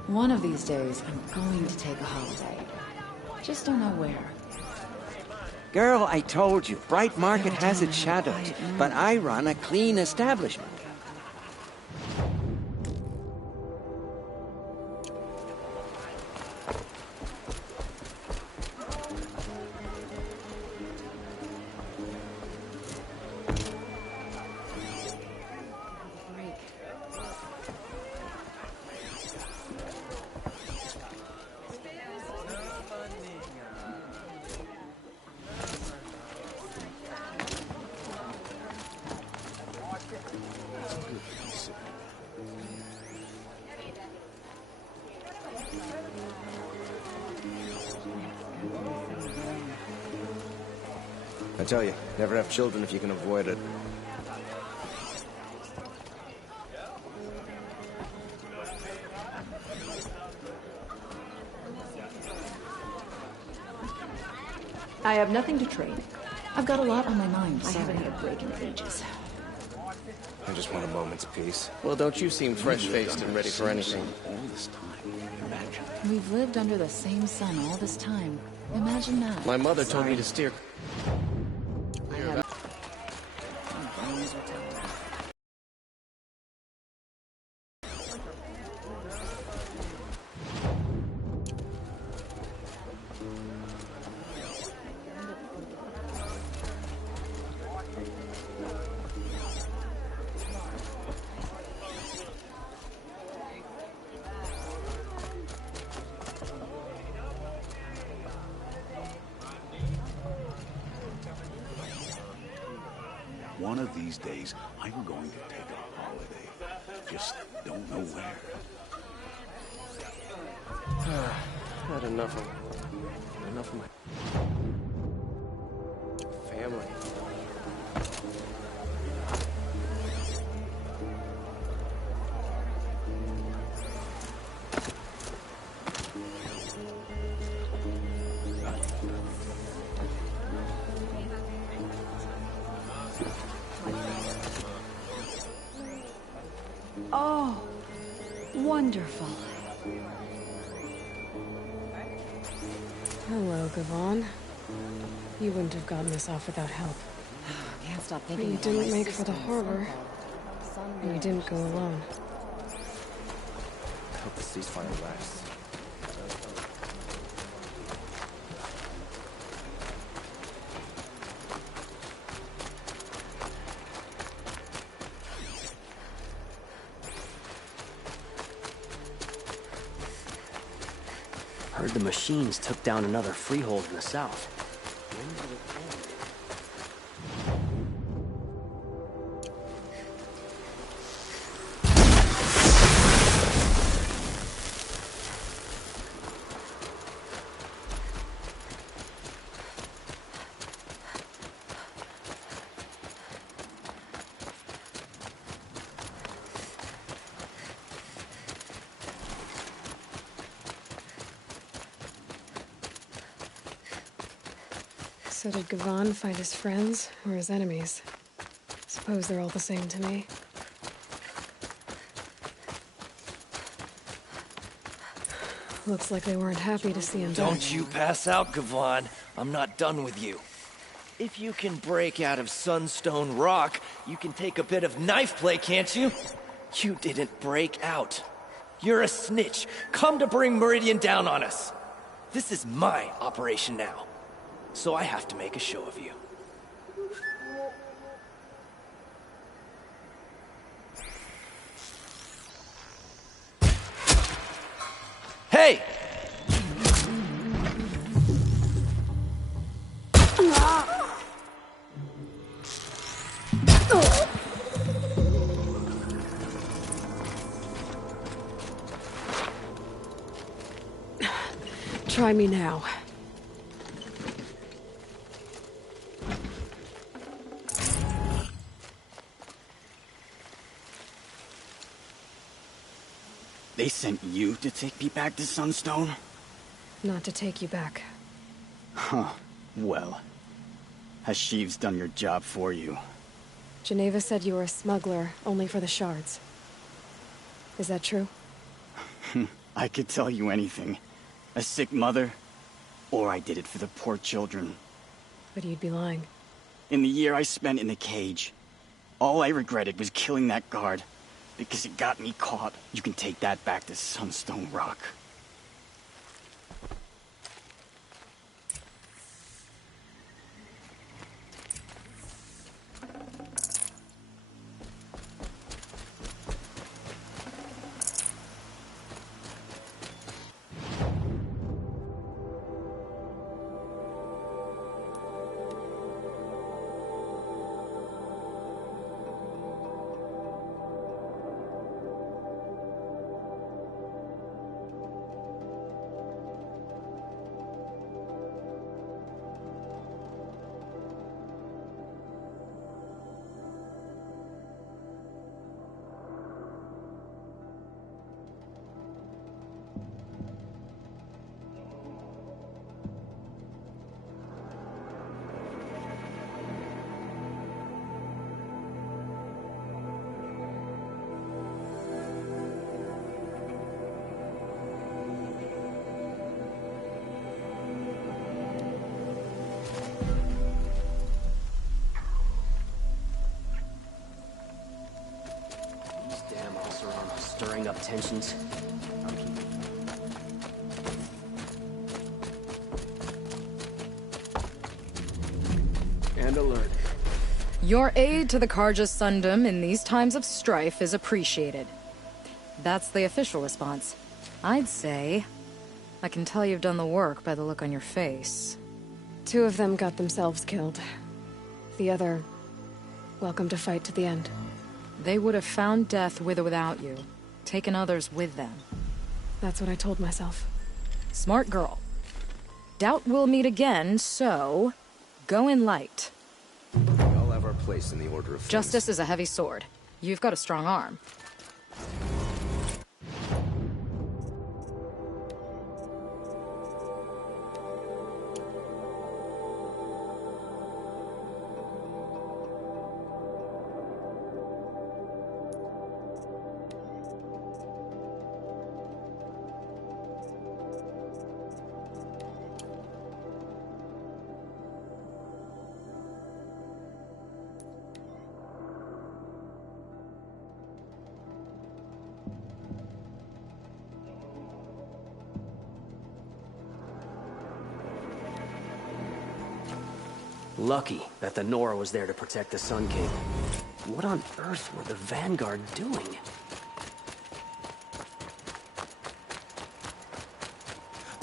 One of these days, I'm going to take a holiday. Just don't know where. Girl, I told you, Bright Market has its shadows, but I run a clean establishment. I tell you, never have children if you can avoid it. I have nothing to trade. I've got a lot on my mind. I haven't had a break in ages. I just want a moment's peace. Well, don't you seem fresh-faced and ready for anything. We've lived under the same sun all this time. Imagine that. My mother told me to steer... One of these days, I'm going to take a holiday. Just don't know where. Had enough of my family. Oh, wonderful. Hello, Gavon. You wouldn't have gotten this off without help. Can't stop thinking You about didn't my make for the sister's harbor. And you didn't go alone. I hope the ceasefire lasts. Heard the machines took down another freehold in the south. So did Gavon find his friends or his enemies? Suppose they're all the same to me. Looks like they weren't happy to see him die. Don't you pass out, Gavon. I'm not done with you. If you can break out of Sunstone Rock, you can take a bit of knife play, can't you? You didn't break out. You're a snitch, come to bring Meridian down on us. This is my operation now, so I have to make a show of you. Hey! Try me now. They sent you to take me back to Sunstone? Not to take you back. Huh. Well, has Sheeves done your job for you? Geneva said you were a smuggler, only for the shards. Is that true? I could tell you anything. A sick mother, or I did it for the poor children. But you'd be lying. In the year I spent in the cage, all I regretted was killing that guard. Because it got me caught. You can take that back to Sunstone Rock. Damn Oseram, stirring up tensions. And alert. Your aid to the Karja Sundom in these times of strife is appreciated. That's the official response. I'd say I can tell you've done the work by the look on your face. 2 of them got themselves killed. The other, welcome to fight to the end. They would have found death with or without you, taken others with them. That's what I told myself. Smart girl. Doubt we'll meet again, so go in light. We all have our place in the order of things. Justice is a heavy sword. You've got a strong arm. Lucky that the Nora was there to protect the Sun King. What on earth were the Vanguard doing?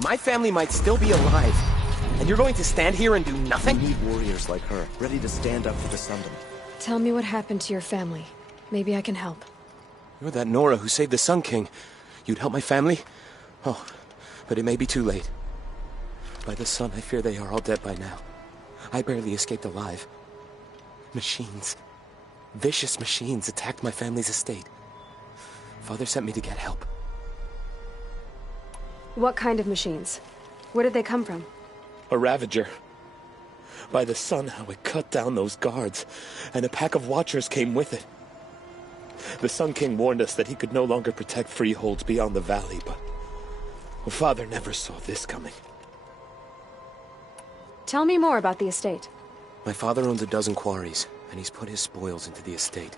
My family might still be alive, and you're going to stand here and do nothing? We need warriors like her, ready to stand up for the Sundom. Tell me what happened to your family. Maybe I can help. You're that Nora who saved the Sun King. You'd help my family? Oh, but it may be too late. By the sun, I fear they are all dead by now. I barely escaped alive. Machines. Vicious machines attacked my family's estate. Father sent me to get help. What kind of machines? Where did they come from? A Ravager. By the sun, how it cut down those guards, and a pack of watchers came with it. The Sun King warned us that he could no longer protect freeholds beyond the valley, but Father never saw this coming. Tell me more about the estate. My father owns a dozen quarries, and he's put his spoils into the estate.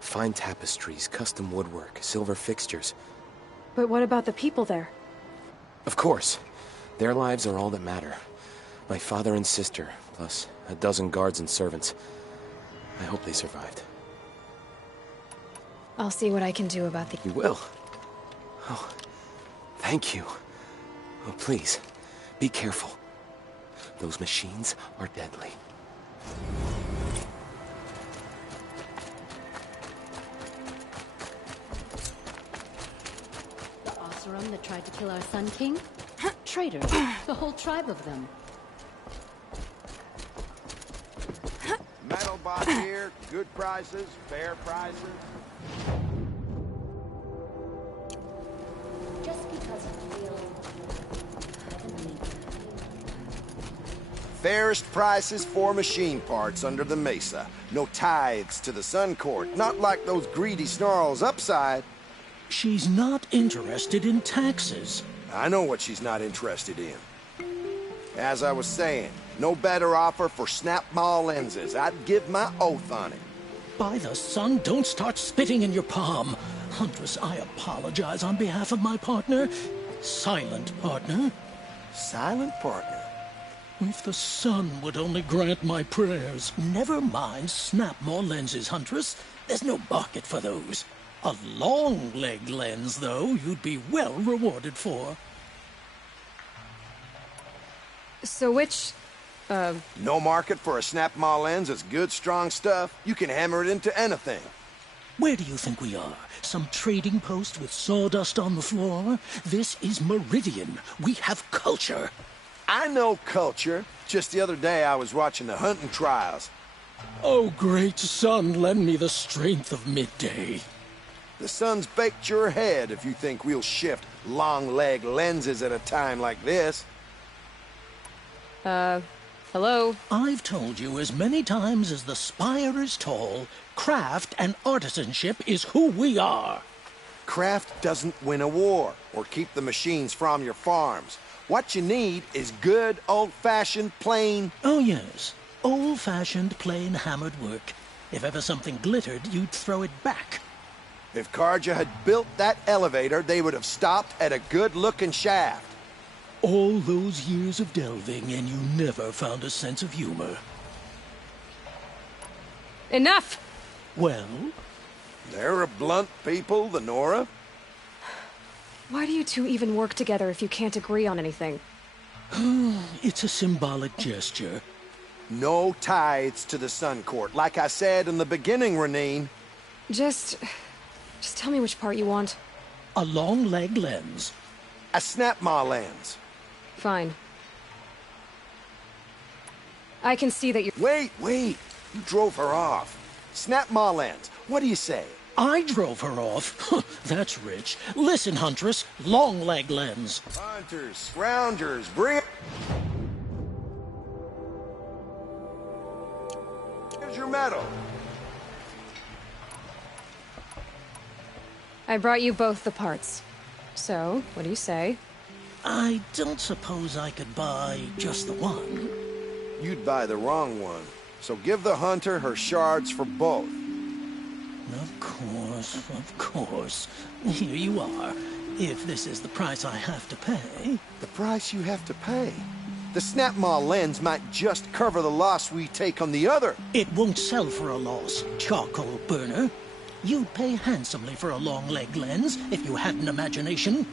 Fine tapestries, custom woodwork, silver fixtures. But what about the people there? Of course. Their lives are all that matter. My father and sister, plus a dozen guards and servants. I hope they survived. I'll see what I can do about the... You will? Oh, thank you. Oh, please, be careful. Those machines are deadly. The Oseram that tried to kill our Sun King? Traitors. The whole tribe of them. Metal box here, good prices, fair prices. Just because you feel heavenly. Fairest prices for machine parts under the mesa. No tithes to the Sun Court, not like those greedy snarls upside. She's not interested in taxes. I know what she's not interested in. As I was saying, no better offer for snap maw lenses. I'd give my oath on it. By the sun, don't start spitting in your palm. Huntress, I apologize on behalf of my partner. Silent partner. Silent partner? If the sun would only grant my prayers. Never mind snap more lenses, Huntress. There's no market for those. A long leg lens, though, you'd be well rewarded for. So which, No market for a snap maw lens is good, strong stuff. You can hammer it into anything. Where do you think we are? Some trading post with sawdust on the floor? This is Meridian. We have culture. I know culture. Just the other day I was watching the hunting trials. Oh, great sun, lend me the strength of midday. The sun's baked your head if you think we'll shift long leg lenses at a time like this. Hello? I've told you as many times as the spire is tall, craft and artisanship is who we are. Craft doesn't win a war or keep the machines from your farms. What you need is good, old-fashioned, plain... Oh, yes. Old-fashioned, plain hammered work. If ever something glittered, you'd throw it back. If Karja had built that elevator, they would have stopped at a good-looking shaft. All those years of delving, and you never found a sense of humor. Enough! Well? They're a blunt people, the Nora. Why do you two even work together if you can't agree on anything? It's a symbolic gesture. No tithes to the Sun Court, like I said in the beginning, Renine. Just tell me which part you want. A long leg lens. A Snapmaw lens. Fine. I can see that you're... Wait! You drove her off. Snapmaw lens. What do you say? I drove her off? That's rich. Listen, Huntress. Long leg lens. Hunters, scroungers, bring it. Here's your medal. I brought you both the parts. So, what do you say? I don't suppose I could buy just the one. You'd buy the wrong one. So give the hunter her shards for both. Of course. Here you are. If this is the price I have to pay... The price you have to pay? The Snapmaw lens might just cover the loss we take on the other. It won't sell for a loss, charcoal burner. You'd pay handsomely for a long leg lens if you had an imagination.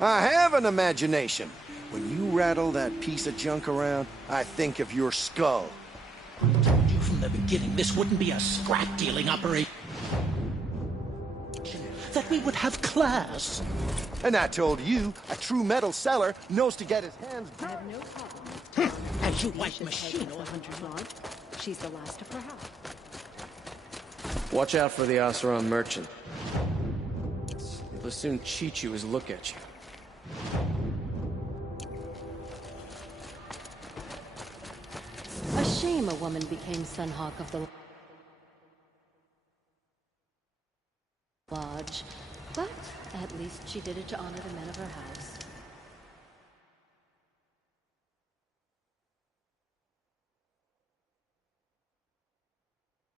I have an imagination. When you rattle that piece of junk around, I think of your skull. I told you from the beginning this wouldn't be a scrap-dealing operation. That we would have class. And I told you, a true metal seller knows to get his hands dirty. I have no problem. As you white machine The Hunter's Lodge. She's the last of her house. Watch out for the Oseram merchant. He'll as soon cheat you as look at you. A shame a woman became Sunhawk of the Lodge. But at least she did it to honor the men of her house.